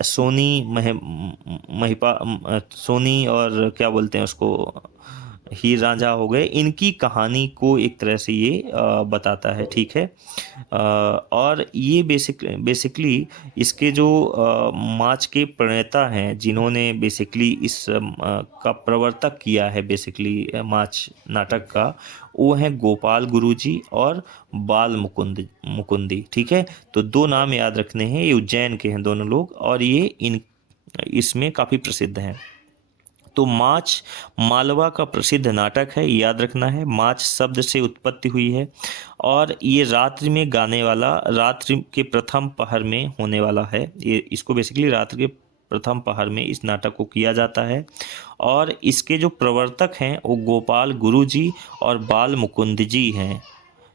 सोनी सोनी और क्या बोलते हैं उसको, हीर रांझा हो गए, इनकी कहानी को एक तरह से ये बताता है, ठीक है। और ये बेसिकली इसके जो माच के प्रणेता हैं जिन्होंने बेसिकली इस का प्रवर्तक किया है बेसिकली माच नाटक का, वो हैं गोपाल गुरुजी और बाल मुकुंदी, ठीक है। तो 2 नाम याद रखने हैं, ये उज्जैन के हैं दोनों लोग और ये इसमें काफ़ी प्रसिद्ध हैं। तो माच मालवा का प्रसिद्ध नाटक है, याद रखना है, माच शब्द से उत्पत्ति हुई है और ये रात्रि में गाने वाला, रात्रि के प्रथम पहर में होने वाला है। ये इसको बेसिकली रात्रि के प्रथम पहर में इस नाटक को किया जाता है और इसके जो प्रवर्तक हैं वो गोपाल गुरु जी और बाल मुकुंद जी हैं,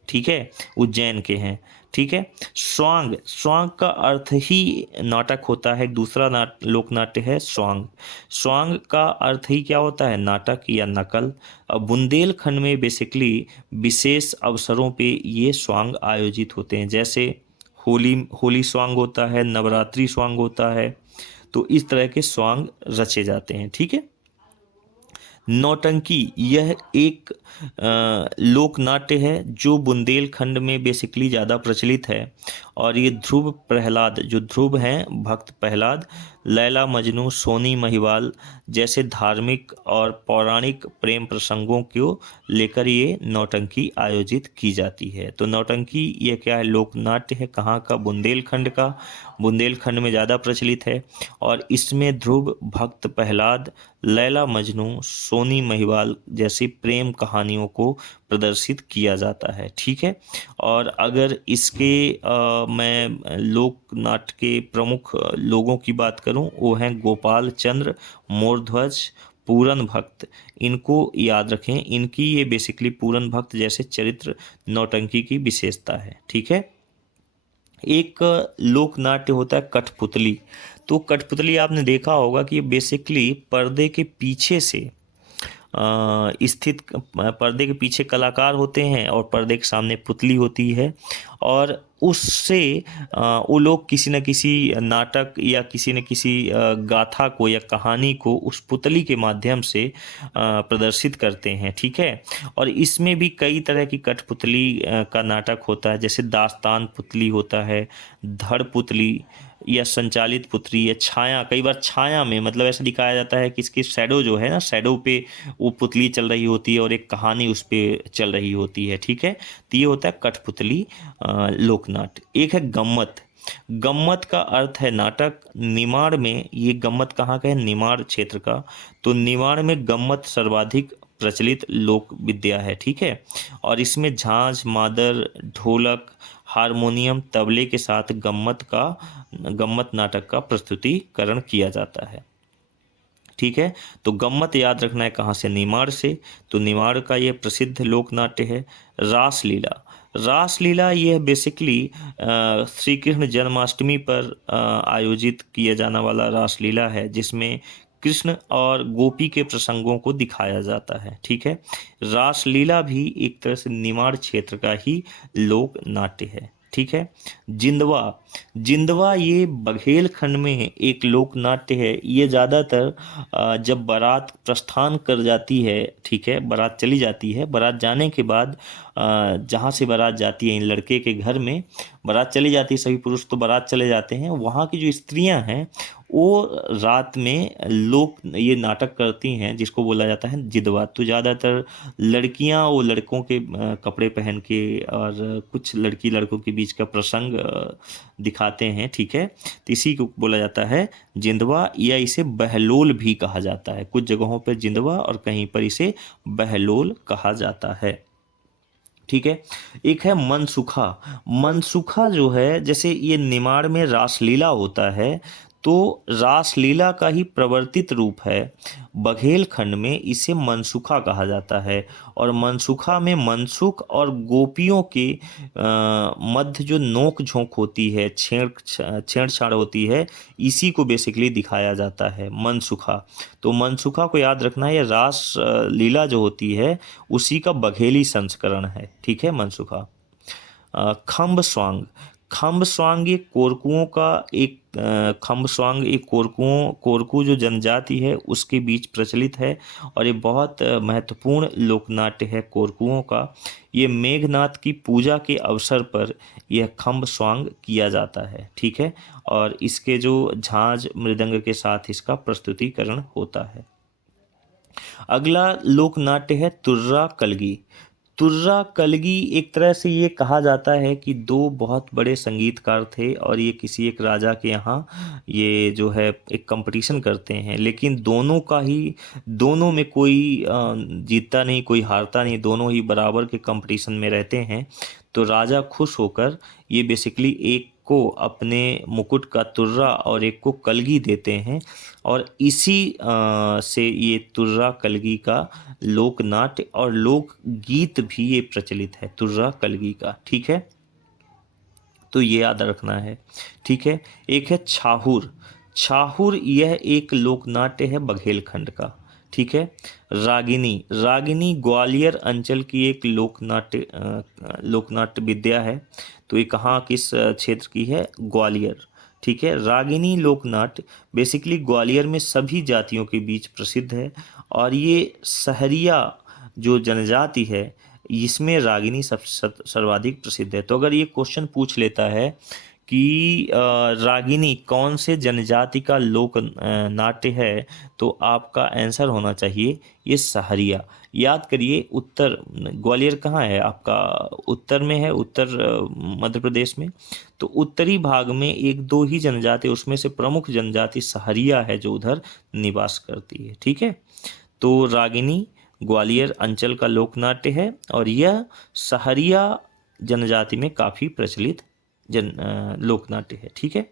ठीक है, उज्जैन के हैं, ठीक है। स्वांग, स्वांग का अर्थ ही नाटक होता है। दूसरा लोक नाट्य है स्वांग। स्वांग का अर्थ ही क्या होता है, नाटक या नकल। अब बुंदेलखंड में बेसिकली विशेष अवसरों पे ये स्वांग आयोजित होते हैं, जैसे होली स्वांग होता है, नवरात्रि स्वांग होता है, तो इस तरह के स्वांग रचे जाते हैं, ठीक है। नौटंकी यह एक लोक नाट्य है जो बुंदेलखंड में बेसिकली ज़्यादा प्रचलित है। और ये ध्रुव प्रहलाद, जो ध्रुव हैं भक्त प्रहलाद, लैला मजनू, सोनी महिवाल जैसे धार्मिक और पौराणिक प्रेम प्रसंगों को लेकर ये नौटंकी आयोजित की जाती है। तो नौटंकी ये क्या है, लोक नाट्य है। कहाँ का, बुंदेलखंड का। बुंदेलखंड में ज़्यादा प्रचलित है और इसमें ध्रुव, भक्त प्रहलाद, लैला मजनू, सोनी महिवाल जैसी प्रेम कहानियों को प्रदर्शित किया जाता है। ठीक है। और अगर इसके मैं लोक नाट्य के प्रमुख लोगों की बात करूं, वो हैं गोपाल चंद्र, मोरध्वज, पूरन भक्त। इनको याद रखें, इनकी ये बेसिकली पूरन भक्त जैसे चरित्र नौटंकी की विशेषता है। ठीक है। एक लोक नाट्य होता है कठपुतली। तो कठपुतली आपने देखा होगा कि बेसिकली पर्दे के पीछे से स्थित, पर्दे के पीछे कलाकार होते हैं और पर्दे के सामने पुतली होती है, और उससे वो लोग किसी न किसी नाटक या किसी न किसी गाथा को या कहानी को उस पुतली के माध्यम से प्रदर्शित करते हैं। ठीक है। और इसमें भी कई तरह की कठपुतली का नाटक होता है, जैसे दास्तान पुतली होता है, धड़ पुतली या संचालित पुतली या छाया। कई बार छाया में मतलब ऐसा दिखाया जाता है कि इसकी शैडो जो है ना, शैडो पे वो पुतली चल रही होती है और एक कहानी उस पे चल रही होती है। ठीक है। तो ये होता है कठपुतली लोकनाट्य। एक है गम्मत। गम्मत का अर्थ है नाटक। निमाड़ में, ये गम्मत कहाँ का है, निमाड़ क्षेत्र का। तो निमाड़ में गम्मत सर्वाधिक प्रचलित लोक विद्या है। ठीक है। और इसमें झांझ, मादर, ढोलक, हारमोनियम, तबले के साथ गम्मत नाटक का प्रस्तुतिकरण किया जाता है। ठीक है। तो गम्मत याद रखना है कहाँ से, निमाड़ से। तो निमाड़ का ये प्रसिद्ध लोक नाट्य है। रासलीला। रासलीला यह बेसिकली श्री कृष्ण जन्माष्टमी पर आयोजित किया जाने वाला रासलीला है, जिसमें कृष्ण और गोपी के प्रसंगों को दिखाया जाता है। ठीक है। रासलीला भी एक तरह से निमाड़ क्षेत्र का ही लोक नाट्य है। ठीक है। जिंदवा। जिंदवा ये बघेलखंड में एक लोक नाट्य है। ये ज़्यादातर जब बारात प्रस्थान कर जाती है, ठीक है, बारात चली जाती है, बारात जाने के बाद जहाँ से बारात जाती है, इन लड़के के घर में बारात चली जाती है, सभी पुरुष तो बारात चले जाते हैं, वहाँ की जो स्त्रियां हैं वो रात में लोग ये नाटक करती हैं, जिसको बोला जाता है जिदवा। तो ज़्यादातर लड़कियां वो लड़कों के कपड़े पहन के और कुछ लड़की लड़कों के बीच का प्रसंग दिखाते हैं। ठीक है। तो इसी को बोला जाता है जिंदवा, या इसे बहलोल भी कहा जाता है। कुछ जगहों पर जिंदवा और कहीं पर इसे बहलोल कहा जाता है। ठीक है। एक है मनसुखा। मनसुखा जो है, जैसे ये निमाड़ में रासलीला होता है, तो रासलीला का ही प्रवर्तित रूप है। बघेलखंड में इसे मनसुखा कहा जाता है। और मनसुखा में मनसुख और गोपियों के मध्य जो नोक झोंक होती है, छेड़छाड़ होती है, इसी को बेसिकली दिखाया जाता है मनसुखा। तो मनसुखा को याद रखना है, ये रास लीला जो होती है उसी का बघेली संस्करण है। ठीक है, मनसुखा। खम्ब स्वांग। खम्ब स्वांग ये कोरकुओं का एक खम्ब स्वांग एक कोरकू जो जनजाति है उसके बीच प्रचलित है, और ये बहुत महत्वपूर्ण लोकनाट्य है कोरकुओं का। ये मेघनाथ की पूजा के अवसर पर यह खम्ब स्वांग किया जाता है। ठीक है। और इसके जो झांझ मृदंग के साथ इसका प्रस्तुतिकरण होता है। अगला लोकनाट्य है तुर्रा कलगी। तुर्रा कलगी एक तरह से ये कहा जाता है कि दो बहुत बड़े संगीतकार थे और ये किसी एक राजा के यहाँ ये जो है एक कंपटीशन करते हैं, लेकिन दोनों में कोई जीतता नहीं, कोई हारता नहीं, दोनों ही बराबर के कंपटीशन में रहते हैं। तो राजा खुश होकर ये बेसिकली एक को अपने मुकुट का तुर्रा और एक को कलगी देते हैं, और इसी से ये तुर्रा कलगी का लोकनाट्य और लोक गीत भी ये प्रचलित है, तुर्रा कलगी का। ठीक है। तो ये याद रखना है। ठीक है। एक है छाहुर। छाहुर यह एक लोकनाट्य है बघेलखंड का। ठीक है। रागिनी। रागिनी ग्वालियर अंचल की एक लोकनाट्य विद्या है। तो ये कहाँ किस क्षेत्र की है, ग्वालियर। ठीक है। रागिनी लोकनाट्य बेसिकली ग्वालियर में सभी जातियों के बीच प्रसिद्ध है, और ये सहरिया जो जनजाति है इसमें रागिनी सर्वाधिक प्रसिद्ध है। तो अगर ये क्वेश्चन पूछ लेता है कि रागिनी कौन से जनजाति का लोक नाट्य है, तो आपका आंसर होना चाहिए ये सहरिया। याद करिए, उत्तर ग्वालियर कहाँ है आपका, उत्तर में है, उत्तर मध्य प्रदेश में। तो उत्तरी भाग में एक दो ही जनजाति, उसमें से प्रमुख जनजाति सहरिया है जो उधर निवास करती है। ठीक है, तो रागिनी ग्वालियर अंचल का लोकनाट्य है, और यह सहरिया जनजाति में काफ़ी प्रचलित लोकनाट्य है। ठीक है,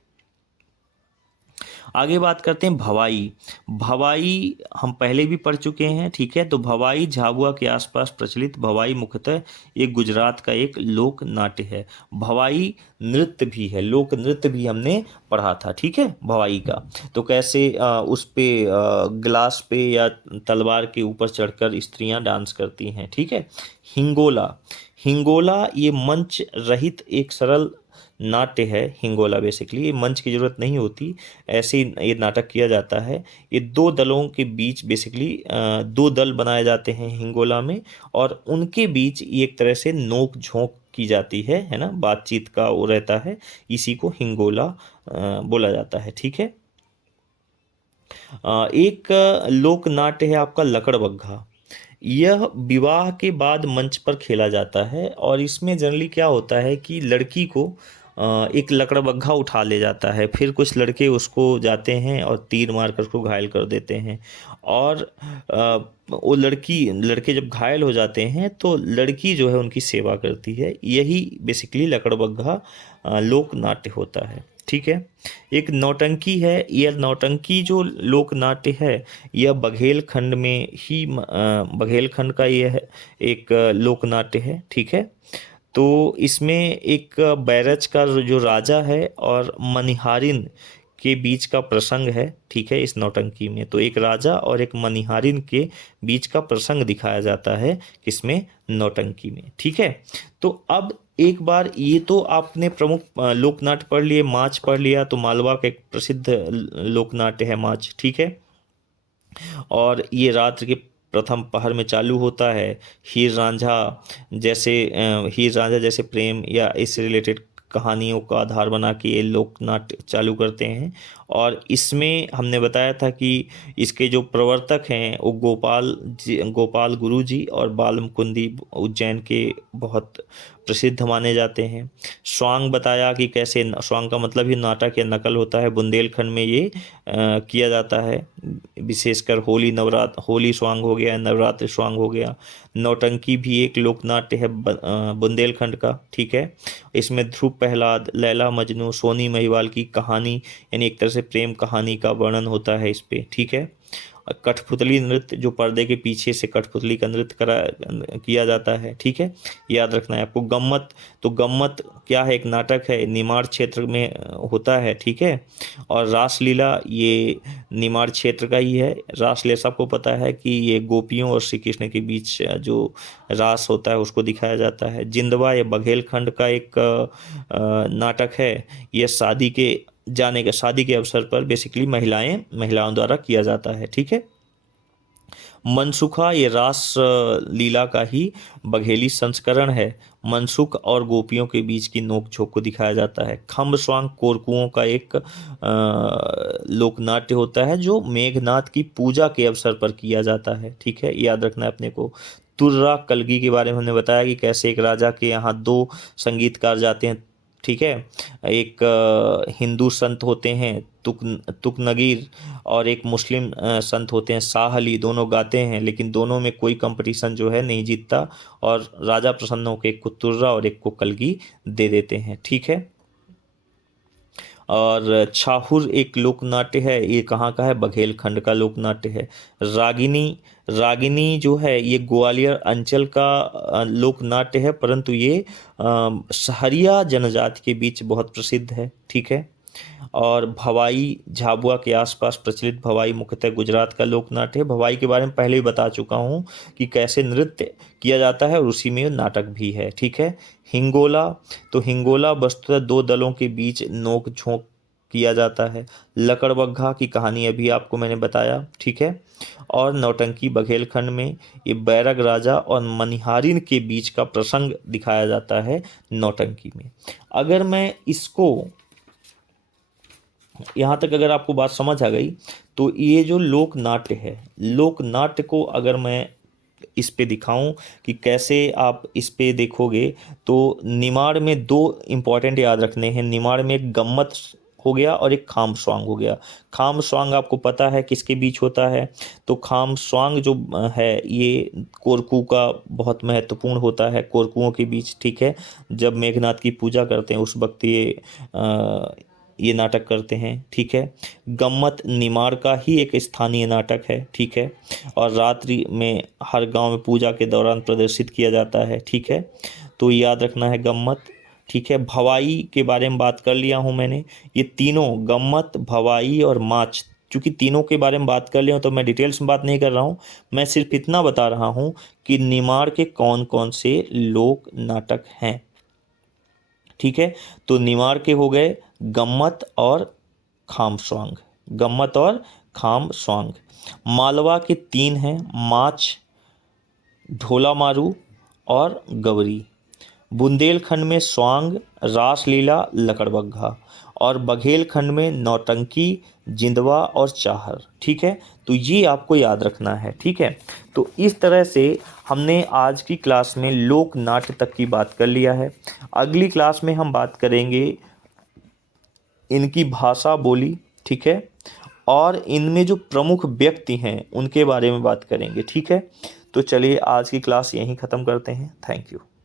आगे बात करते हैं भवाई। भवाई हम पहले भी पढ़ चुके हैं। ठीक है, तो भवाई झाबुआ के आसपास प्रचलित भवाई मुख्यतः एक गुजरात का एक लोक नाट्य है। भवाई नृत्य भी है, लोक नृत्य भी हमने पढ़ा था। ठीक है, भवाई का तो कैसे उस पे गिलास पे या तलवार के ऊपर चढ़कर स्त्रियां डांस करती हैं। ठीक है, हिंगोला। हिंगोला ये मंच रहित एक सरल नाट्य है। हिंगोला बेसिकली ये मंच की जरूरत नहीं होती, ऐसे ही ये नाटक किया जाता है। ये दो दलों के बीच बेसिकली दो दल बनाए जाते हैं हिंगोला में, और उनके बीच एक तरह से नोक झोंक की जाती है ना, बातचीत का वो रहता है, इसी को हिंगोला बोला जाता है। ठीक है, एक लोक नाट्य है आपका लकड़बग्घा। यह विवाह के बाद मंच पर खेला जाता है, और इसमें जनरली क्या होता है कि लड़की को एक लकड़बग्घा उठा ले जाता है, फिर कुछ लड़के उसको जाते हैं और तीर मार कर उसको घायल कर देते हैं, और वो लड़के जब घायल हो जाते हैं तो लड़की जो है उनकी सेवा करती है। यही बेसिकली लकड़बग्घा लोक नाट्य होता है। ठीक है, एक नौटंकी है। यह नौटंकी जो लोक नाट्य है यह बघेलखंड में ही बघेलखंड का यह एक लोक नाट्य है। ठीक है, तो इसमें एक बैरज का जो राजा है और मनिहारिन के बीच का प्रसंग है। ठीक है, इस नौटंकी में तो एक राजा और एक मनिहारिन के बीच का प्रसंग दिखाया जाता है किसमें, नौटंकी में। ठीक है, तो अब एक बार ये तो आपने प्रमुख लोकनाट्य पढ़ लिए, माच पढ़ लिया, तो मालवा का एक प्रसिद्ध लोकनाट्य है माच। ठीक है, और ये रात्र के प्रथम पहर में चालू होता है। हीर रांझा जैसे प्रेम या इससे रिलेटेड कहानियों का आधार बना के ये लोकनाट्य चालू करते हैं। और इसमें हमने बताया था कि इसके जो प्रवर्तक हैं वो गोपाल गुरु जी और बाल मुकुंदी उज्जैन के बहुत प्रसिद्ध माने जाते हैं। स्वांग बताया कि कैसे, स्वांग का मतलब ही नाटक या नकल होता है। बुंदेलखंड में ये किया जाता है, विशेषकर होली स्वांग हो गया, नवरात्रि स्वांग हो गया। नौटंकी भी एक लोकनाट्य है बुंदेलखंड का। ठीक है, इसमें ध्रुव प्रहलाद, लैला मजनू, सोनी महिवाल की कहानी यानी एक तरह से प्रेम कहानी का वर्णन होता है इस पे। ठीक है, कठपुतली नृत्य जो पर्दे के पीछे से कठपुतली का नृत्य किया जाता है। ठीक है, याद रखना है आपको। गम्मत, तो गम्मत क्या है, एक नाटक है, निमाड़ क्षेत्र में होता है। ठीक है, और रासलीला ये निमाड़ क्षेत्र का ही है। रासलीला सबको पता है कि ये गोपियों और श्री कृष्ण के बीच जो रास होता है उसको दिखाया जाता है। जिंदवा ये बघेलखंड का एक नाटक है। यह शादी के अवसर पर बेसिकली महिलाओं द्वारा किया जाता है। ठीक है, मनसुखा ये रास लीला का ही बघेली संस्करण है। मनसुख और गोपियों के बीच की नोकझोंक को दिखाया जाता है। खम्ब स्वांग कोरकुओं का एक लोकनाट्य होता है जो मेघनाथ की पूजा के अवसर पर किया जाता है। ठीक है, याद रखना है अपने को। तुर्रा कलगी के बारे में हमने बताया कि कैसे एक राजा के यहाँ दो संगीतकार जाते हैं। ठीक है, एक हिंदू संत होते हैं तुकनगीर, और एक मुस्लिम संत होते हैं शाह अली। दोनों गाते हैं लेकिन दोनों में कोई कंपटीशन जो है नहीं जीतता, और राजा प्रसन्न होकर एक को तुर्रा और एक को कलगी दे देते हैं। ठीक है, और छाहुर एक लोकनाट्य है। ये कहाँ का है, बघेलखंड का लोकनाट्य है। रागिनी जो है ये ग्वालियर अंचल का लोकनाट्य है, परंतु ये सहरिया जनजाति के बीच बहुत प्रसिद्ध है। ठीक है, और भवाई झाबुआ के आसपास प्रचलित भवाई मुख्यतः गुजरात का लोकनाट्य है। भवाई के बारे में पहले ही बता चुका हूँ कि कैसे नृत्य किया जाता है, और उसी में नाटक भी है। ठीक है, हिंगोला, तो हिंगोला वस्तुतः दो दलों के बीच नोक झोंक किया जाता है। लकड़बग्घा की कहानी अभी आपको मैंने बताया, ठीक है। और नौटंकी बघेलखंड में ये बैरग राजा और मनिहारिन के बीच का प्रसंग दिखाया जाता है नौटंकी में। अगर मैं इसको यहाँ तक अगर आपको बात समझ आ गई, तो ये जो लोक नाट्य है, लोक नाट्य को अगर मैं इस पे दिखाऊं कि कैसे आप इस पे देखोगे, तो निमाड़ में दो इम्पॉर्टेंट याद रखने हैं। निमाड़ में एक गम्मत हो गया और एक खाम स्वांग हो गया। खाम स्वांग आपको पता है किसके बीच होता है, तो खाम स्वांग जो है ये कोरकू का बहुत महत्वपूर्ण होता है, कोरकुओं के बीच, ठीक है। जब मेघनाथ की पूजा करते हैं उस वक्त ये नाटक करते हैं, ठीक है। गम्मत निमाड़ का ही एक स्थानीय नाटक है, ठीक है, और रात्रि में हर गांव में पूजा के दौरान प्रदर्शित किया जाता है, ठीक है। तो याद रखना है गम्मत, ठीक है। भवाई के बारे में बात कर लिया हूं मैंने। ये तीनों गम्मत, भवाई और माच, चूंकि तीनों के बारे में बात कर लिया हूं तो मैं डिटेल्स में बात नहीं कर रहा हूं। मैं सिर्फ इतना बता रहा हूं कि निमाड़ के कौन कौन से लोक नाटक हैं, ठीक है। तो निमाड़ के हो गए गम्मत और खाम स्वांग, गम्मत और खाम स्वांग। मालवा के 3 हैं, माच, ढोला मारू और गवरी। बुंदेलखंड में स्वांग, रासलीला, लकड़बग्घा। और बघेलखंड में नौटंकी, जिंदवा और चाहर, ठीक है। तो ये आपको याद रखना है, ठीक है। तो इस तरह से हमने आज की क्लास में लोक नाट्य तक की बात कर लिया है। अगली क्लास में हम बात करेंगे इनकी भाषा बोली, ठीक है, और इनमें जो प्रमुख व्यक्ति हैं उनके बारे में बात करेंगे, ठीक है। तो चलिए आज की क्लास यहीं ख़त्म करते हैं। Thank you.